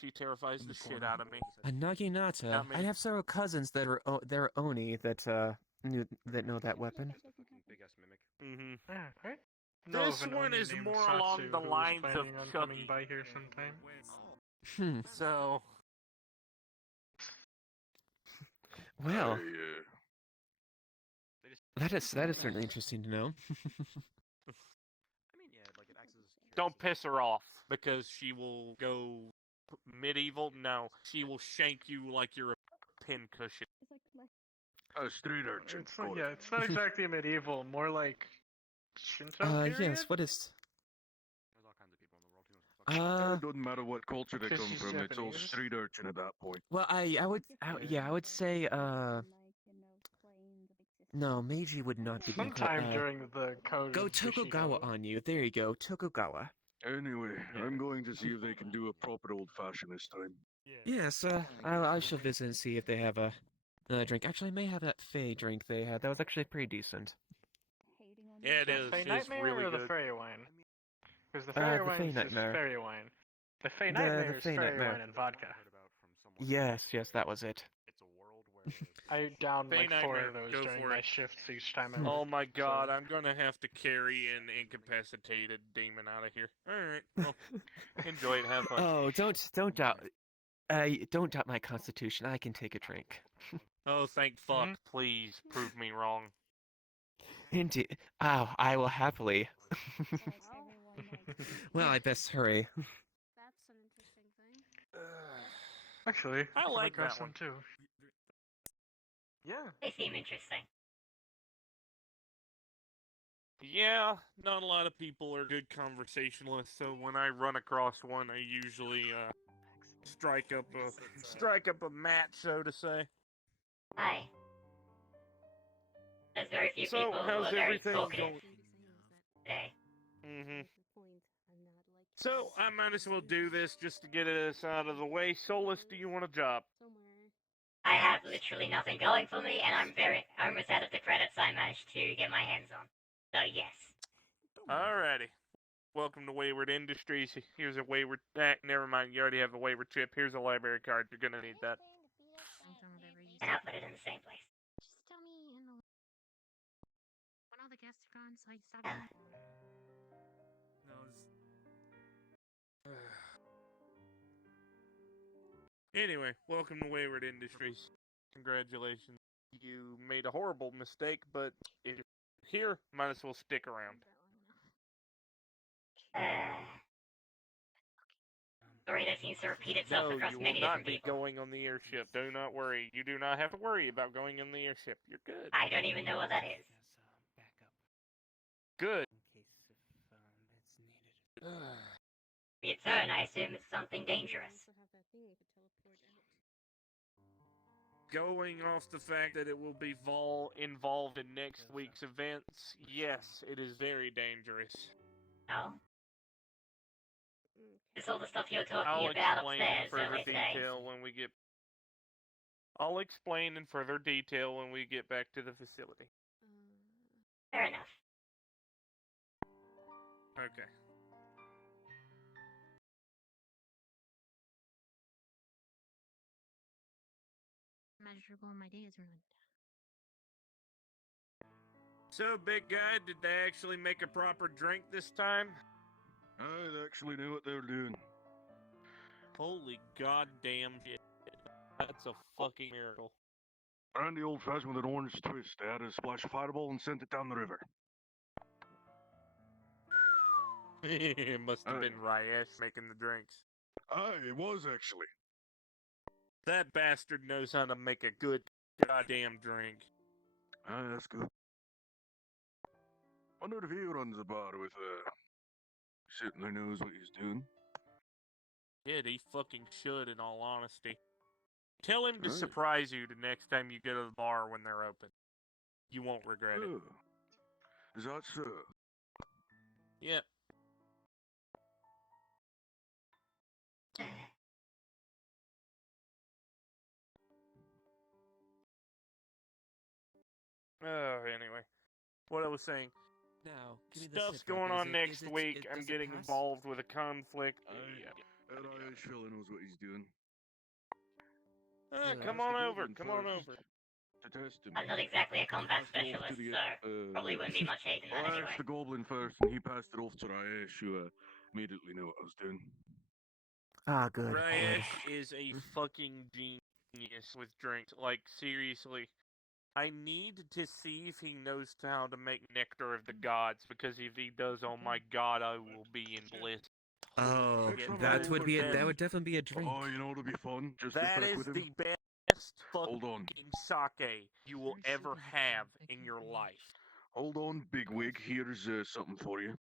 She terrifies the shit out of me. A naginata. Not me. I have several cousins that are they're oni that know that weapon. Mm-hmm. Yeah, right? This one is more along the lines of coming Chucky. by here sometime. So, Well, that is certainly interesting to know. don't piss her off because she will go medieval. No, she will shank you like you're a pincushion. A street urchin. It's not exactly medieval, more like Shinto period? Yes. What is? It doesn't matter what culture they Because come she's from. It's all Japanese. street urchin at that point. Well, I would say no, Meiji would not be. Sometime during the code. Go of Tokugawa on you. There you go, Tokugawa. Anyway, I'm going to see if they can do a proper old fashioned this time. Yes, I shall visit and see if they have another drink. Actually, I may have that Fey drink they had. That was actually pretty decent. Yeah, it is. Fey It's Nightmare really or the good. Fairy Wine? Because the The Fairy Fey Wine is just Nightmare. Fairy Wine. The Fey The Nightmare is Fey Fairy Nightmare. Wine and vodka. Yes, that was it. I downed Fey like 4 Nightmare, of those go during for my it. shifts each time I Oh went. my god, I'm gonna have to carry an incapacitated demon out of here. Alright, well, enjoy it, have fun. Oh, don't doubt. Don't doubt my constitution. I can take a drink. Oh, thank fuck. Please prove me wrong. Indeed. Oh, I will happily. Well, I best hurry. That's an interesting thing. Actually, I like got that some one. too. Yeah. They seem interesting. Yeah, not a lot of people are good conversationalists, so when I run across one, I usually strike up a match, so to say. Hi. There's very few So, people who how's are very everything talkative going? today. So, I might as well do this just to get us out of the way. Solace, do you want a job? I have literally nothing going for me, and I'm almost out of the credits I managed to get my hands on. So yes. Alrighty. Welcome to Wayward Industries. Here's a Wayward... never mind, you already have a Wayward chip. Here's a library card. You're gonna need that. And I'll put it in the same place. Just tell me when all the guests are gone, so I stop in. Anyway, welcome to Wayward Industries. Congratulations. You made a horrible mistake, but if you're here, might as well stick around. Story that seems to repeat itself No, across you will many not different be people. going on the airship. Do not worry. You do not have to worry about going on the airship. You're good. I don't even know what that is. Good. Return, I assume it's something dangerous. Going off the fact that it will be involved in next week's events, yes, it is very dangerous. No? It's all the stuff you're talking I'll about explain in upstairs further earlier today. detail when we get. I'll explain in further detail when we get back to the facility. Fair enough. Okay. Measurable, my day is ruined. So, big guy, did they actually make a proper drink this time? They actually knew what they were doing. Holy goddamn shit. That's a fucking miracle. Brandy old fashioned with an orange twist. They had a splash of fireball and sent it down the river. It must have been Ryesh making the drinks. Aye, it was actually. That bastard knows how to make a good goddamn drink. Aye, that's good. Wonder if he runs a bar with, certainly knows what he's doing. Yeah, he fucking should, in all honesty. Tell him to Right. surprise you the next time you go to the bar when they're open. You won't regret it. Is that so? Yep. Oh, anyway. What I was saying. Now, give me the Stuff's sit rep. going Is on it- next is it- week. it- I'm does it getting pass? involved with a conflict. That Irish fella knows what he's doing. Come on over. Come on over. To test him. I'm not exactly a combat Passed it off to specialist, so probably wouldn't be much aid in that I anyway. asked the goblin first, and he passed it off to Ryesh, who immediately knew what I was doing. Ah, good. Ryesh is a fucking genius with drinks. Like, seriously. I need to see if he knows how to make nectar of the gods, because if he does, oh my god, I will be in bliss. Oh, Yeah, that would be that- that would definitely be a drink. Oh, you know it'll be fun. Just to That fuck is with him. the best fucking sake you will ever have in your life. Hold on, bigwig. Here's something for you.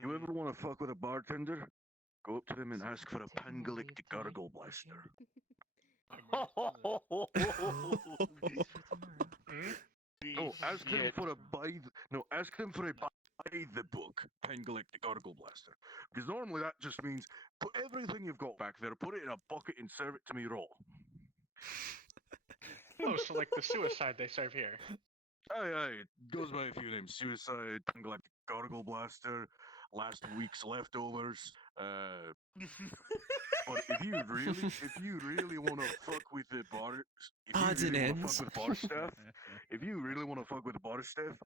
You ever want to fuck with a bartender? Go up to them and ask for a Pangalactic Gargle Blaster. No, ask them for a ask them for a buy the book Pangalactic Gargle Blaster. Because normally that just means put everything you've got back there, put it in a bucket and serve it to me raw. Oh, so like the suicide they serve here. Aye, it goes by a few names. Suicide, Pangalactic Gargle Blaster, last week's leftovers. But if you really want to fuck with the bar, Odds and ends. fuck with bar staff, if you really want to fuck with the bar staff,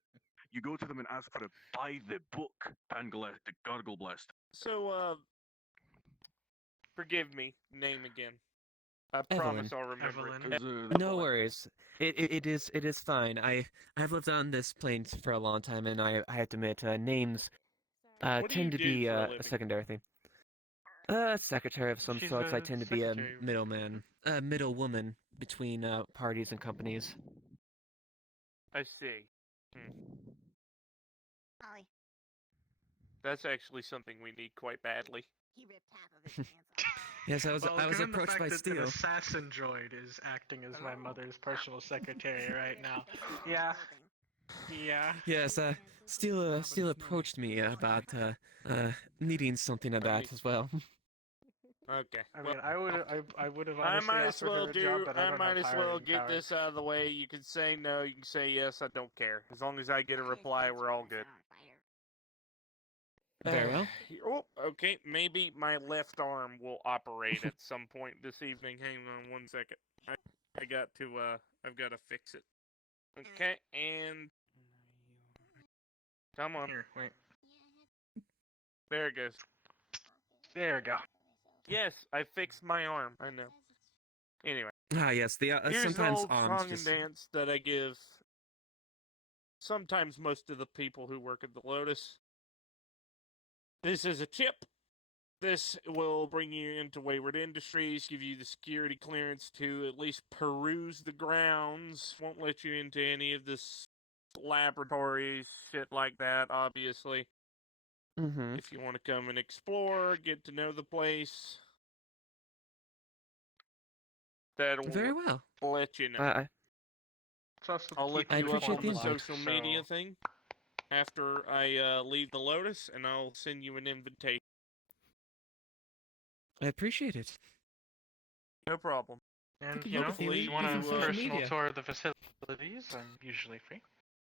you go to them and ask for a buy the book Pangalactic Gargle Blaster. So, Forgive me. Name again. I Evelyn. promise I'll remember Evelyn. it. No worries. It is fine. I've lived on this plane for a long time, and I have to admit, names What do you tend to do be for a a living? secondary thing. Secretary of some She's sorts. a I tend to be a secretary. middleman, a middlewoman between parties and companies. I see. Ollie, That's actually something we need quite badly. he ripped half of his pants off. Yes, I was given approached the by fact that Steel. an assassin droid is acting as my mother's personal secretary right now. Yeah. Yeah. Yes, Steel approached me about needing something of that as well. Okay. I mean, I would have I honestly might as offered well her a job, but I don't might have as well hiring get power. this out of the way. You can say no, you can say yes, I don't care. As long as I get a reply, we're all good. Very well. Oh, okay, maybe my left arm will operate at some point this evening. Hang on 1 second. I've got to fix it. Okay, and come on. Here, wait. There it goes. There we go. Yes, I fixed my arm. I know. Anyway. Ah, yes. The Here's sometimes an old arms song just. and dance that I give sometimes most of the people who work at the Lotus. This is a chip. This will bring you into Wayward Industries, give you the security clearance to at least peruse the grounds. Won't let you into any of this laboratories, shit like that, obviously. Mm-hmm. If you want to come and explore, get to know the place, that'll Very well. let you know. I'll look I you up appreciate on the the invite. social media thing after I leave the Lotus, and I'll send you an invitation. I appreciate it. No problem. And, you you know, hopefully if you want use a social personal media. tour of the facilities, I'm usually free.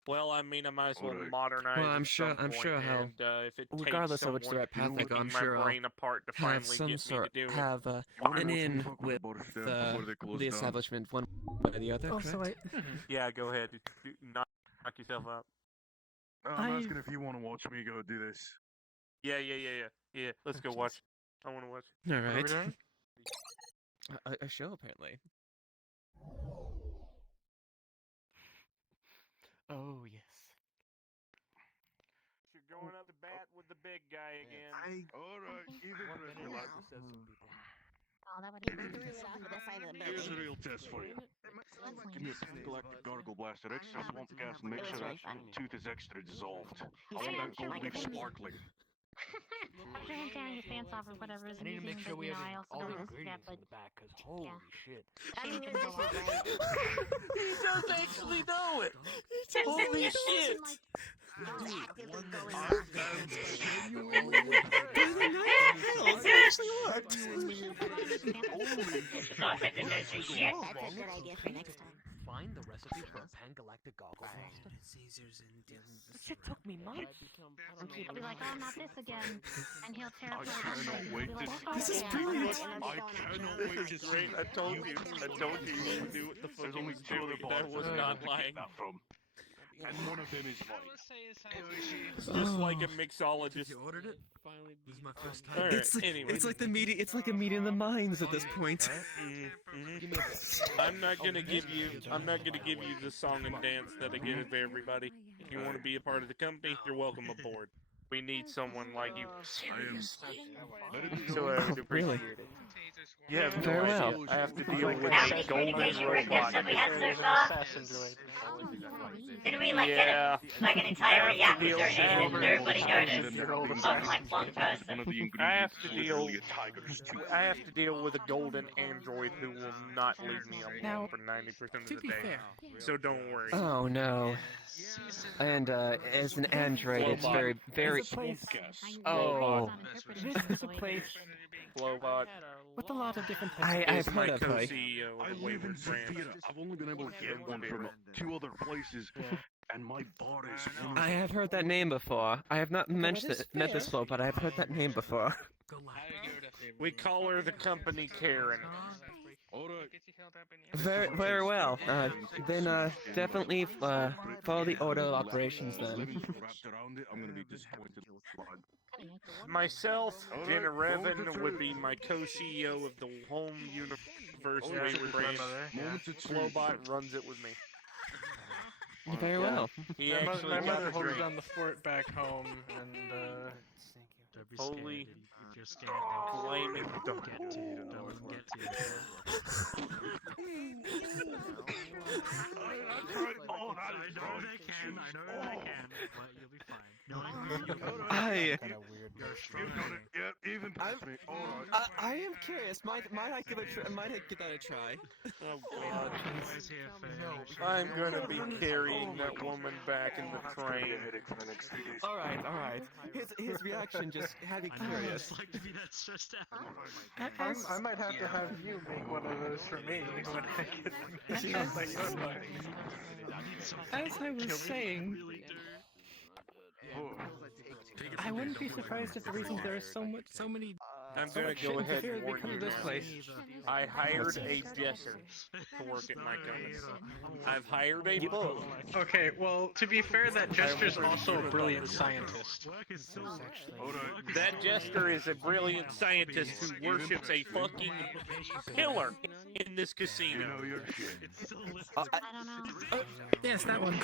Well, I mean, I might as well modernize. Well, I'm at sure. some I'm point, sure how. and, if it Regardless takes of which someone direct path I go, I'm picking my sure I'll brain apart to have finally some get sort me to do have it. an in with the establishment one way or the other. Also, correct? Yeah, go ahead. Knock yourself out. I'm asking if you want to watch me go do this. Yeah. Let's go watch. I want to watch. All What are we right. doing? A show apparently. Oh, yes. You're going up to bat with the big guy again. Alright, keep it crisp, relax. Oh, that would he threw it off of the side of the building. Here's a real test for you. Give me a galactic gargle blaster, extra swamp gas, and make sure that tooth is extra dissolved. I want that gold leaf sparkling. After him tearing his pants off or whatever is I need to make amusing, sure but we you have know, I also all the don't ingredients but in the back, because holy shit. shame can go off. He does actually know it. Holy shit. Find the recipe for a pan-galactic goggle blaster. This shit took me months. I'll be like, oh, not this again. And he'll tear I apart cannot wait like, to oh, see yeah. it. I cannot wait to This is see great. I told you would do what the fuck There's he only was two other doing, and I bars was that I not have to lying. get that from. And one of them is mine. It's just like a mixologist. You ordered it? Finally, this is my first time. Alright, It's like, anyway. it's like the meeting. It's like a meeting of the minds at this point. I'm not gonna give you the song and dance that I give everybody. If you want to be a part of the company, you're welcome aboard. We need someone like you. Seriously. So I would appreciate it. You have no Very idea. well. I have to deal with How a many golden communication robot. requests have we had so far? Did we like get Yeah. like an entire Yahoo associated with everybody known as like one person? I have to deal with a golden android who will not leave me alone for 90% of the day. So don't worry. Oh no. And as an android, it's very, very. Oh. This is a place Flowbot. with a lot of different I've heard my of her. co-CEO I of the live in Wayward brand. Zafira. I've only been able to get one from 2 other places, and my bar is one of I have heard that name before. I have not met this flow, but I have heard that name before. We call her the company Karen. Very well. Then definitely follow the order of operations then. Myself, Jenna Revan, would be my co-CEO of the home universe Wayward Race. Flowbot runs it with me. Very well. He My actually got mother the holds drink. down the fort back home, and Holy if you're scared, flaming don't get to you. Don't get to you. I know they can. But you'll be fine. You're strong. I am curious. Might I give that a try? Oh God! I'm gonna be carrying that woman back in the train. All right. His reaction just had me curious. Like to be that stressed out. I might have to have you make one of those for me when I get my own body. As I was saying, I wouldn't be surprised if the reason there is so many. I'm gonna go ahead and warn you this now. place. I hired a jester to work at my company. I've hired a book. Okay, well, to be fair, that Jester's also a brilliant scientist. That jester is a brilliant scientist who worships a fucking pillar in this casino. Yes, that one.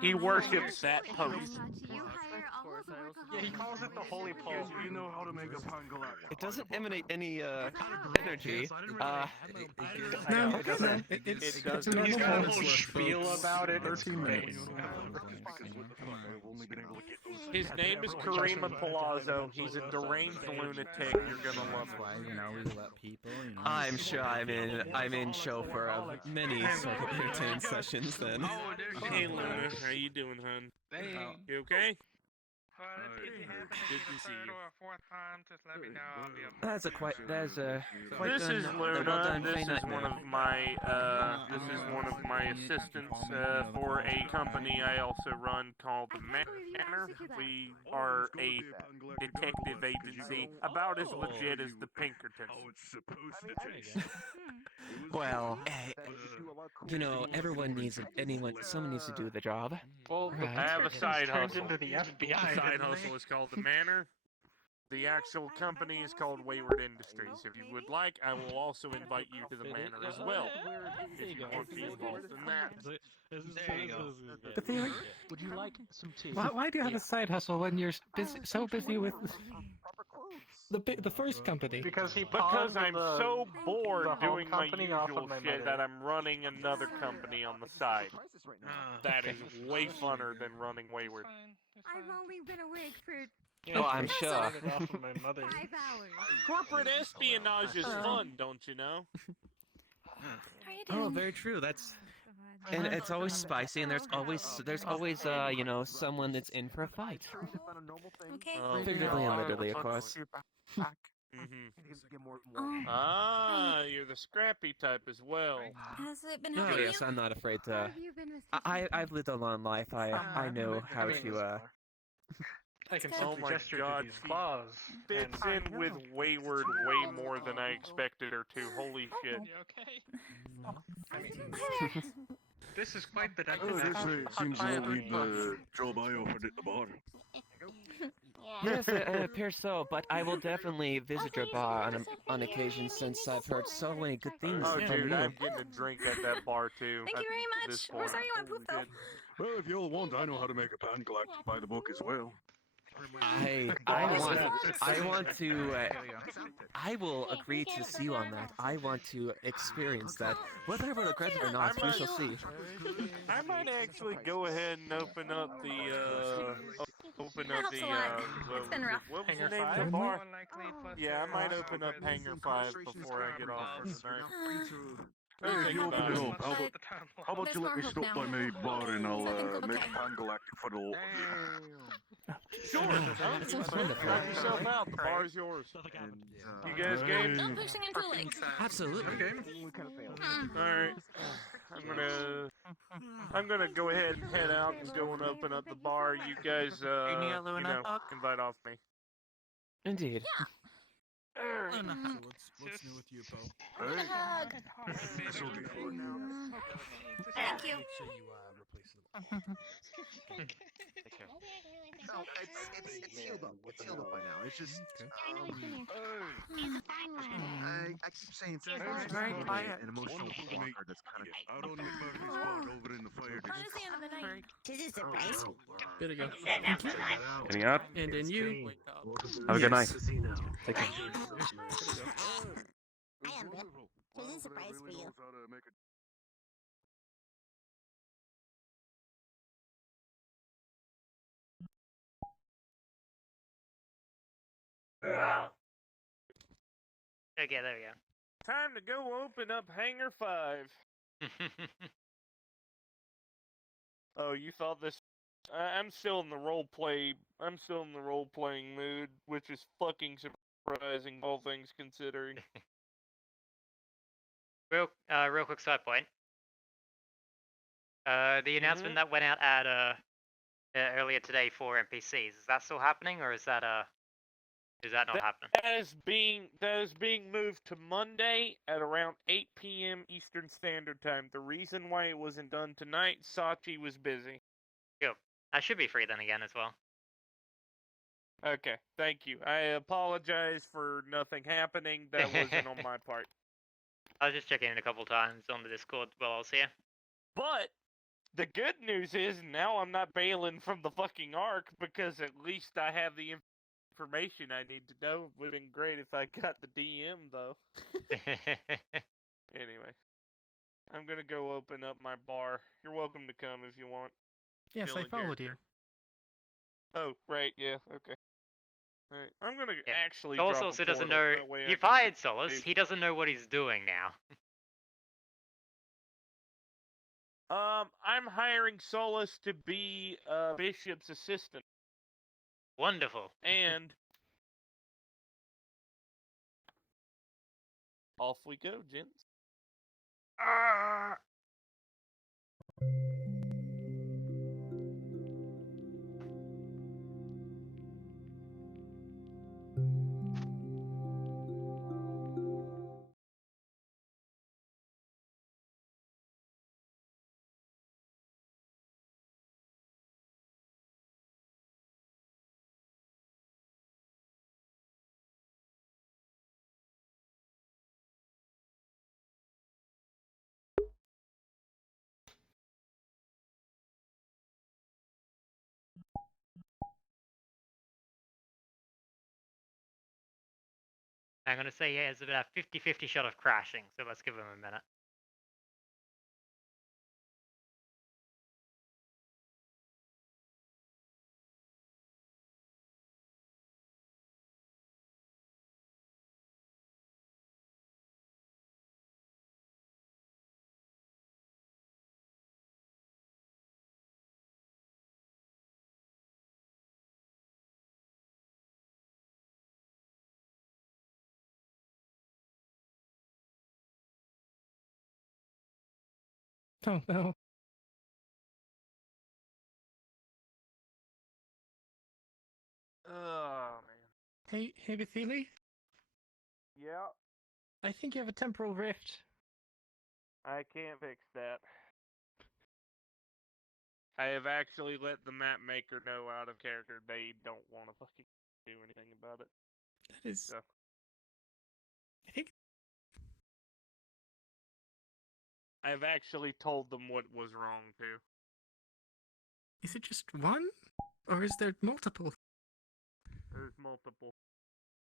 He worships that post. Yeah, he calls it the holy pole. You know how to make a pangalactic. It doesn't emanate any energy. No, it doesn't. It doesn't. He's got a whole spiel about it. 13 minutes. His name is Karima Palazzo. He's a deranged lunatic. You're gonna love him. You know, we let people. You know. I'm sure I'm in chauffeur of many sort of entertained sessions then. Hey Luna, how you doing, hun? You okay? Good to see you. That's a quite This done, is well Luna. done This is nightmare. one of my assistants for a company I also run called the Manor. We are a detective agency, about as legit as the Pinkertons. How it's supposed to taste. Well, someone needs to do the job. Well, Right. I have a side hustle. into the FBI. Side hustle is called the Manor. The actual company is called Wayward Industries. If you would like, I will also invite you to the Manor as well. If you want to be involved in that. There you go. But the, Would you like some tea? why do you have a side hustle when you're so busy with the first company? Because I'm so bored the home doing my company off of usual my shit mother. that I'm running another company on the side. That is way funner than running Wayward. I've only been awake for Oh, I'm sure. Off of my mother. 5 hours. Corporate espionage is fun, don't you know? Oh, very true. That's and it's always spicy, and there's always someone that's in for a fight. Okay. Figuratively and literally, of course. You're the scrappy type as well. Has it been Oh helping yes, you? I'm not afraid How to. have you been, Mr. I've lived a long life. I know how to. I can Oh simply my gesture God, to these claws. Fits in with Wayward way more than I expected her to. Holy shit. Okay? This is quite the Oh, this seems to lead the job I offered at the bar. Yes, it appears so, but I will definitely visit your bar on occasion since I've heard so many good things Oh, from dude, you. I'm getting a drink at that bar too. Thank you very at much. this We're point. sorry you want poop though. Well, if you all want, I know how to make a pan galactic by the book as well. I will agree to see you on that. I want to experience that. Whether I regret it or not, we shall see. I might actually go ahead and open up the It's been rough. what was the name of the bar? Yeah, I might open up Hangar 5 before I get off for tonight. Hey, if you open it up, how about There's you let more me hope stop now. by my bar and I'll So I think we'll be make okay. pan galactic for the lot. Sure. That sounds wonderful. Knock yourself out. The bar is yours. You guys game? Don't push things into legs. Absolutely. Alright. I'm gonna go ahead and head out and go and open up the bar. You guys, invite off me. Indeed. So what's new with you, Poe? This will be fun. Thank you. Make sure you replace them. No, it's healed up. It's healed up by now. It's just I keep saying it's Very quiet. An emotional blocker that's kind of. Out on the party spot over in the fire district. This is a surprise. There you go. Thank you. Getting up. And then you. Have a good night. Take care. I am Rip. This is a surprise for you. Okay, there we go. Time to go open up Hangar 5. Oh, you thought this? I'm still in the role play. I'm still in the role playing mood, which is fucking surprising, all things considering. Real quick side point. The announcement that went out at earlier today for NPCs, is that still happening, or is that not happening? That is being moved to Monday at around 8 p.m. Eastern Standard Time. The reason why it wasn't done tonight, Sachi was busy. Good. I should be free then again as well. Okay, thank you. I apologize for nothing happening. That wasn't on my part. I was just checking in a couple times on the Discord while I was here. But the good news is now I'm not bailing from the fucking Ark because at least I have the information I need to know. It would have been great if I got the DM though. Anyway, I'm gonna go open up my bar. You're welcome to come if you want. Yes, Still I in followed character. you. Oh, right, yeah, okay. Alright, I'm gonna actually Solace drop a also doesn't portal, know. that way I You can fired Solace. save- He doesn't know what he's doing now. I'm hiring Solace to be Bishop's assistant. Wonderful. And off we go, gents. I'm gonna say he has about a 50-50 shot of crashing, so let's give him a minute. Oh no. Oh man. Hey, Bethily? Yeah, I think you have a temporal rift. I can't fix that. I have actually let the map maker know out of character they don't want to fucking do anything about it. That is. So. I think. I've actually told them what was wrong too. Is it just one? Or is there multiple? There's multiple.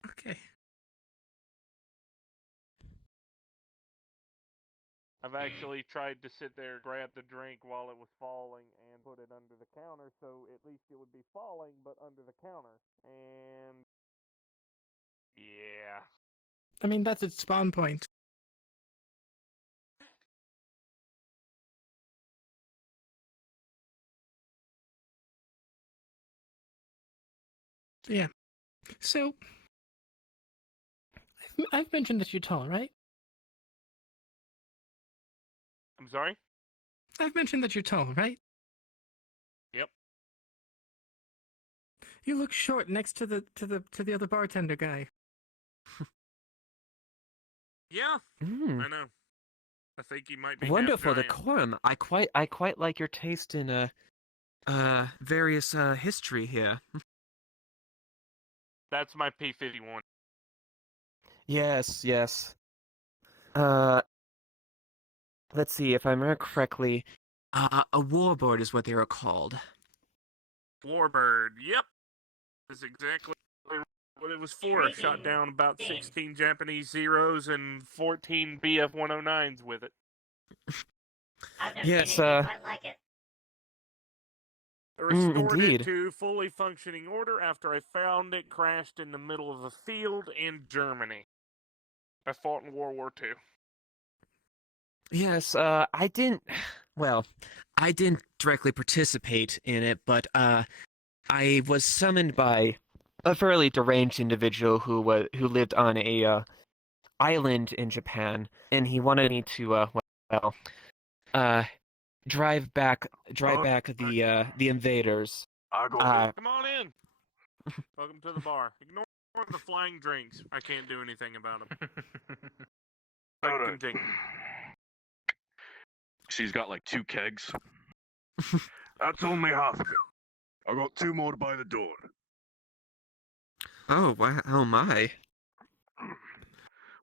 Okay. I've actually tried to sit there, grab the drink while it was falling, and put it under the counter, so at least it would be falling, but under the counter. And yeah. I mean, that's its spawn point. Yeah. So, I've mentioned that you're tall, right? I'm sorry? I've mentioned that you're tall, right? Yep. You look short next to the other bartender guy. Yeah, Mm. I know. I think he might be Wonderful half giant. decorum. I quite like your taste in various history here. That's my P-51. Yes, yes. Let's see if I remember correctly. A warbird is what they were called. Warbird. Yep. That's exactly what it was for. Shot down about 16 Japanese Zeros and 14 BF-109s with it. Yes, I like it. I restored indeed. it to fully functioning order after I found it crashed in the middle of a field in Germany. I fought in World War II. Yes, I didn't directly participate in it, but I was summoned by a fairly deranged individual who lived on a island in Japan, and he wanted me to drive back the invaders. Come on in. Welcome to the bar. Ignore the flying drinks. I can't do anything about them. Continue. She's got like 2 kegs. That's only half of it. I got 2 more by the door. Oh wow! Oh my!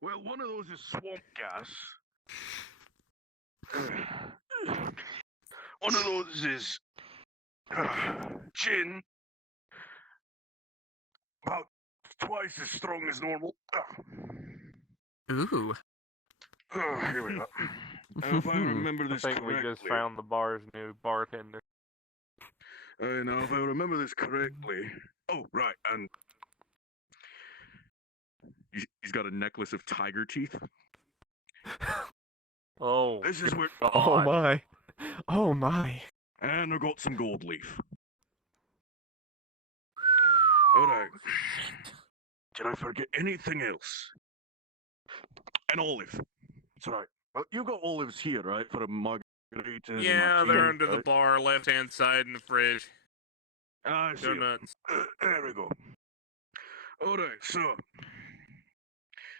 Well, one of those is swamp gas. One of those is gin. About twice as strong as normal. Ooh. Here we go. If I remember this I think correctly, we just found the bar's new bartender. Now, if I remember this correctly. Oh, right, and he's got a necklace of tiger teeth. Oh. This is where. Oh my! Oh my! And I got some gold leaf. Alright. Did I forget anything else? An olive. That's right. Well, you got olives here, right? For a margaritas. Yeah, and they're martinis, under the right? bar, left-hand side in the fridge. I see. Donuts. There we go. Alright, so.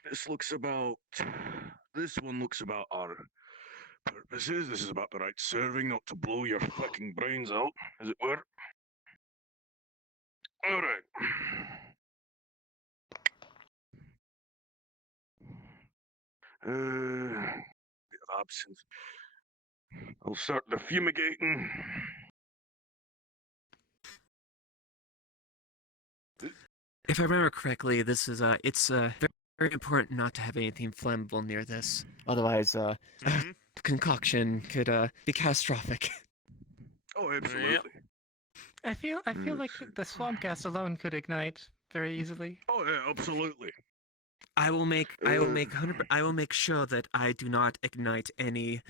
This one looks about our purposes. This is about the right serving, not to blow your fucking brains out, as it were. Alright. Bit of absinthe. I'll start the fumigating. If I remember correctly, this is it's very important not to have anything flammable near this. Otherwise, concoction could be catastrophic. Oh, absolutely. I feel like the swamp gas alone could ignite very easily. Oh yeah, absolutely. I will make sure that I do not ignite any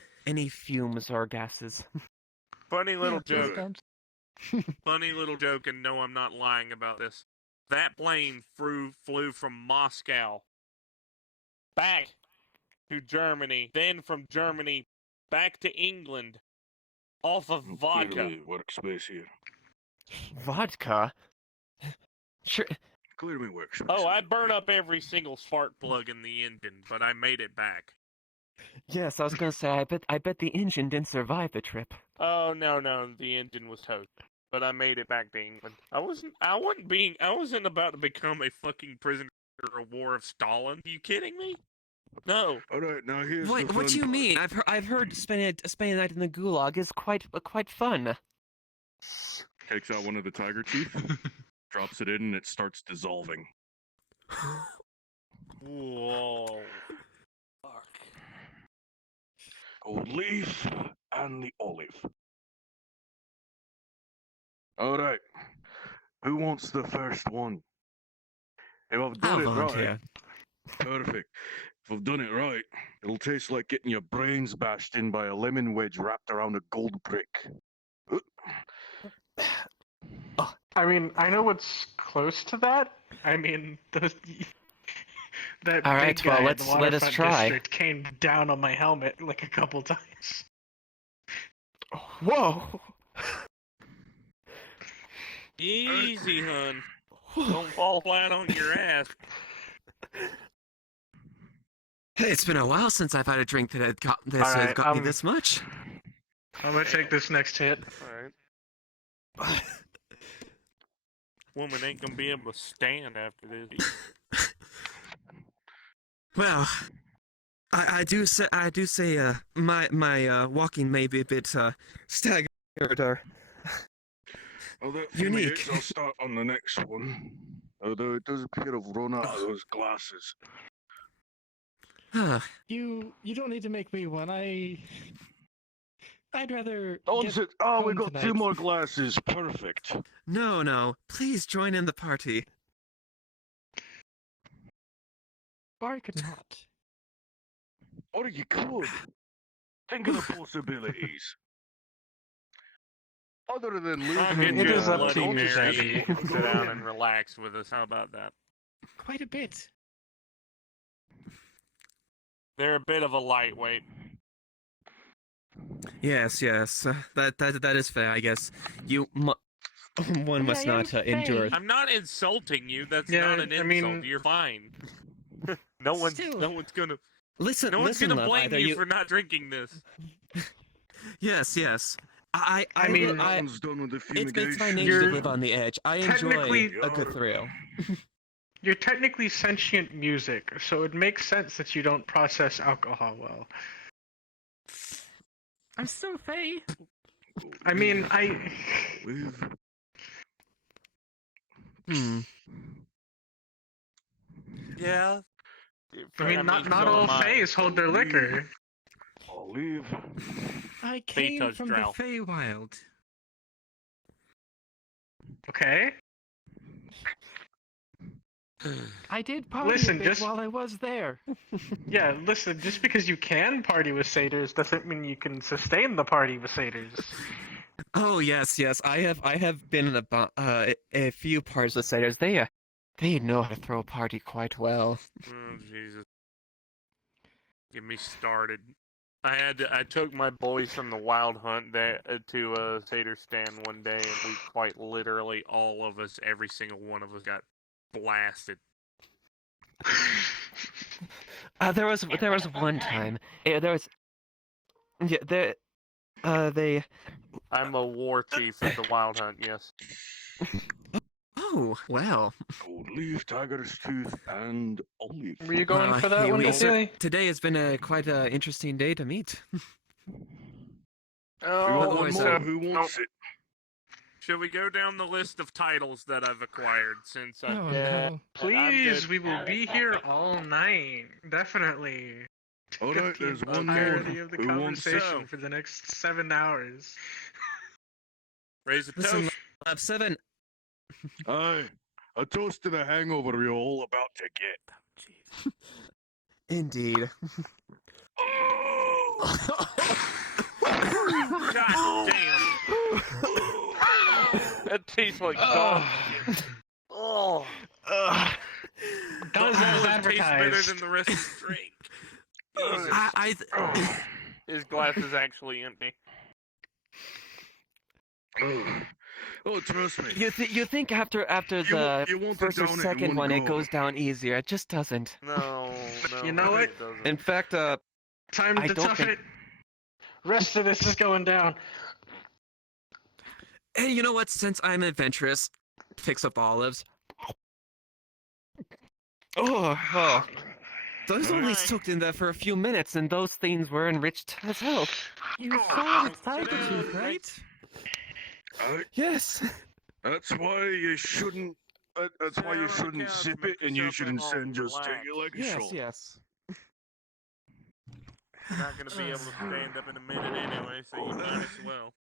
fumes or gases. Funny little Yeah, joke. Funny little joke, and no, I'm not lying about this. That plane flew from Moscow back to Germany, then from Germany back to England off of vodka. Clearly workspace here. Vodka? Sure. Clearly workspace. Oh, I burn up every single spark plug in the engine, but I made it back. Yes, I was gonna say. I bet the engine didn't survive the trip. Oh no, the engine was toast. But I made it back to England. I wasn't about to become a fucking prisoner of war of Stalin. Are you kidding me? No. Alright, now here's What the fun do you part. mean? I've heard spending a night in the gulag is quite fun. Takes out one of the tiger teeth, drops it in, and it starts dissolving. Whoa. Gold leaf and the olive. Alright. Who wants the first one? If I've done I'll it volunteer. right. Perfect. If I've done it right, it'll taste like getting your brains bashed in by a lemon wedge wrapped around a gold brick. I mean, I know what's close to that. I mean, that All big right, guy well, in the let us waterfront try. district came down on my helmet like a couple times. Whoa! Easy, hun. Don't fall flat on your ass. Hey, it's been a while since I've had a drink that had got this Alright, got me this much. I'm gonna take this next hit. Alright. Woman ain't gonna be able to stand after this. Well, I do say my walking may be a bit staggered or Well, that unique. I'll start on the next one. Although it does appear I've run out of those glasses. You don't need to make me one. I'd rather. We got tonight. 2 more glasses. Perfect. No, please join in the party. Or I could not. Or you could. Think of the possibilities. Other than I'll losing get you is a up to Bloody you, Mary Zabby. and sit down and relax with us. How about that? Quite a bit. They're a bit of a lightweight. Yes, that is fair. I guess one must not endure. I'm not insulting you. That's Yeah, not an insult. mean- You're fine. no one's gonna Listen, gonna love, blame either you for not drinking this. Yes. I mean, Everyone's done with the it's my fumigation. nature to live on the edge. I enjoy technically- a good thrill. You're technically sentient music, so it makes sense that you don't process alcohol well. I'm still Faye. I mean, Yeah. I mean, not all Fays hold their liquor. I'll leave. I Faye came touched from the Drow. Feywild. Okay. I did party Listen, a bit just- while I was there. Yeah, listen, just because you can party with satyrs doesn't mean you can sustain the party with satyrs. Oh yes. I have been in a few parties with satyrs. They know how to throw a party quite well. Oh Jesus! Get me started. I took my boys from the wild hunt to a satyr stand one day, and we quite literally all of us, every single one of us, got blasted. There was one time. They. I'm a war chief of the wild hunt. Yes. Oh well. Gold leaf, tiger's tooth, and olive. Were you going Well, for that one, Vasily? Today has been quite an interesting day to meet. Oh, one so more. Who wants it? should we go down the list of titles that I've acquired since I'm Oh, dead? no. Please, we will be here all night. Definitely. All right, there's one entirety more. of the Who wants it? conversation for the next 7 hours. Raise a Listen, toast. Lab 7. Aye, a toast to the hangover you're all about to get. Indeed. God damn! That tastes like dog shit. Oh. Does The as olive tastes better advertised. than the rest of the drink. Jesus. His glass is actually empty. Oh, trust me. You think after the you want to first or down it in second one one it go. goes down easier? It just doesn't. No. You know what? It doesn't. In fact, Time I to don't tough think- it. Rest of this is going down. Hey, you know what? Since I'm adventurous, picks up olives. Oh. Those only soaked in there for a few minutes, and those things were enriched as hell. You saw the tiger tooth, right? Yes. That's why you shouldn't. That's why you shouldn't sip it, and you shouldn't send just take it like a shot. Yes. You're not going to be able to stand up in a minute anyway, so you might as well.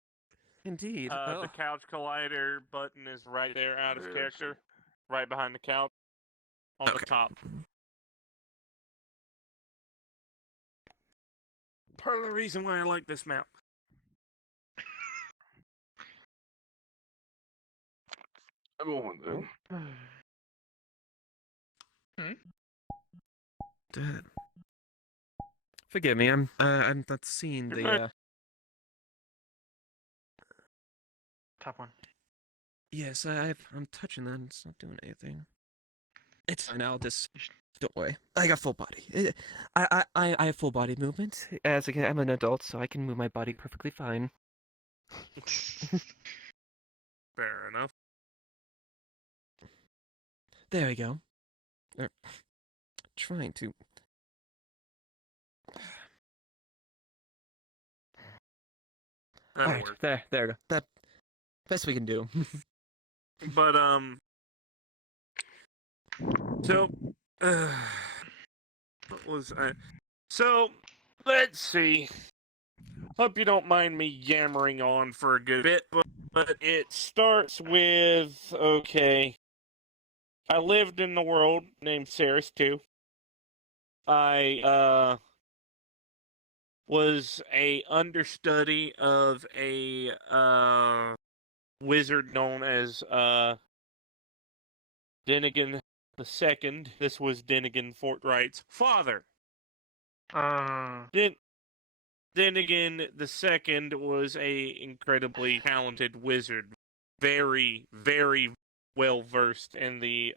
Indeed. The couch collider button is right there, out of character, right behind the couch, on the top. Part of the reason why I like this map. Come on, then. Dad. Forgive me. I'm not seeing the. Top one. Yes, I'm touching that. And it's not doing anything. It's fine. I'll just Don't worry. I got full body. I have full body movement. As again, I'm an adult, so I can move my body perfectly fine. Fair enough. There we go. Trying to. Alright, there we go. That best we can do. But so what was I? So let's see. Hope you don't mind me yammering on for a good bit, but it starts with okay. I lived in the world named Solace too. I was a understudy of a wizard known as Dennigan II. This was Dennigan Fortright's father. Dennigan II was a incredibly talented wizard, very, very well versed in the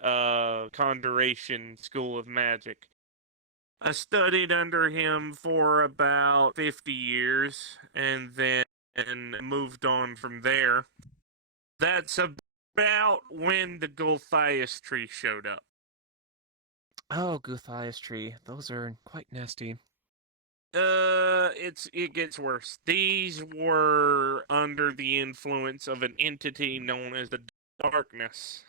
conjuration school of magic. I studied under him for about 50 years and then moved on from there. That's about when the Gulthias tree showed up. Oh, Gulthias tree. Those are quite nasty. It gets worse. These were under the influence of an entity known as the Darkness.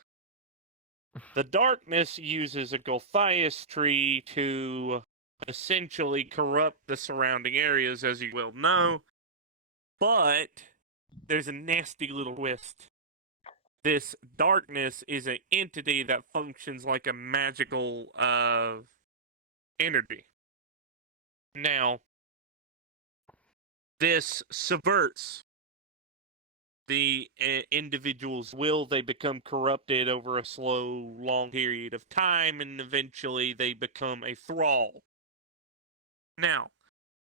The Darkness uses a Gulthias tree to essentially corrupt the surrounding areas, as you well know. But there's a nasty little twist. This Darkness is an entity that functions like a magical energy. Now, this subverts the individual's will. They become corrupted over a slow, long period of time, and eventually they become a thrall. Now,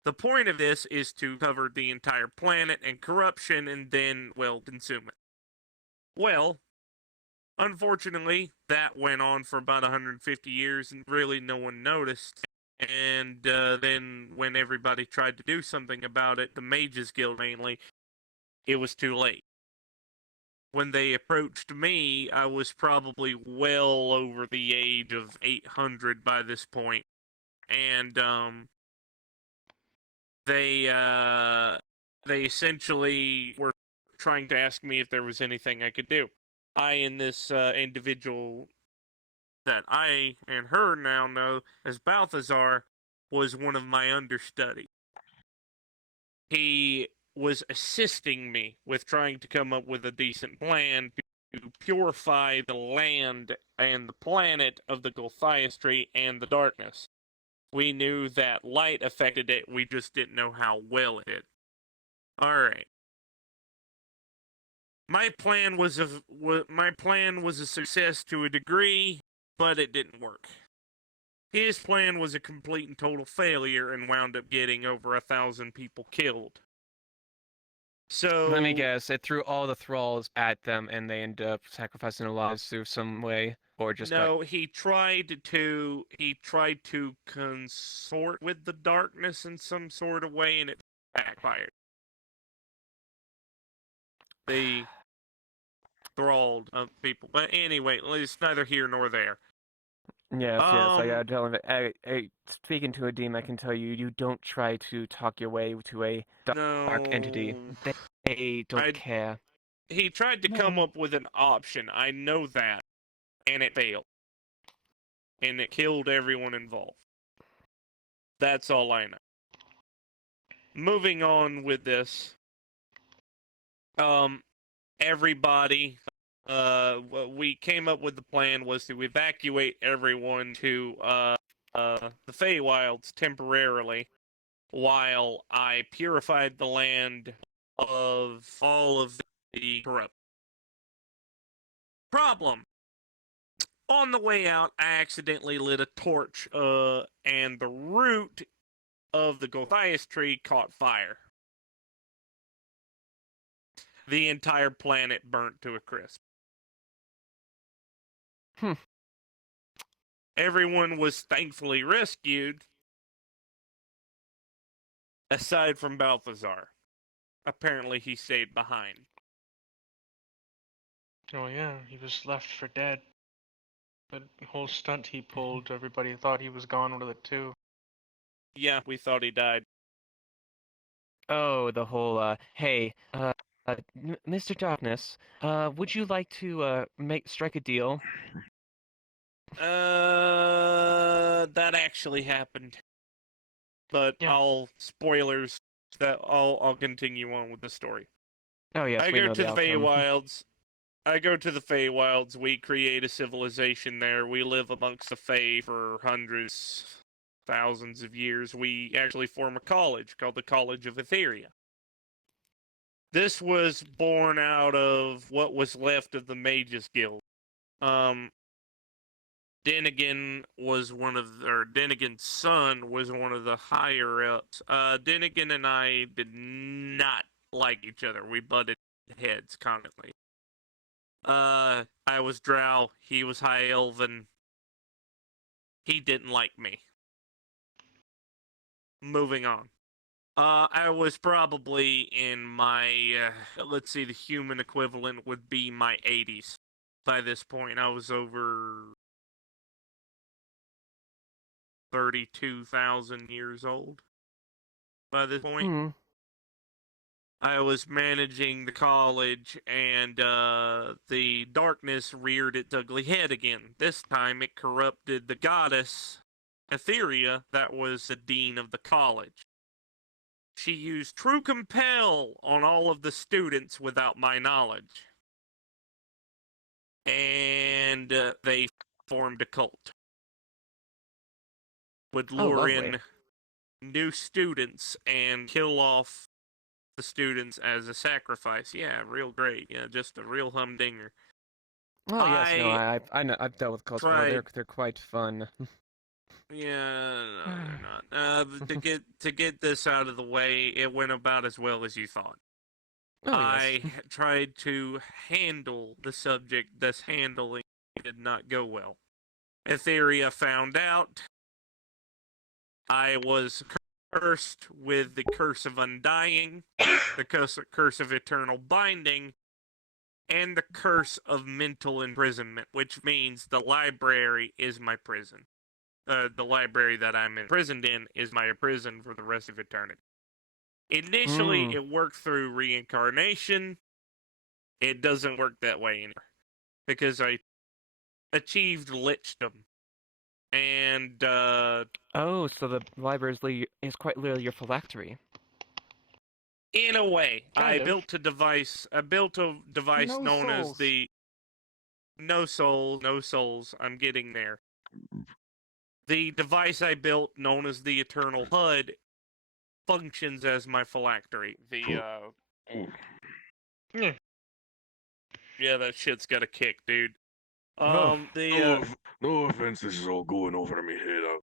the point of this is to cover the entire planet in corruption and then, well, consume it. Well, unfortunately, that went on for about 150 years and really no one noticed. And then when everybody tried to do something about it, the Mages Guild mainly, it was too late. When they approached me, I was probably well over the age of 800 by this point. And they essentially were trying to ask me if there was anything I could do. I and this individual that I and her now know as Balthazar was one of my understudies. He was assisting me with trying to come up with a decent plan to purify the land and the planet of the Gulthias tree and the Darkness. We knew that light affected it, we just didn't know how well it did. Alright. My plan was a success to a degree, but it didn't work. His plan was a complete and total failure and wound up getting over 1,000 people killed. So let me guess, it threw all the thralls at them and they ended up sacrificing their lives through some way, or just no, he tried to consort with the Darkness in some sort of way and it backfired. They thralled people. But anyway, it's neither here nor there. Yes, I gotta tell him. Speaking to a demon, I can tell you, you don't try to talk your way to a dark entity. They don't care. He tried to come up with an option. I know that. And it failed. And it killed everyone involved. That's all I know. Moving on with this. Everybody... we came up with the plan was to evacuate everyone to the Feywilds temporarily while I purified the land of all of the corrupt. Problem. On the way out, I accidentally lit a torch and the root of the Gulthias tree caught fire. The entire planet burnt to a crisp. Everyone was thankfully rescued, aside from Balthazar. Apparently he stayed behind. Oh yeah, he was left for dead. That whole stunt he pulled, everybody thought he was gone with it too. Yeah, we thought he died. Oh, the whole, hey, Mr. Darkness, would you like to, strike a deal? That actually happened. But spoilers, I'll continue on with the story. Oh, yes, I we go know to the the outcome. Feywilds, we create a civilization there, we live amongst the Fey for hundreds, thousands of years. We actually form a college called the College of Etheria. This was born out of what was left of the Mages Guild. Denigan's son was one of the higher ups. Denigan and I did not like each other. We butted heads constantly. I was Drow, he was High Elven. He didn't like me. Moving on. I was probably in my, let's see, the human equivalent would be my 80s. By this point, I was over 32,000 years old. By this point, I was managing the college, and the darkness reared its ugly head again. This time, it corrupted the goddess Etheria, that was the dean of the college. She used True Compel on all of the students without my knowledge. And they formed a cult. Would lure in new students and kill off the students as a sacrifice. Yeah, real great. Yeah, just a real humdinger. Oh, yes, no, I know, I've dealt with cults before. They're quite fun. Yeah, no, they're not. To get this out of the way, it went about as well as you thought. Oh, yes. I tried to handle the subject. This handling did not go well. Etheria found out. I was cursed with the curse of undying, the curse of eternal binding, and the curse of mental imprisonment, which means the library is my prison. The library that I'm imprisoned in is my prison for the rest of eternity. Initially, it worked through reincarnation. It doesn't work that way anymore. Because I achieved lichdom. And, Oh, so the library is quite literally your phylactery. In a way. Kind of. built a device known as the... No souls, I'm getting there. The device I built, known as the Eternal HUD, functions as my phylactery. Yeah, that shit's got a kick, dude. No offense, this is all going over my head. I've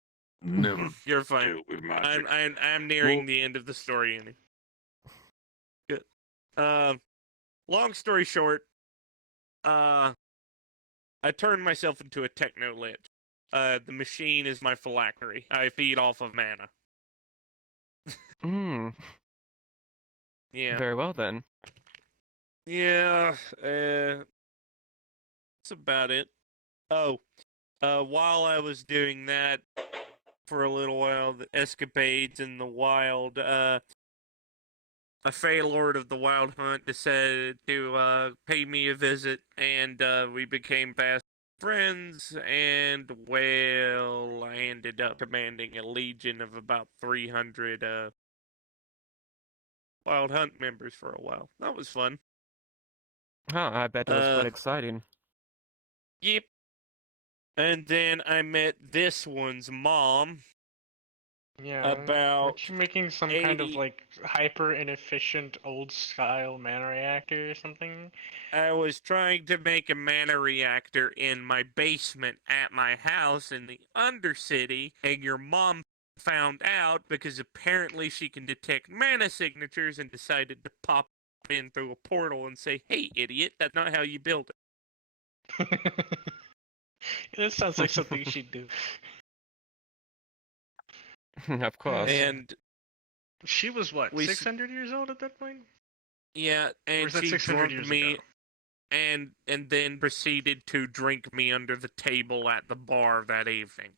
never You're fine. dealt with magic. I'm nearing the end of the story, Andy. Good. Long story short, I turned myself into a techno-lich. The machine is my phylactery. I feed off of mana. Yeah. Very well, then. Yeah, that's about it. Oh, while I was doing that for a little while, the escapades in the wild, a Fey Lord of the Wild Hunt decided to pay me a visit, and we became fast friends, and, well, I ended up commanding a legion of about 300 Wild Hunt members for a while. That was fun. Huh, I bet that was quite exciting. Yep. And then I met this one's mom. Yeah, aren't you making some kind of, like, hyper-inefficient, old-style mana reactor or something? I was trying to make a mana reactor in my basement at my house in the Undercity, and your mom found out because apparently she can detect mana signatures and decided to pop in through a portal and say, "Hey, idiot, that's not how you build it." That sounds like something she'd do. Of course. And she was what, 600 years old at that point? Yeah, and was that she 600 drunk years me, ago? and then proceeded to drink me under the table at the bar that evening.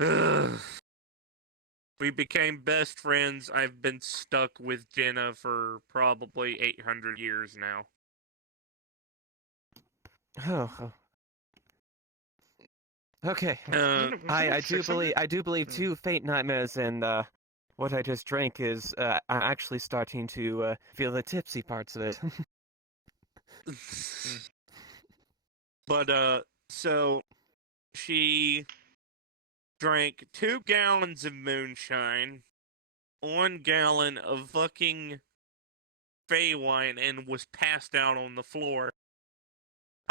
Ugh. We became best friends. I've been stuck with Jenna for probably 800 years now. Oh. Okay. Uh, I do believe 2 faint nightmares and what I just drank is I'm actually starting to feel the tipsy parts of it. But so she drank 2 gallons of moonshine, 1 gallon of fucking Fey wine, and was passed out on the floor.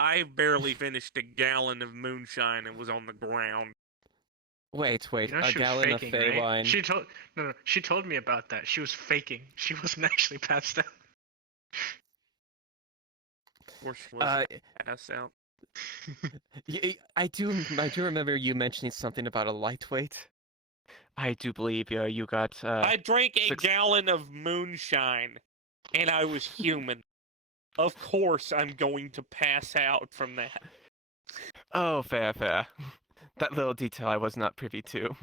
I barely finished a gallon of moonshine and was on the ground. Wait, You know, a she was gallon of faking, Fey right? wine. She told me about that. She was faking. She wasn't actually passed out. Or she wasn't passed out. I do remember you mentioning something about a lightweight. I do believe you got. I drank a gallon of moonshine, and I was human. Of course, I'm going to pass out from that. Oh, fair. That little detail I was not privy to.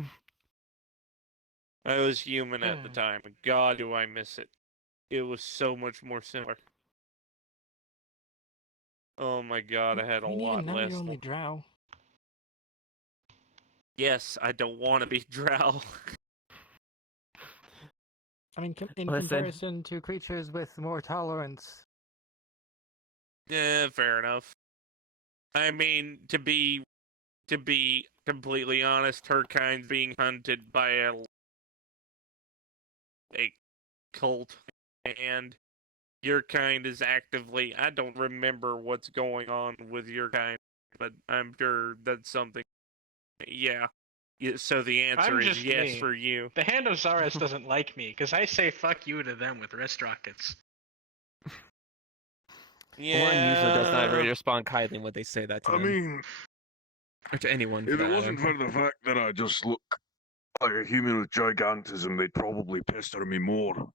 I was human at the time. God, do I miss it. It was so much more similar. Oh my god, I had a lot now less. You're only drow. Yes, I don't want to be drow. I mean, in Listen. comparison to creatures with more tolerance. Yeah, fair enough. I mean, to be completely honest, her kind's being hunted by a cult, and your kind is actively. I don't remember what's going on with your kind, but I'm sure that's something. Yeah. So the answer I'm is just yes me. for you. The Hand of Zaras doesn't like me, because I say fuck you to them with wrist rockets. Yeah. One usually does not really respond kindly when they say that to I them. mean, or to anyone. if it wasn't for the fact that I just look like a human with gigantism, they'd probably pester me more.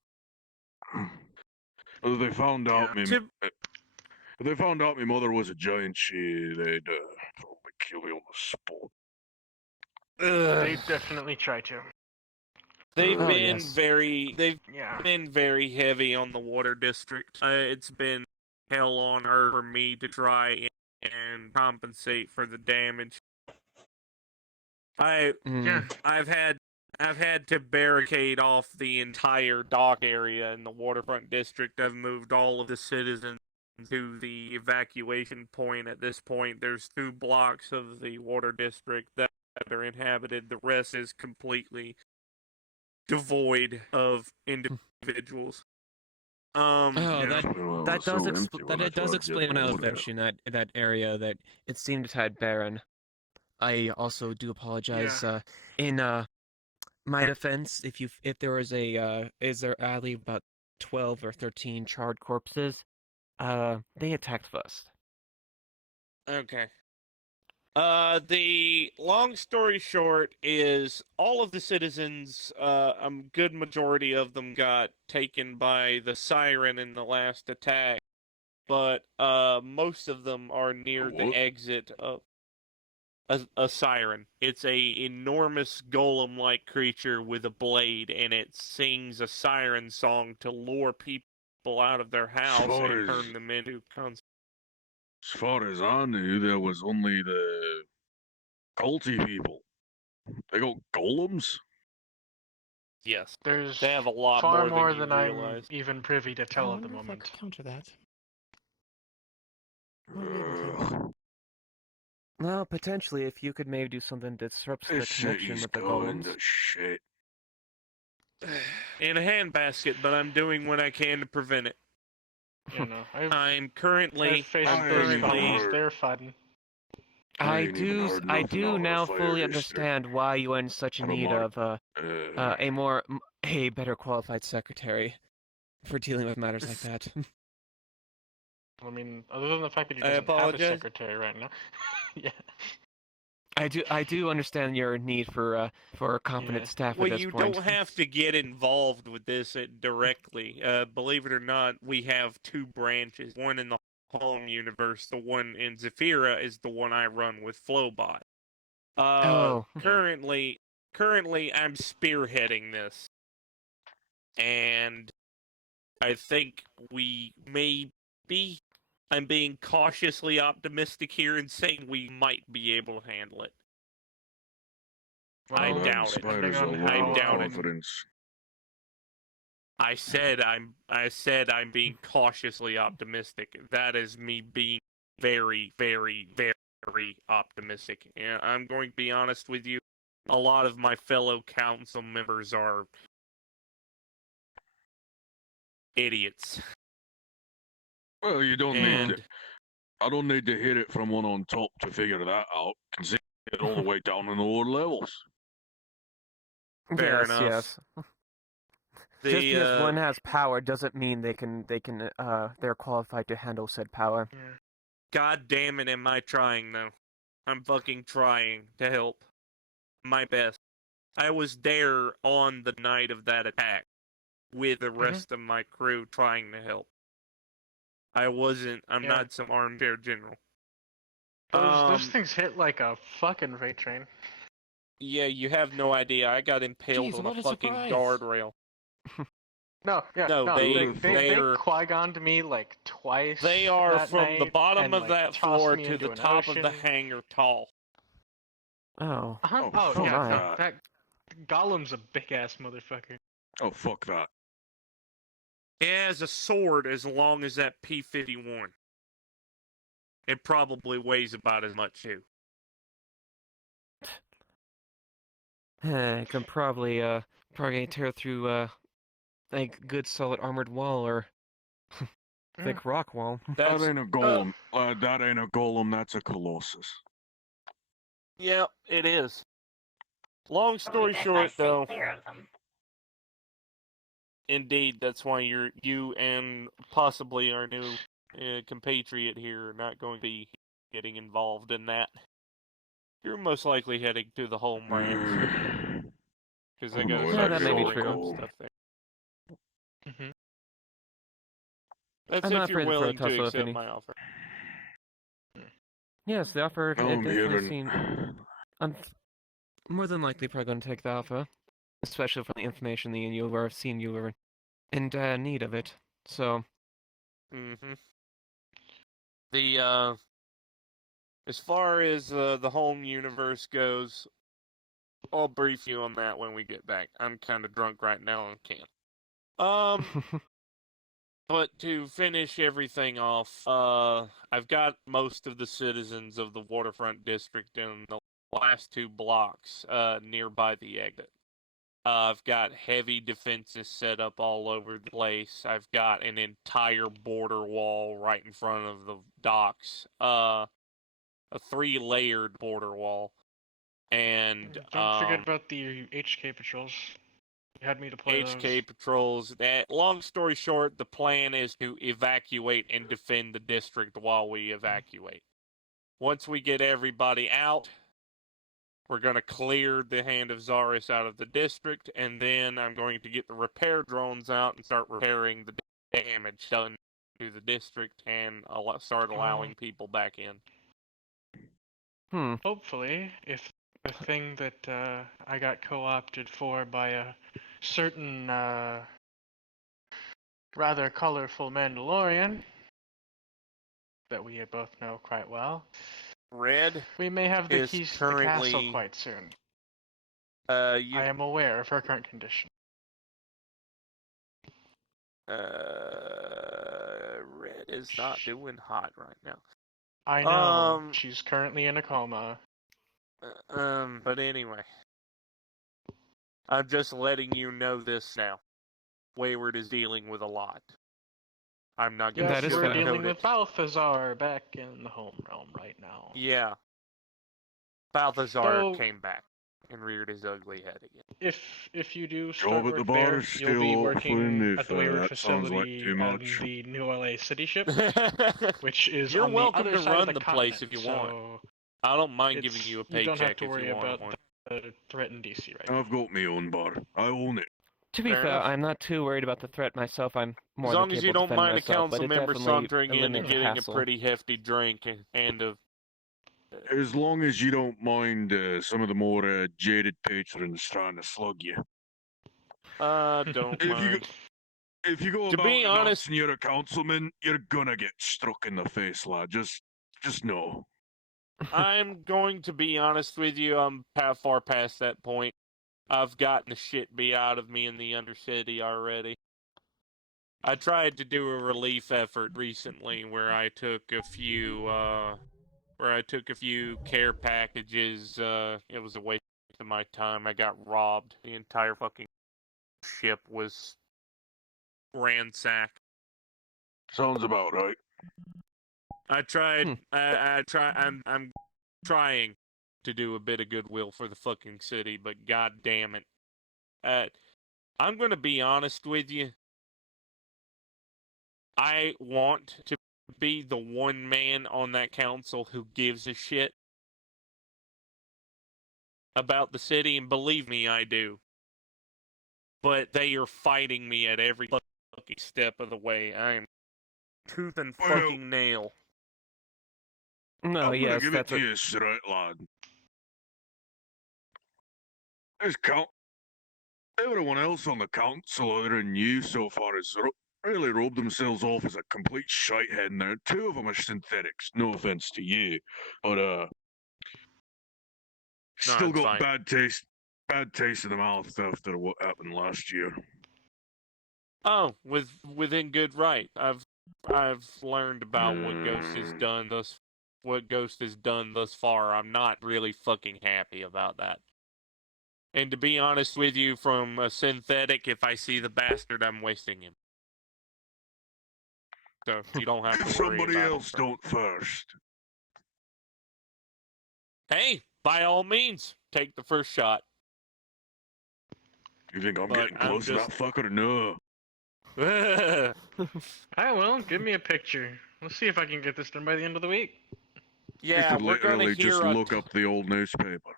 If they found out me, if they found out my mother was a giant, they'd probably kill me on the spot. They definitely try to. They've Oh, been yes. they've been very heavy on the water district. It's been hell on earth for me to try and compensate for the damage. I've had to barricade off the entire dock area in the waterfront district. I've moved all of the citizens to the evacuation point. At this point, there's 2 blocks of the water district that are inhabited. The rest is completely devoid of individuals. That does explain when I was finishing that area that it seemed a tad barren. I also do apologize. In my defense, if there was is there alley about 12 or 13 charred corpses, they attacked first. Okay. The long story short is all of the citizens, a good majority of them got taken by the siren in the last attack, but most of them are near the exit of a siren. It's a enormous golem-like creature with a blade, and it sings a siren song to lure people out of their house and turn them into As far as I knew, there was only the culty people. They got golems? Yes. There's they have a lot far more than you I'm realize. even privy to tell at the moment. Counter that. Well, potentially, if you could maybe do something that disrupts the This connection city's with the going golems. to shit. In a handbasket, but I'm doing what I can to prevent it. You know, I'm currently. They're fun. I do now fully understand why you are in such need of a better qualified secretary for dealing with matters like that. I mean, other than the fact that he I doesn't have a apologize. secretary right now. Yeah. I do understand your need for competent staff Well, at this you point. don't have to get involved with this directly. Believe it or not, we have two branches. One in the home universe. The one in Zephyra is the one I run with Flowbot. Currently, I'm spearheading this, and I think we may be. I'm being cautiously optimistic here and saying we might be able to handle it. I doubt it. I doubt it. I said I'm being cautiously optimistic. That is me being very, very, very optimistic. And I'm going to be honest with you. A lot of my fellow council members are idiots. Well, you don't need to. I don't need to hit it from one on top to figure that out. I can see it all the way down in the lower levels. Fair enough. Yes. Just because one has power doesn't mean they're qualified to handle said power. God damn it, am I trying though? I'm fucking trying to help. My best. I was there on the night of that attack with the rest of my crew trying to help. I'm not some armchair general. Those things hit like a fucking freight train. Yeah, you have no idea. I got impaled on a fucking guardrail. No, they Qui-Goned me like twice. They are that from night the bottom of and, that tossed floor me to into the an top of the ocean. hangar tall. Oh. Oh, oh yeah, my. no, that Gollum's a big ass motherfucker. Oh, fuck that. It has a sword as long as that P-51. It probably weighs about as much too. It can probably tear through a good solid armored wall or thick rock wall. That ain't a golem. That ain't a golem. That's a colossus. Yep, it is. Long story short, though. Indeed, that's why you and possibly our new compatriot here are not going to be getting involved in that. You're most likely heading to the home branch. Because I got that may be true. Stuff there. I'm That's not if you're afraid to throw willing tussle to if accept any. my offer. Yes, the offer. It definitely seems. I'm more than likely probably going to take the offer, especially from the information that you were seen you were in need of it. So. The as far as the home universe goes, I'll brief you on that when we get back. I'm kind of drunk right now and can't. But to finish everything off, I've got most of the citizens of the waterfront district in the last 2 blocks nearby the exit. I've got heavy defenses set up all over the place. I've got an entire border wall right in front of the docks. A 3-layered border wall. And don't forget about the HK patrols. You had me deploy HK patrols. Long story short, the plan is to evacuate and defend the district while we evacuate. Once we get everybody out, we're going to clear the Hand of Zaris out of the district, and then I'm going to get the repair drones out and start repairing the damage done to the district and start allowing people back in. Hopefully, if the thing that I got co-opted for by a certain rather colorful Mandalorian that we both know quite well. Red. We may have the keys to the castle quite soon. I am aware of her current condition. Red is not doing hot right now. I know. She's currently in a coma. But anyway. I'm just letting you know this now. Wayward is dealing with a lot. I'm not going to we're dealing with Balthazar back in the home realm right now. Yeah. Balthazar came back. and reared his ugly head again. If you do Job start at the work bar there, is you'll be still working open at if the Wayward that sounds like facility too on much. the New LA City ship, which is You're on the welcome other to side of run the the place continent. if you so want. I don't mind giving you a you don't have paycheck to if worry you want about one. the threat in DC right now. I've got my own bar. I own it. To be Fair fair, enough. I'm not too worried about the threat myself. I'm more As than long as capable you to don't defend mind a myself, but council it member definitely sauntering in and eliminates the getting a hassle. pretty hefty drink and a As long as you don't mind some of the more jaded patrons trying to slug you. don't mind. If you go To about be honest, announcing you're a councilman, you're gonna get struck in the face, lad. Just know. I'm going to be honest with you, I'm far past that point. I've gotten the shit beat out of me in the Undercity already. I tried to do a relief effort recently where I took a few care packages. It was a waste of my time. I got robbed. The entire fucking ship was ransacked. Sounds about right. I tried. I try. I'm trying to do a bit of goodwill for the fucking city, but god damn it. I'm gonna be honest with you. I want to be the one man on that council who gives a shit about the city, and believe me, I do. But they are fighting me at every fucking step of the way. I am tooth and fucking nail. No, I'm yes, gonna give it that's to you straight, lad. This everyone else on the council other than you so far has really robbed themselves off as a complete shithead in there. Two of them are synthetics. No offense to you, but still it's got fine. bad taste in the mouth after what happened last year. Oh, within good right. I've learned about what Ghost has done thus far. I'm not really fucking happy about that. And to be honest with you, from a synthetic, if I see the bastard, I'm wasting him. So you don't have to worry Somebody about else it. don't first. Hey, by all means, take the first shot. You think I'm But getting close to that fucker or no? I will. Give me a picture. Let's see if I can get this done by the end of the week. Yeah, You could we're gonna literally hear just a look up the old newspaper.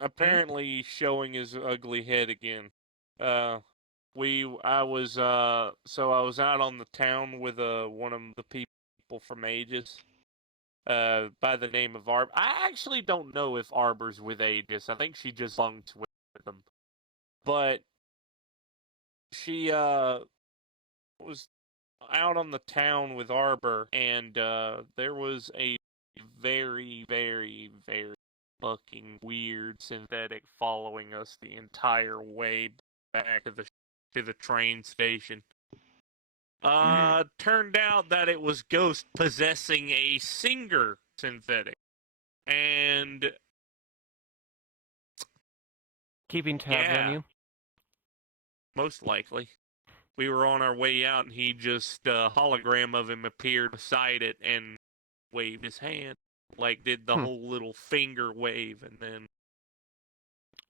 apparently showing his ugly head again. I was out on the town with one of the people from Aegis, by the name of Arb. I actually don't know if Arbor's with Aegis. I think she just belonged with them. But she was out on the town with Arbor, and there was a very, very, very fucking weird synthetic following us the entire way back to the train station. Turned out that it was Ghost possessing a Singer synthetic. And Keeping tabs on you? Most likely. We were on our way out, and he just, a hologram of him appeared beside it and waved his hand. Like, did the whole little finger wave, and then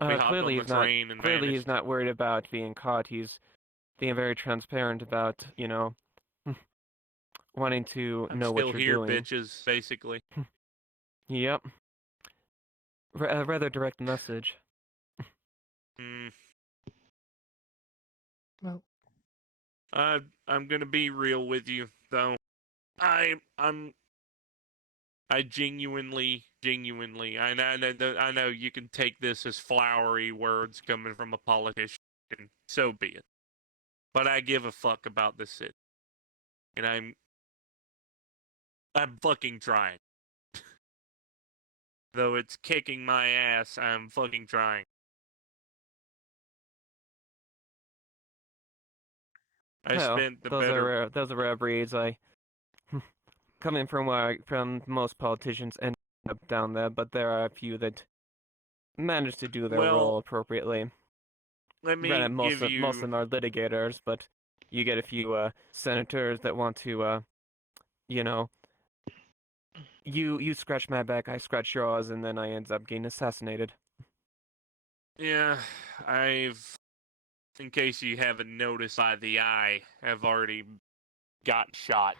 we hopped on the train and clearly vanished. he's not worried about being caught. He's being very transparent about, wanting to I'm know what still you're here, doing. bitches, basically. Yep. A rather direct message. Well, I'm gonna be real with you, though. I genuinely, I know you can take this as flowery words coming from a politician. So be it. But I give a fuck about this city, and I'm fucking trying. Though it's kicking my ass, I'm fucking trying. Those are rare breeds. Coming from most politicians end up down there, but there are a few that manage to do their role appropriately. Most of them are litigators, but you get a few senators that want to, you scratch my back, I scratch yours, and then I end up getting assassinated. Yeah, in case you haven't noticed by the eye, I've already got shot.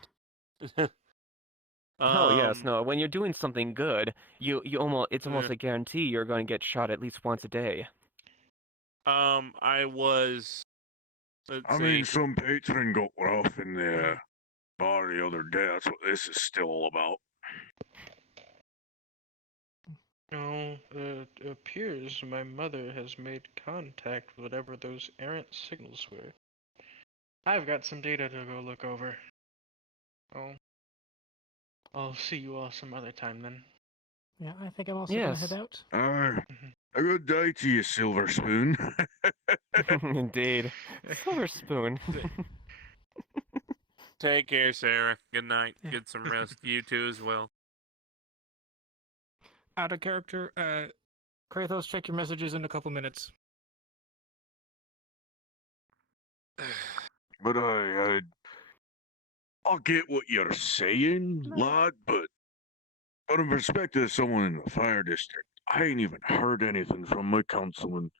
Oh yes, no. When you're doing something good, it's almost eh. a guarantee you're going to get shot at least once a day. I was. I mean, some patron got rough in the bar the other day. That's what this is still all about. No, it appears my mother has made contact with whatever those errant signals were. I've got some data to go look over. I'll see you all some other time then. Yeah, I think I'm also gonna head out. A good day to you, Silver Spoon. Indeed. Silver Spoon. Take care, Sarah. Good night. Get some rest. You too as well. Out of character, Kratos, check your messages in a couple minutes. But I'll get what you're saying, lad, but in perspective of someone in the fire district, I ain't even heard anything from my councilman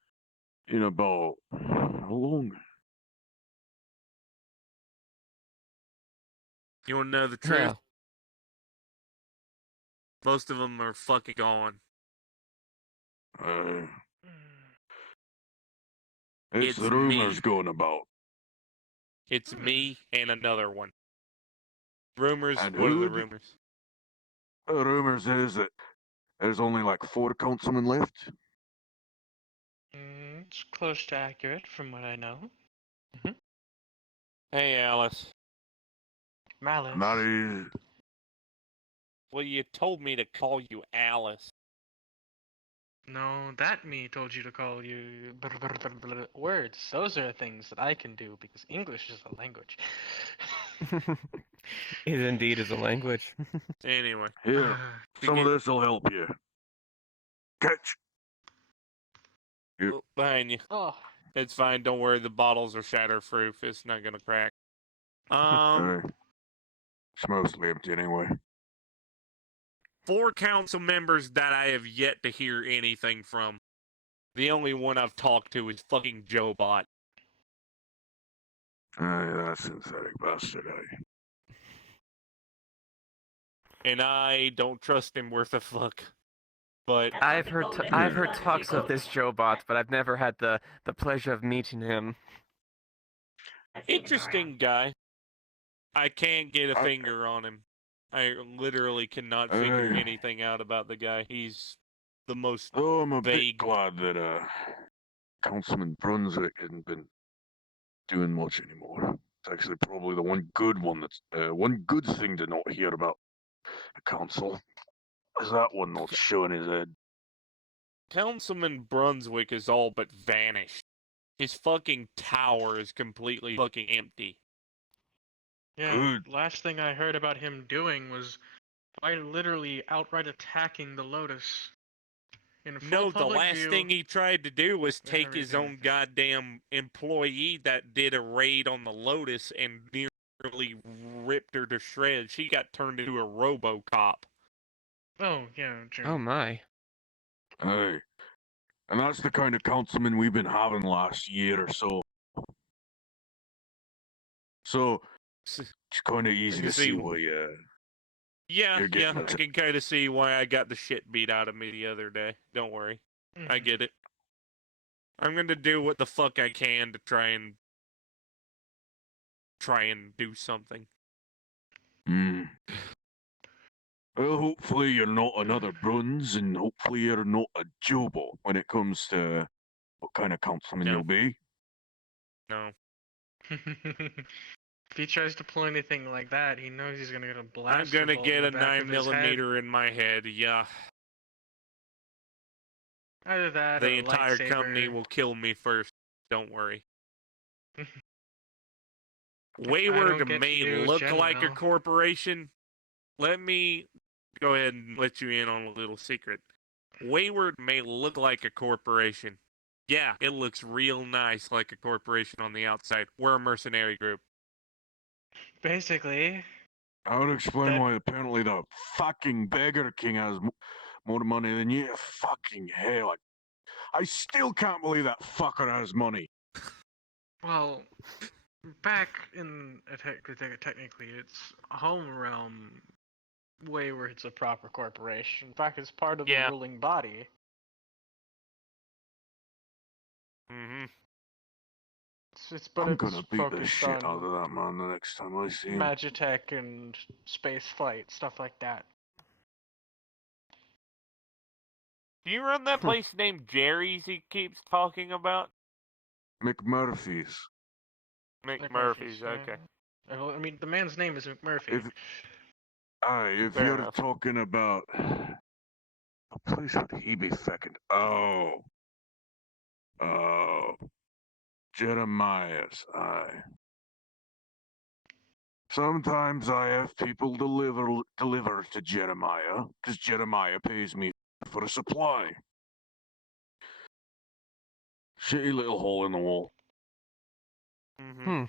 in about how long? You want to know the truth? Yeah. Most of them are fucking gone. It's the rumors going about. It's me and another one. Rumors? And What are the who'd- rumors? The rumors is that there's only like 4 councilmen left. It's close to accurate from what I know. Hey, Alice. Malice. Mary. Well, you told me to call you Alice. No, that me told you to call you words. Those are things that I can do because English is a language. It indeed is a language. Anyway. Here, some of this will help you. Catch. Behind you. Oh. It's fine. Don't worry. The bottles are shatterproof. It's not gonna crack. It's mostly empty anyway. 4 council members that I have yet to hear anything from. The only one I've talked to is fucking Joe Bot. That synthetic bastard, And I don't trust him worth a fuck. But I've heard talks of this Joe Bot, but I've never had the pleasure of meeting him. Interesting guy. I can't get a finger on him. I literally cannot figure anything out about the guy. He's the most I'm a vague. bit glad that Councilman Brunswick hasn't been doing much anymore. It's actually probably the one good thing to not hear about the council is that one not showing his head. Councilman Brunswick is all but vanished. His fucking tower is completely fucking empty. Yeah, last thing I heard about him doing was quite literally outright attacking the Lotus. No, the last thing he tried to do was take his own goddamn employee that did a raid on the Lotus and nearly ripped her to shreds. She got turned into a RoboCop. Oh, yeah, true. Oh my. Hey, and that's the kind of councilman we've been having last year or so. So, it's kind of easy to see why Yeah, you're getting I can kind of see why I got the shit beat out of me the other day. Don't worry. I get it. I'm gonna do what the fuck I can to try and do something. Well, hopefully you're not another Bruns, and hopefully you're not a Jobo when it comes to what kind of councilman you'll be. No. If he tries to pull anything like that, he knows he's gonna get a blast. I'm gonna get a 9mm in my head, yeah. Either that the or entire lightsaber. company will kill me first. Don't worry. Wayward may look like a corporation. Let me go ahead and let you in on a little secret. Wayward may look like a corporation. Yeah, it looks real nice like a corporation on the outside. We're a mercenary group. Basically. I would explain why apparently the fucking Beggar King has more money than you. Fucking hell. I still can't believe that fucker has money. Well, back in technically, it's home realm way where it's a proper corporation. In fact, it's part of the ruling body. Mm-hmm. But I'm gonna it's beat the focused shit out on of that man the next time I see him. Magitech and space flight, stuff like that. Do you run that place named Jerry's he keeps talking about? McMurphy's. McMurphy's, okay. I mean, the man's name is McMurphy. If Fair you're enough. talking about what place would he be fecking? Oh, Jeremiah's. Aye. Sometimes I have people deliver to Jeremiah, because Jeremiah pays me for a supply. Shitty little hole in the wall. Mm-hmm.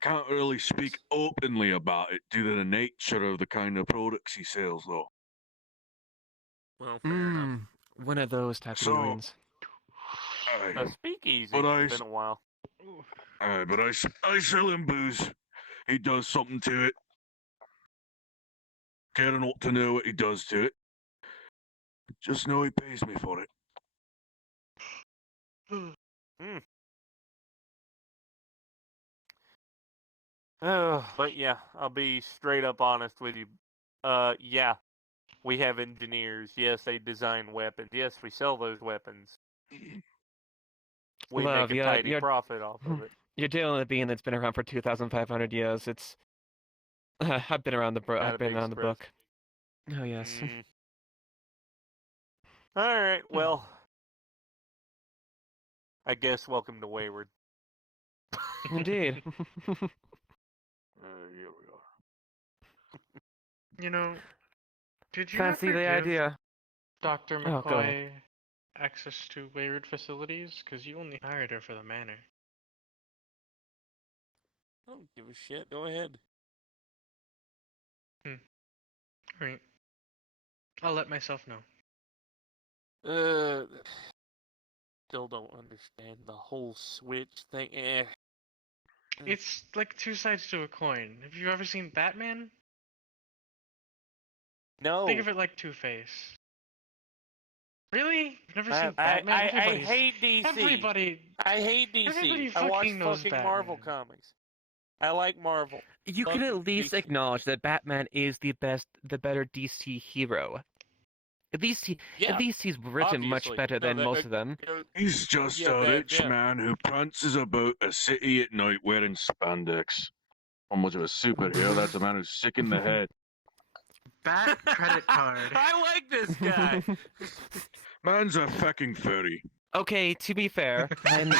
Can't really speak openly about it due to the nature of the kind of products he sells, though. Well, fair enough. One of those type of dealings. A speakeasy. But It's been a while. But I sell him booze. He does something to it. Care not to know what he does to it. Just know he pays me for it. But yeah, I'll be straight up honest with you. Yeah, we have engineers. Yes, they design weapons. Yes, we sell those weapons. We make a tidy profit off of it. You're dealing with a being that's been around for 2,500 years. It's I've been around the book. Oh yes. All right. Well, I guess welcome to Wayward. Indeed. Here we are. You know, did you Fancy ever the give idea? Dr. Oh, go ahead. McCoy access to Wayward facilities? Because you only hired her for the manor. I don't give a shit. Go ahead. Alright. I'll let myself know. Still don't understand the whole Switch thing. It's like two sides to a coin. Have you ever seen Batman? No. Think of it like Two-Face. Really? You've never seen I Batman? hate DC. Everybody I watch fucking knows fucking Marvel comics. I like Marvel. You can at least acknowledge that Batman is the better DC hero. At least he's written much better than most of them. He's just a rich man who prances about a city at night wearing spandex. How much of a superhero? That's a man who's sick in the head. Bat credit card. I like this guy. Man's a fucking furry. Okay, to be fair, I'm...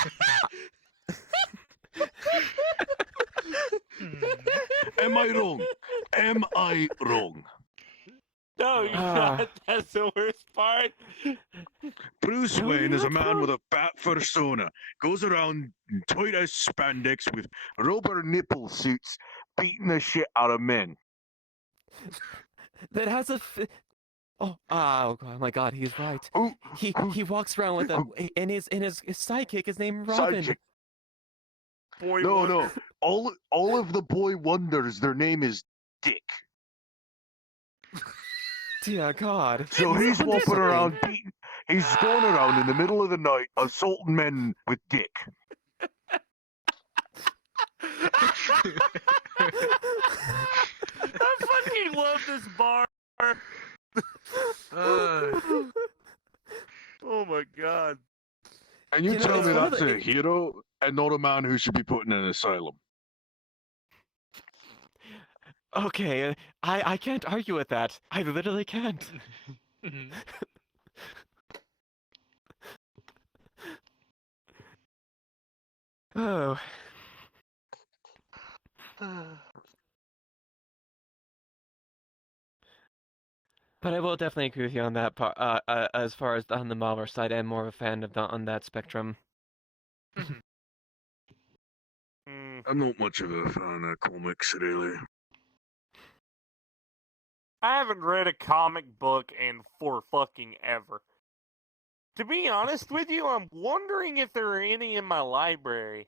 Am I wrong? Am I wrong? No, you're not. That's the worst part. Bruce Wayne is a man with a bat persona. Goes around in tight-ass spandex with rubber nipple suits, beating the shit out of men. That has a... Oh my God, he's right. He walks around with a... And his sidekick is named Robin. Sidekick. No. All of the boy wonders, their name is Dick. Dear God. So he's walking around beating. He's going around in the middle of the night assaulting men with Dick. I fucking love this bar. Oh my God. And you tell me that's a hero and not a man who should be put in an asylum. Okay, I can't argue with that. I literally can't. Oh. But I will definitely agree with you on that part. As far as on the Marvel side, I'm more of a fan of on that spectrum. I'm not much of a fan of comics, really. I haven't read a comic book in for fucking ever. To be honest with you, I'm wondering if there are any in my library.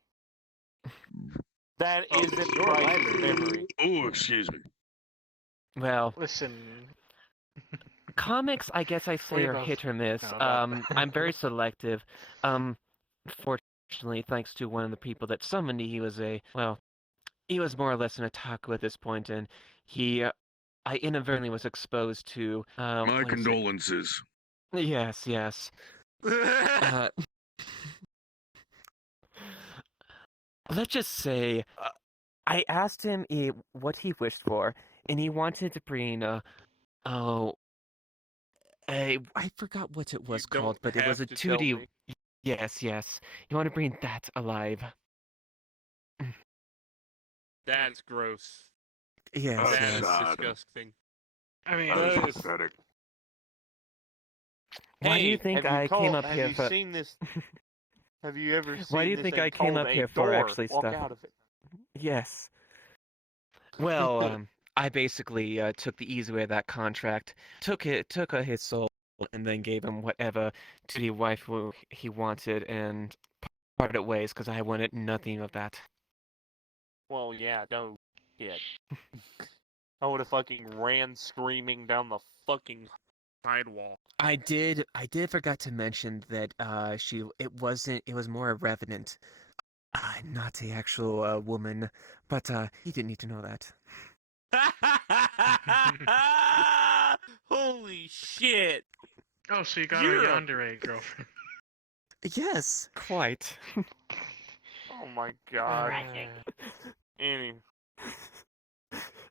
That isn't Price's memory. Oh, excuse me. Well, Listen. Comics, I guess I say, are hit or miss. I'm very selective. Fortunately, thanks to one of the people that summoned me, he was more or less an otaku at this point, and I inadvertently was exposed to. My condolences. Yes. Let's just say, I asked him what he wished for, and he wanted to bring I forgot what it was called, but it was a 2D. Yes. You want to bring that alive? That's gross. Yes. That's disgusting. I mean, that is pathetic. Why do you think I came up here for? Have you seen this? Have you ever seen? Why do you think I came up here for actually Walk stuff? out of it. Yes. Well, I basically took the easy way of that contract, took his soul, and then gave him whatever 2D waifu he wanted, and parted ways because I wanted nothing of that. Well, yeah, no shit. I would have fucking ran screaming down the fucking sidewalk. I did forgot to mention that it was more a revenant, not the actual woman, but he didn't need to know that. Holy shit! Oh, so you got a yandere girlfriend? Yes, quite. Oh my god.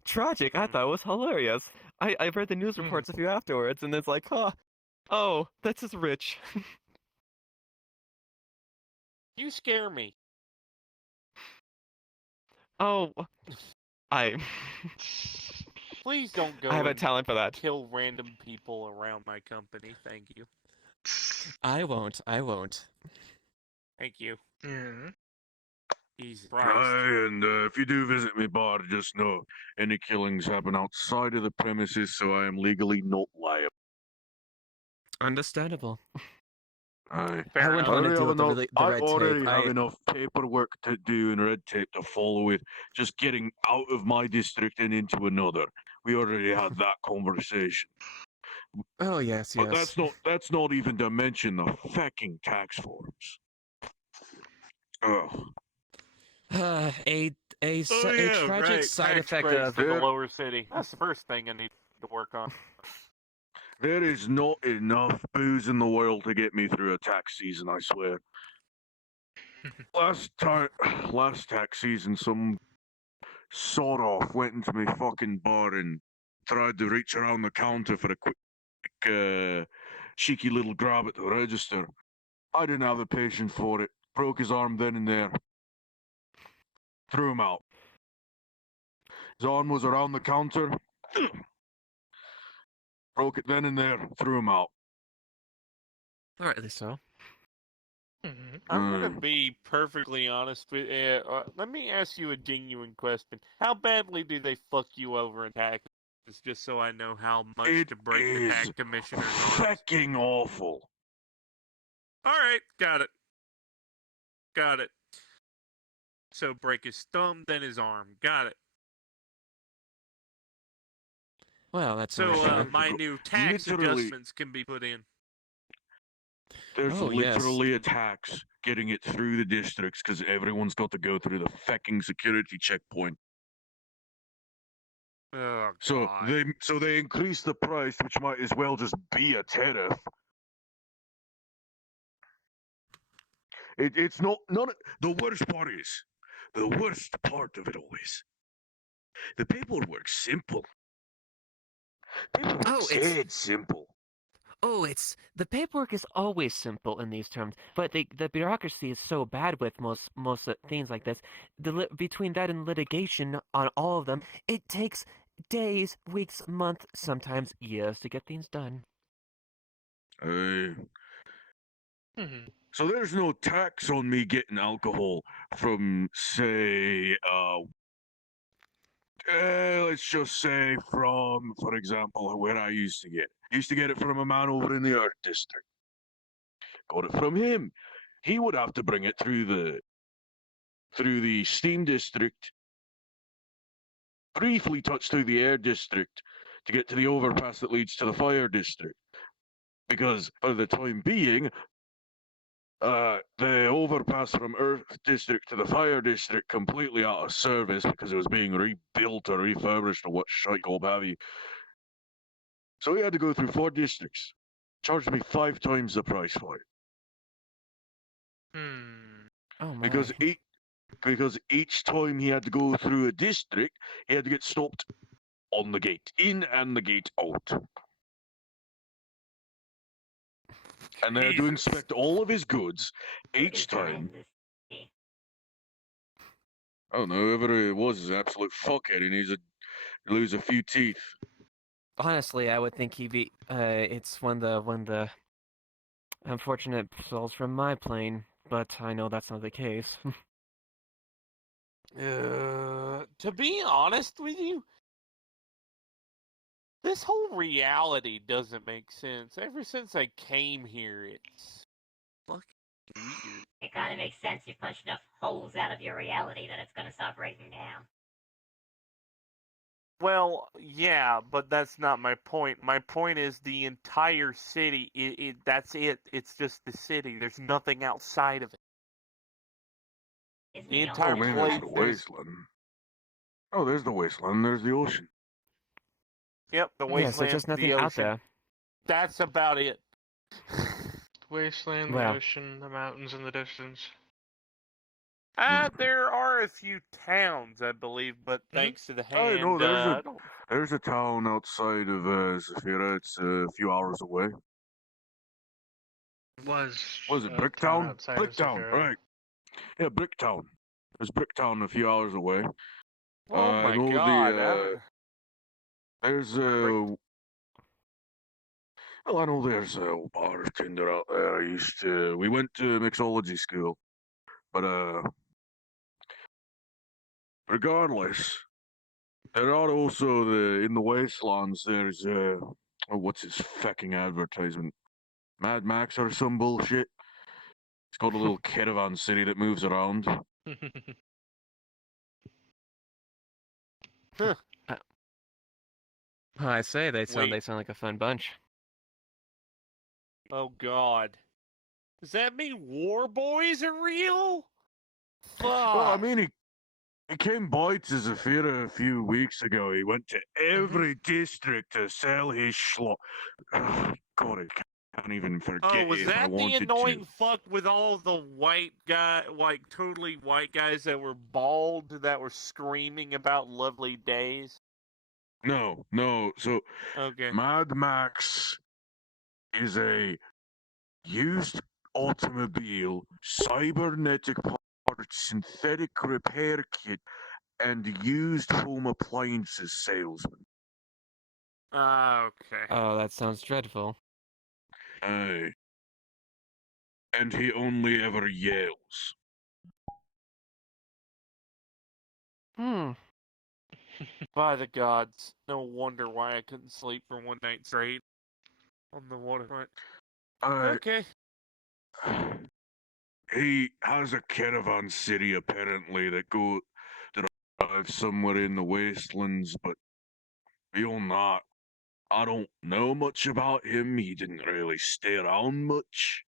Tragic. I thought it was hilarious. I read the news reports a few afterwards, and it's like, oh, that's just rich. You scare me. Oh, Please don't go. I have a talent for that. Kill random people around my company. Thank you. I won't. Thank you. Yeah. Jesus Hi, Christ. and if you do visit my bar, just know any killings happen outside of the premises, so I am legally not liable. Understandable. I wouldn't want to deal with the red already tape. have enough paperwork to do and red tape to follow with just getting out of my district and into another. We already had that conversation. Oh yes. But that's not even to mention the fucking tax forms. Ugh. A tragic side effect of the lower city. That's the first thing I need to work on. There is not enough booze in the world to get me through a tax season, I swear. Last tax season, some sod off went into my fucking bar and tried to reach around the counter for a quick, cheeky little grab at the register. I didn't have the patience for it. Broke his arm then and there. Threw him out. His arm was around the counter. Broke it then and there. Threw him out. Alright, so. I'm gonna be perfectly honest with you. Let me ask you a genuine question. How badly do they fuck you over in taxes? Just so I know how much to break the tax commissioner's arms. Fucking awful. Alright, got it. So break his thumb, then his arm. Got it. Well, that's so. My new tax adjustments can be put in. There's literally a tax getting it through the districts because everyone's got to go through the fucking security checkpoint. Oh, so God. they increase the price, which might as well just be a tariff. It's not the worst part is the worst part of it all is the paperwork's simple. It's simple. Oh, the paperwork is always simple in these terms, but the bureaucracy is so bad with most things like this. Between that and litigation on all of them, it takes days, weeks, months, sometimes years to get things done. So there's no tax on me getting alcohol from, say, let's just say from, for example, where I used to get it. Used to get it from a man over in the Earth District. Got it from him. He would have to bring it through the Steam District, briefly touch through the Air District to get to the overpass that leads to the Fire District. Because for the time being, the overpass from Earth District to the Fire District completely out of service because it was being rebuilt or refurbished or what shite gob have you. So he had to go through 4 districts. Charged me 5 times the price for it. Oh my. Because each time he had to go through a district, he had to get stopped on the gate in and the gate out. And they had to inspect all of his goods each time. I don't know, whoever it was is an absolute fuckhead. He needs to lose a few teeth. Honestly, I would think he'd be. It's one of the unfortunate souls from my plane, but I know that's not the case. To be honest with you, this whole reality doesn't make sense. Ever since I came here, it's fucking weird. It kind of makes sense. You punch enough holes out of your reality that it's going to start breaking down. Well, yeah, but that's not my point. My point is the entire city, that's it. It's just the city. There's nothing outside of it. The entire place. place. There's the wasteland. Oh, there's the wasteland. There's the ocean. Yep, the wasteland. Yes, there's just nothing the out ocean. there. That's about it. Wasteland, the ocean, the mountains in the distance. There are a few towns, I believe, but thanks to the hand, Oh, no, there's a town outside of Zafira. It's a few hours away. Was it Bricktown? Bricktown, right. Yeah, Bricktown. There's Bricktown a few hours away. Oh my god. There's well, I know there's a bartender out there. We went to mixology school. But, regardless, there are also in the wastelands, there's, what's his fucking advertisement? Mad Max or some bullshit? It's got a little caravan city that moves around. I say they sound like a fun bunch. Oh god. Does that mean war boys are real? Fuck. Well, I mean, he came by to Zafira a few weeks ago. He went to every district to sell his schlop. God, I can't even forget Oh, was if I that the wanted annoying to. fuck with all the white guy, like totally white guys that were bald that were screaming about lovely days? No. So, Okay. Mad Max is a used automobile, cybernetic parts, synthetic repair kit, and used home appliances salesman. Okay. Oh, that sounds dreadful. Aye. And he only ever yells. By the gods, no wonder why I couldn't sleep for one night straight on the waterfront. Okay. He has a caravan city apparently that drive somewhere in the wastelands, but beyond that, I don't know much about him. He didn't really stay around much.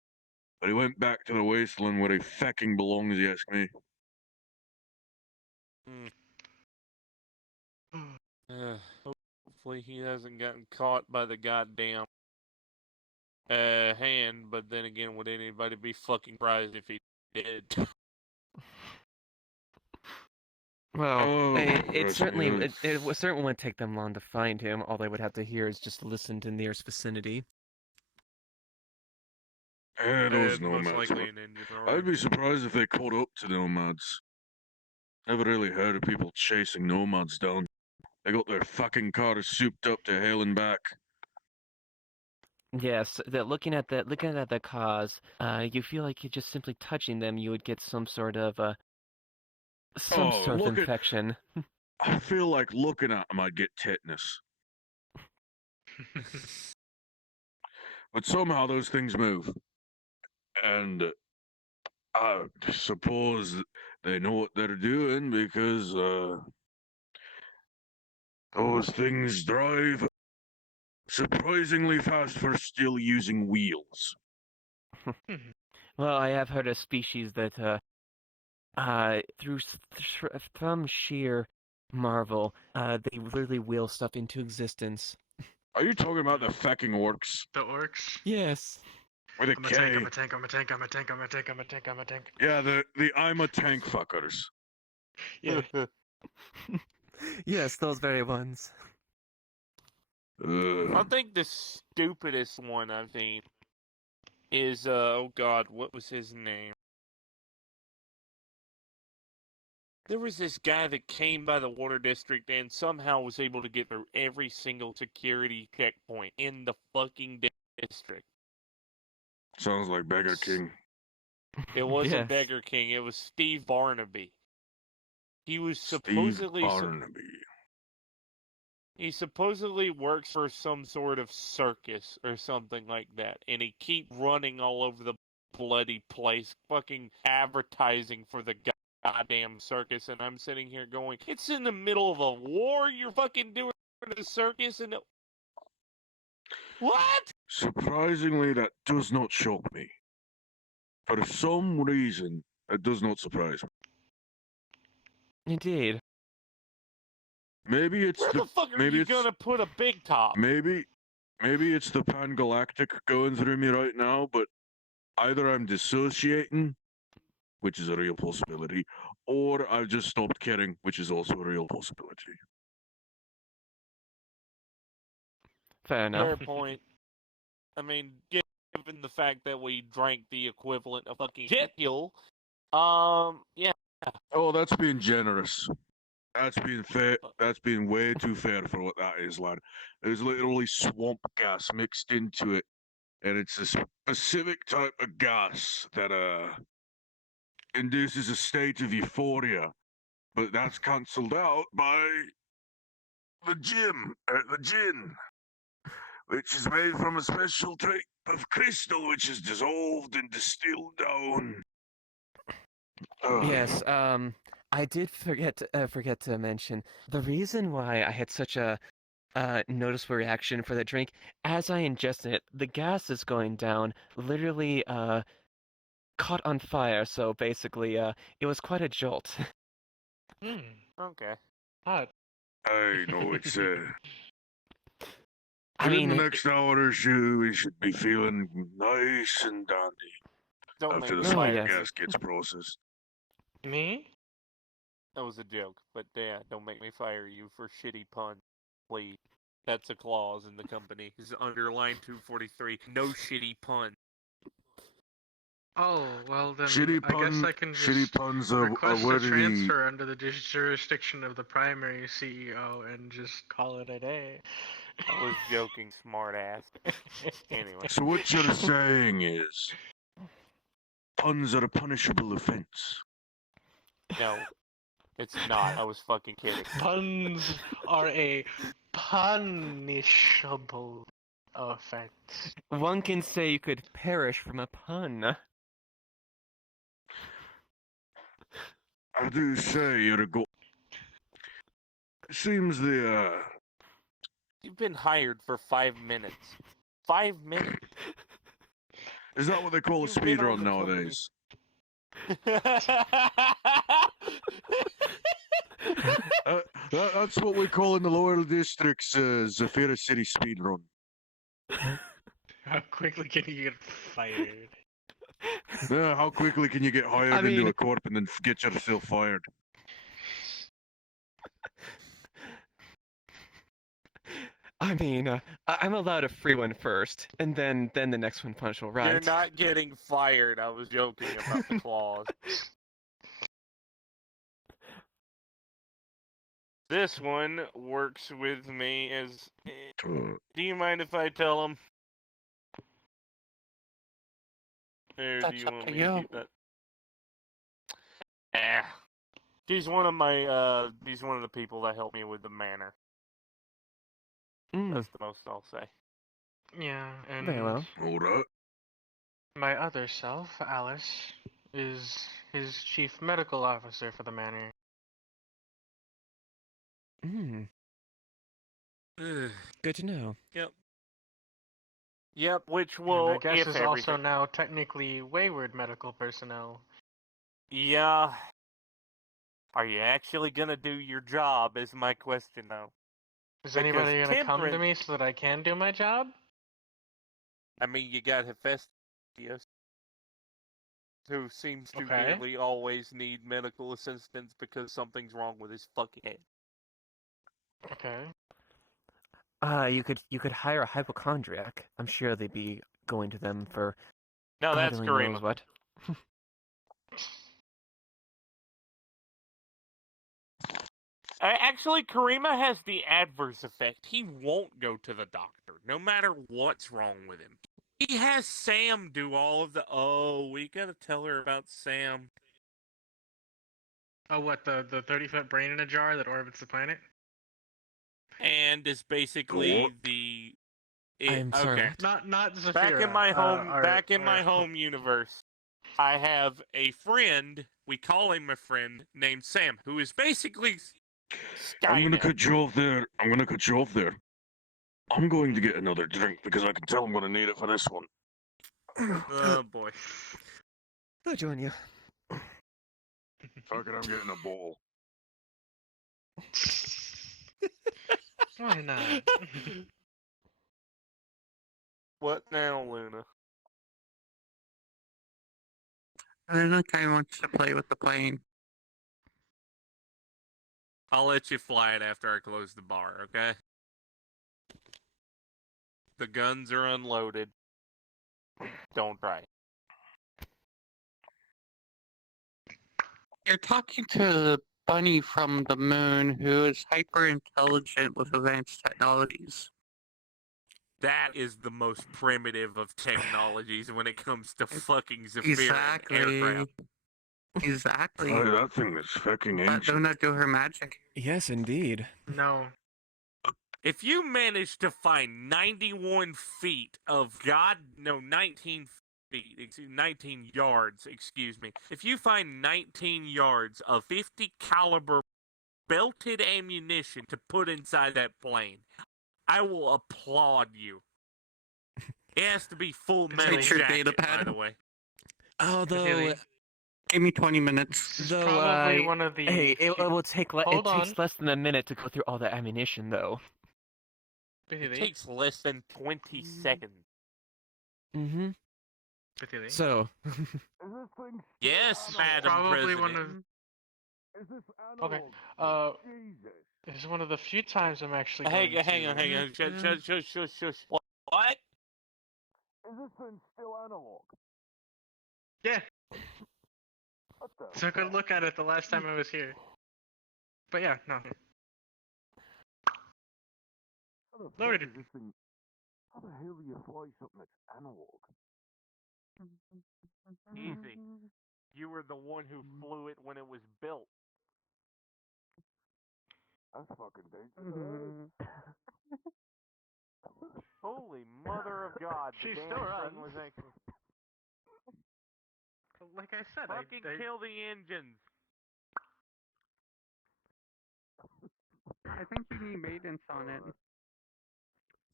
But he went back to the wasteland where he fucking belongs, you ask me. Hopefully he hasn't gotten caught by the goddamn hand, but then again, would anybody be fucking surprised if he did? Well, it certainly wouldn't take them long to find him. All they would have to hear is just listen to nearest vicinity. Those nomads. I'd be surprised if they caught up to nomads. Never really heard of people chasing nomads down. They got their fucking cars souped up to hell and back. Yes, looking at the cause, you feel like you just simply touching them, you would get some sort of infection. I feel like looking at them, I'd get tetanus. But somehow those things move. And I suppose they know what they're doing because those things drive surprisingly fast for still using wheels. Well, I have heard of species that, from sheer marvel, they literally will stuff into existence. Are you talking about the fucking orcs? The orcs? Yes. With a I'm a K. tank, I'm a tank, I'm a tank, I'm a tank, I'm a tank, I'm a tank, I'm a tank. Yeah, the I'm a tank fuckers. Yeah. Yes, those very ones. I think the stupidest one I've seen is, oh god, what was his name? There was this guy that came by the water district and somehow was able to get through every single security checkpoint in the fucking district. Sounds like Beggar King. It wasn't Yes. Beggar King, it was Steve Barnaby. He was Steve supposedly... Barnaby. He supposedly works for some sort of circus or something like that, and he keep running all over the bloody place, fucking advertising for the goddamn circus, and I'm sitting here going, it's in the middle of a war, you're fucking doing a circus, and... What? Surprisingly, that does not shock me. For some reason, it does not surprise me. Indeed. Maybe it's Where the fuck are maybe you it's gonna put a big top? maybe it's the Pangalactic going through me right now, but either I'm dissociating, which is a real possibility, or I've just stopped caring, which is also a real possibility. Fair enough. Fair point. I mean, given the fact that we drank the equivalent of fucking jet fuel, yeah. Oh, that's being generous. That's being fair. That's being way too fair for what that is, lad. There's literally swamp gas mixed into it, and it's a specific type of gas that induces a state of euphoria, but that's cancelled out by the gin, which is made from a special type of crystal, which is dissolved and distilled down. Yes, I did forget to mention the reason why I had such a noticeable reaction for the drink. As I ingested it, the gas is going down, literally caught on fire. So basically, it was quite a jolt. Okay. Hot. I know it's I within mean, the next hour or two, we should be feeling nice and dandy Don't after make the me swamp laugh. gas gets processed. Me? That was a joke, but yeah, don't make me fire you for shitty pun, please. That's a clause in the company. Is underline 243. No shitty pun. Oh, well then Shitty I guess pun- I can just shitty puns are request a worthy- transfer under the jurisdiction of the primary CEO and just call it a day. I was joking, smartass. Anyway. So what you're saying is, puns are a punishable offense. No, it's not. I was fucking kidding. Puns are a punishable offense. one can say you could perish from a pun. I do say you're a go. It seems You've been hired for 5 minutes. 5 minutes. is that what they call a You've been speedrun on the company. nowadays? That's what we call in the lower districts Zafira City speedrun. How quickly can you get fired? Yeah, how quickly can you get hired I mean- into a corp and then get yourself fired? I mean, I'm allowed a free one first, and then the next one punishable, right? You're not getting fired. I was joking about the clause. This one works with me as... Do you mind if I tell him? Or do That's you up want to me to you. keep that? She's one of the people that helped me with the manor. That's the most I'll say. Yeah, and Very well. Alright. my other self, Alice, is his chief medical officer for the manor. Good to know. Yep. Yep, which And will, I guess if is everything. also now technically wayward medical personnel. Yeah. Are you actually gonna do your job? Is my question though. Is anybody gonna come to me so that I can do my job? I mean, you got Hephaestus, who seems to nearly always need medical assistance because something's wrong with his fucking head. Okay. You could hire a hypochondriac. I'm sure they'd be going to them for. No, that's God only Karima. knows what. Actually, Karima has the adverse effect. He won't go to the doctor, no matter what's wrong with him. He has Sam do all of the. Oh, we gotta tell her about Sam. Oh, what, the 30-foot brain in a jar that orbits the planet? And is basically the. I'm sorry. Okay. What? Not Zafira. Back in my home universe, I have a friend. We call him a friend named Sam, who is basically. I'm gonna Skynet. cut you off there. I'm going to get another drink because I can tell I'm gonna need it for this one. Oh boy. I'll join you. Fuck it, I'm getting a bowl. Why not? What now, Luna? Luna kind of wants to play with the plane. I'll let you fly it after I close the bar, okay? The guns are unloaded. Don't try. You're talking to the bunny from the moon who is hyper intelligent with advanced technologies. That is the most primitive of technologies when it comes to fucking Zephyr aircraft. Exactly. Oh, that thing is fucking Let ancient. Luna do her magic. Yes, indeed. No. If you manage to find 91 feet of 19 feet, 19 yards, excuse me. If you find 19 yards of 50 caliber belted ammunition to put inside that plane, I will applaud you. It has to be full metal It's your jacket, data pad. by the way. Although, give me 20 minutes. though, probably one of the hey, it will take Hold it takes on. less than a minute to go through all the ammunition, though. It takes less than 20 seconds. Mm-hmm. So. Yes, Madam Probably President. one of. Okay. This is one of the few times I'm actually. Hang on. Shush. What? Is this thing still analog? Yeah. Took a look at it the last time I was here. But yeah, no. Loaded it. How the hell do you fly something that's analog? Easy. You were the one who flew it when it was built. That's fucking dangerous. Holy mother of God! She the still damn runs. thing was actually. Like I said, Fucking kill the engines. I think you need maintenance on it.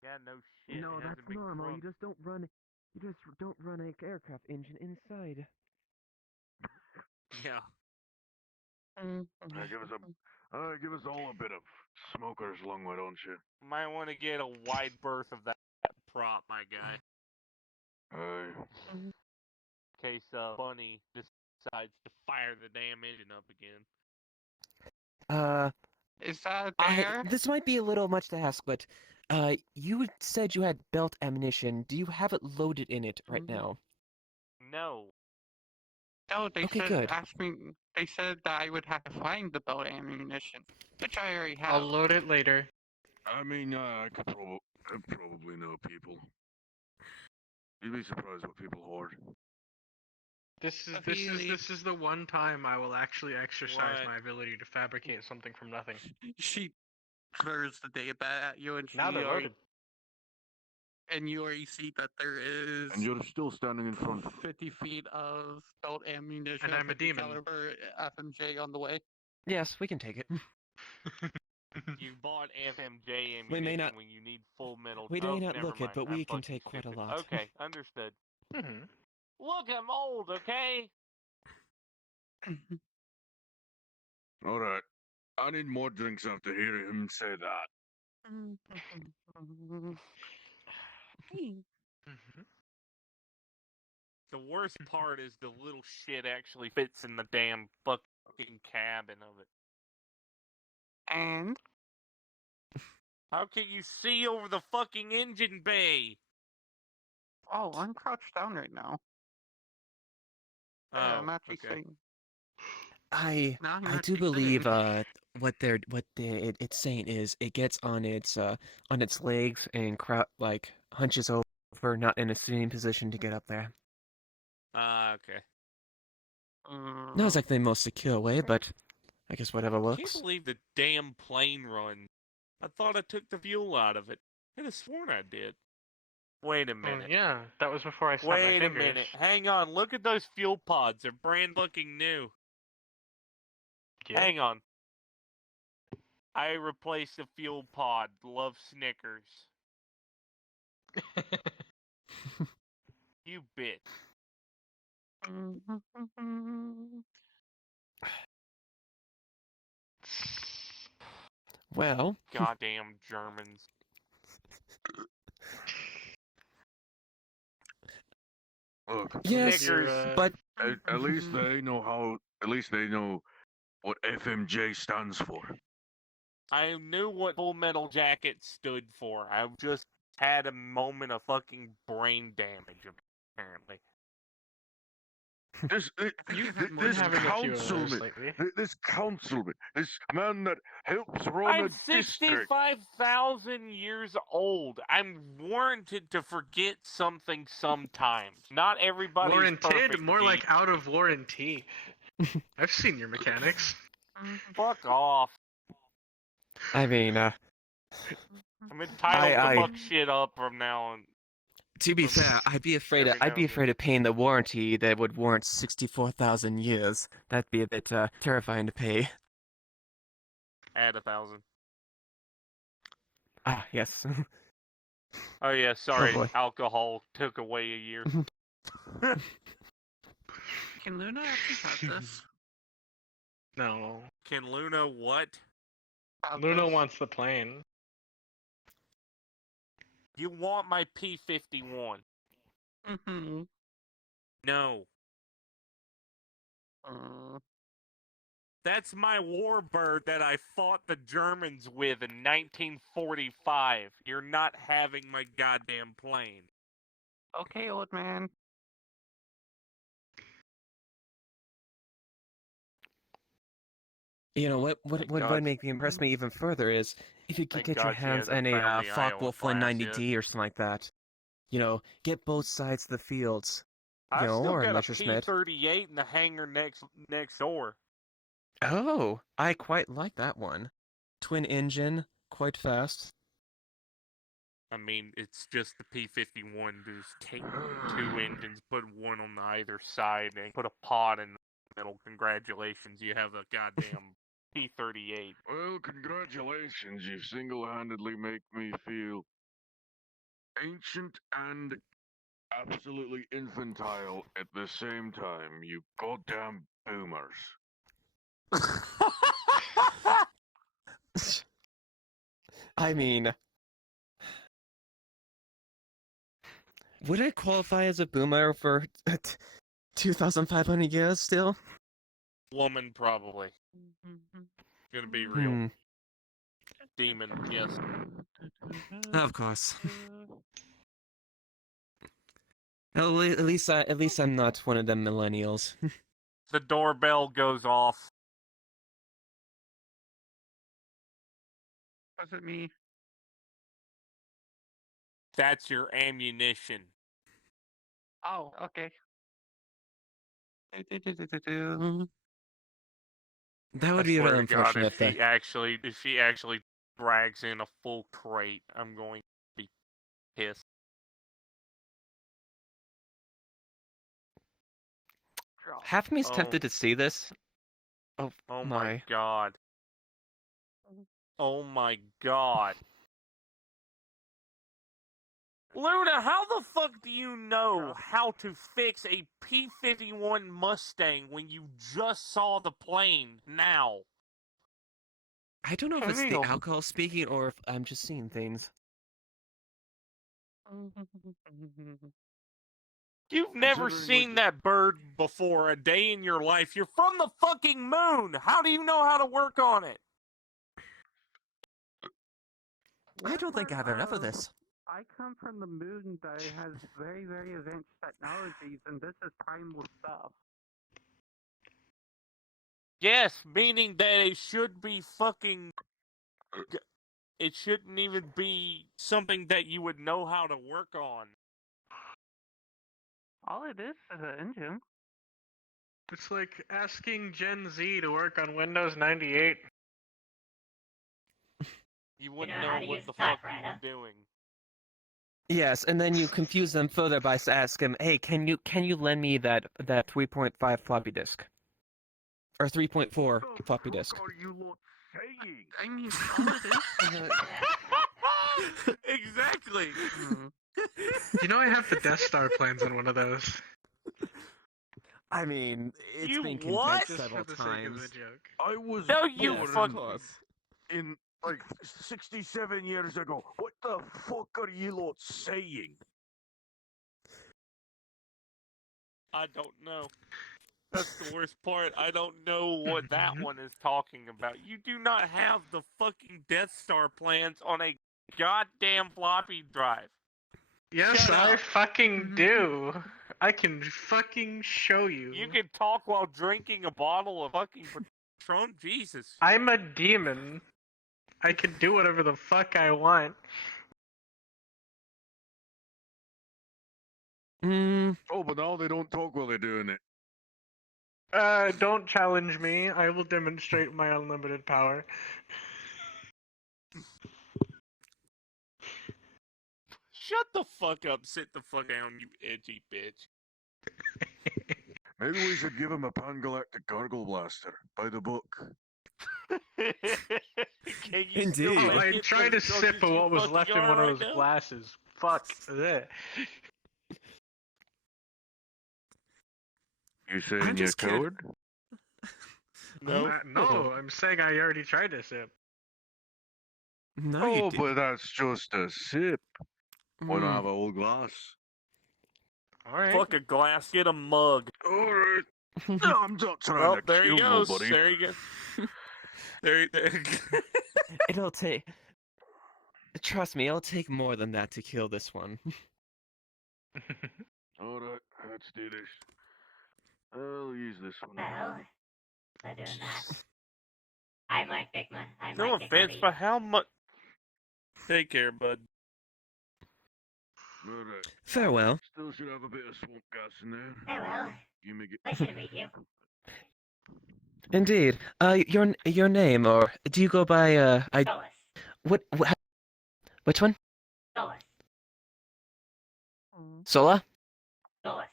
Yeah, no shit. No, it that's hasn't been normal. crunk. You just don't run an aircraft engine inside. Yeah. Give us all a bit of smoker's lung, why don't you? Might want to get a wide berth of that prop, my guy. In case Bunny decides to fire the damn engine up again. Is that fair? This might be a little much to ask, but you said you had belt ammunition. Do you have it loaded in it right now? No. No, they Okay, said good. They said that I would have to find the belt ammunition, which I already have. I'll load it later. I mean, I probably know people. You'd be surprised what people hoard. This is the one time I will actually exercise my ability to fabricate something from nothing. She throws the data at you, and Now they're loaded. And you already see that there is. And you're still standing in front of 50 feet of belt ammunition. And I'm a 50 demon. Caliber FMJ on the way. Yes, we can take it. You bought FMJ ammunition We may not- when you need full metal. We oh, may not never look it, mind. but I'm we can fucking take quite a stupid. lot. Okay, understood. Mm-hmm. Look, I'm old, okay? Alright. I need more drinks after hearing him say that. The worst part is the little shit actually fits in the damn fucking cabin of it. And? How can you see over the fucking engine bay? Oh, I'm crouched down right now. Yeah, I'm actually saying. I do believe it's saying is it gets on its legs and hunches over, not in a sitting position to get up there. Okay. Not exactly the most secure way, but I guess whatever I can't works. believe the damn plane run. I thought I took the fuel out of it. I could have sworn I did. Wait a minute. Yeah, that was before I snapped my Wait a fingers. minute. Hang on. Look at those fuel pods. They're brand fucking new. Yeah. Hang on. I replaced the fuel pod. Love Snickers. You bitch. Well. Goddamn Germans. Look, Yes, Snickers. but at least they know how. At least they know what FMJ stands for. I knew what Full Metal Jacket stood for. I just had a moment of fucking brain damage, apparently. This councilman, this man that helps run I'm a district. 65,000 years old. I'm warranted to forget something sometimes. Not everybody is perfect. Warranted? More like out of warranty. I've seen your mechanics. Fuck off. I mean, I'm entitled to fuck shit up from now on. To be fair, I'd be afraid of paying the warranty that would warrant 64,000 years. That'd be a bit terrifying to pay. Add 1,000. Ah, yes. Oh yeah, sorry. boy. Alcohol took away a year. Can Luna actually have this? No. Can Luna what? Luna wants the plane. You want my P-51? Mm-hmm. No. That's my warbird that I fought the Germans with in 1945. You're not having my goddamn plane. Okay, old man. You know what would impress me even further is if you could Thank get your God she hands hasn't on a found the Iowa Focke-Wulf class 190D or something like that. You know, get both sides of the fields. I still or got a Messerschmitt. P-38 in the hangar next door. Oh, I quite like that one. Twin engine, quite fast. I mean, it's just the P-51. Just take 2 engines, put one on either side, and put a pod in the middle. Congratulations, you have a goddamn P-38. Well, congratulations. You single-handedly make me feel ancient and absolutely infantile at the same time, you goddamn boomers. I mean, would I qualify as a boomer for 2,500 years still? Woman, probably. Gonna be real. Demon, yes. Of course. At least I'm not one of them millennials. The doorbell goes off. Was it me? That's your ammunition. Oh, okay. That would I be swear really to God, unfortunate. if she actually drags in a full crate, I'm going to be pissed. Half of me's tempted to see this. Oh, Oh my God. Oh my God. Luna, how the fuck do you know how to fix a P-51 Mustang when you just saw the plane now? I don't know if it's the alcohol speaking or if I'm just seeing things. You've never seen that bird before a day in your life. You're from the fucking moon. How do you know how to work on it? I don't think I have enough of this. I come from the moon that has very, very advanced technologies, and this is primal stuff. Yes, meaning that it should be fucking... It shouldn't even be something that you would know how to work on. All it is an engine. It's like asking Gen Z to work on Windows 98. You wouldn't know what the fuck you were doing. Yes, and then you confuse them further by asking, "Hey, can you lend me that 3.5 floppy disk, or 3.4 floppy disk?" What are you lot saying? I mean, all it is. Exactly. You know I have the Death Star plans on one of those. I mean, it's You been what? condensed several times. I was No, you born fuck. in like 67 years ago. What the fuck are you lot saying? I don't know. That's the worst part. I don't know what that one is talking about. You do not have the fucking Death Star plans on a goddamn floppy drive. Yes, Shut I up. fucking do. I can fucking show you. You can talk while drinking a bottle of fucking Patron. Jesus. I'm a demon. I can do whatever the fuck I want. Oh, but now they don't talk while they're doing it. Don't challenge me. I will demonstrate my unlimited power. Shut the fuck up. Sit the fuck down, you edgy bitch. Maybe we should give him a Pan-Galactic Gargle Blaster by the book. Indeed. Oh, I tried a sip of what was left in one of those glasses. Fuck that. You saying you're a coward? No. No, I'm saying I already tried a sip. No, oh, you didn't. but that's just a sip. Why not have a whole glass? Alright. Fuck a glass, get a mug. Alright. No, I'm not trying to there kill he goes. nobody. There he goes. there. It'll take. Trust me, it'll take more than that to kill this one. Alright, let's do this. I'll use this one. Well, by doing that, I might pick my. No offense, but how much? Take care, bud. Alright. Farewell. Still should have a bit of swamp gas in there. Farewell. You may get. Pleasure to meet you. Indeed. Your name, or do you go by Solace. What which one? Solace. Sola? Solace.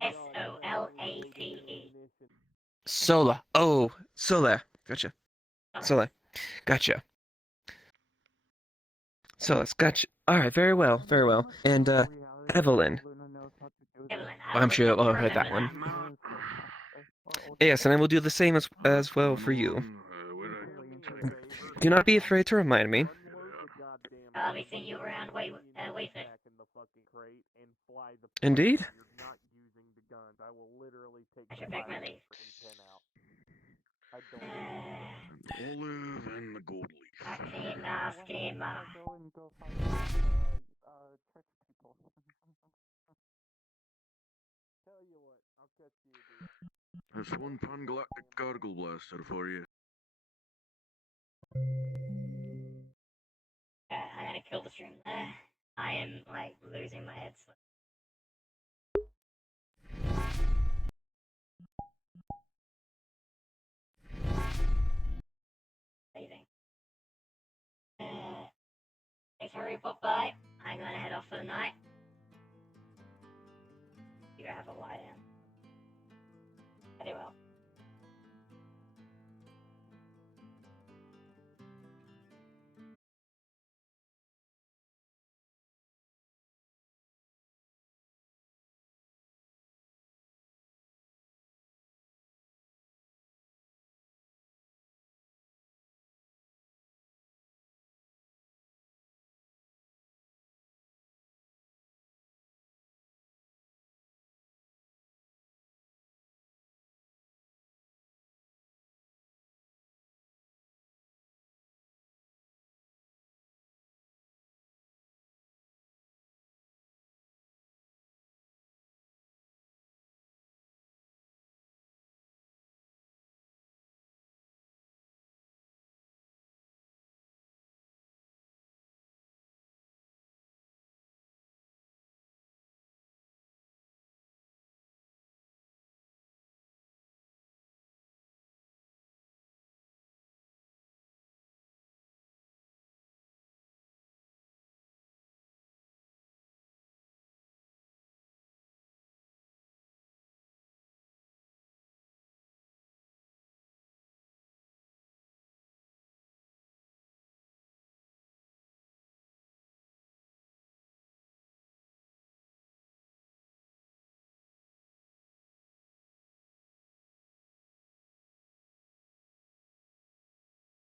S-O-L-A-C-E. Sola. Oh, Sola. Gotcha. Sola. Gotcha. Solas. Gotcha. All right. Very well. Very well. And Evelyn. I'm sure I'll heard that one. Yes, and I will do the same as well for you. Do not be afraid to remind me. I'll be seeing you around Wayford. Indeed. I should pick my leaf. Olive and the gold leaf. Schema. There's one Pan-Galactic Gargle Blaster for you. I'm gonna kill this room there. I am, like, losing my head. Sorry, Popeye. I'm gonna head off for the night. You have a light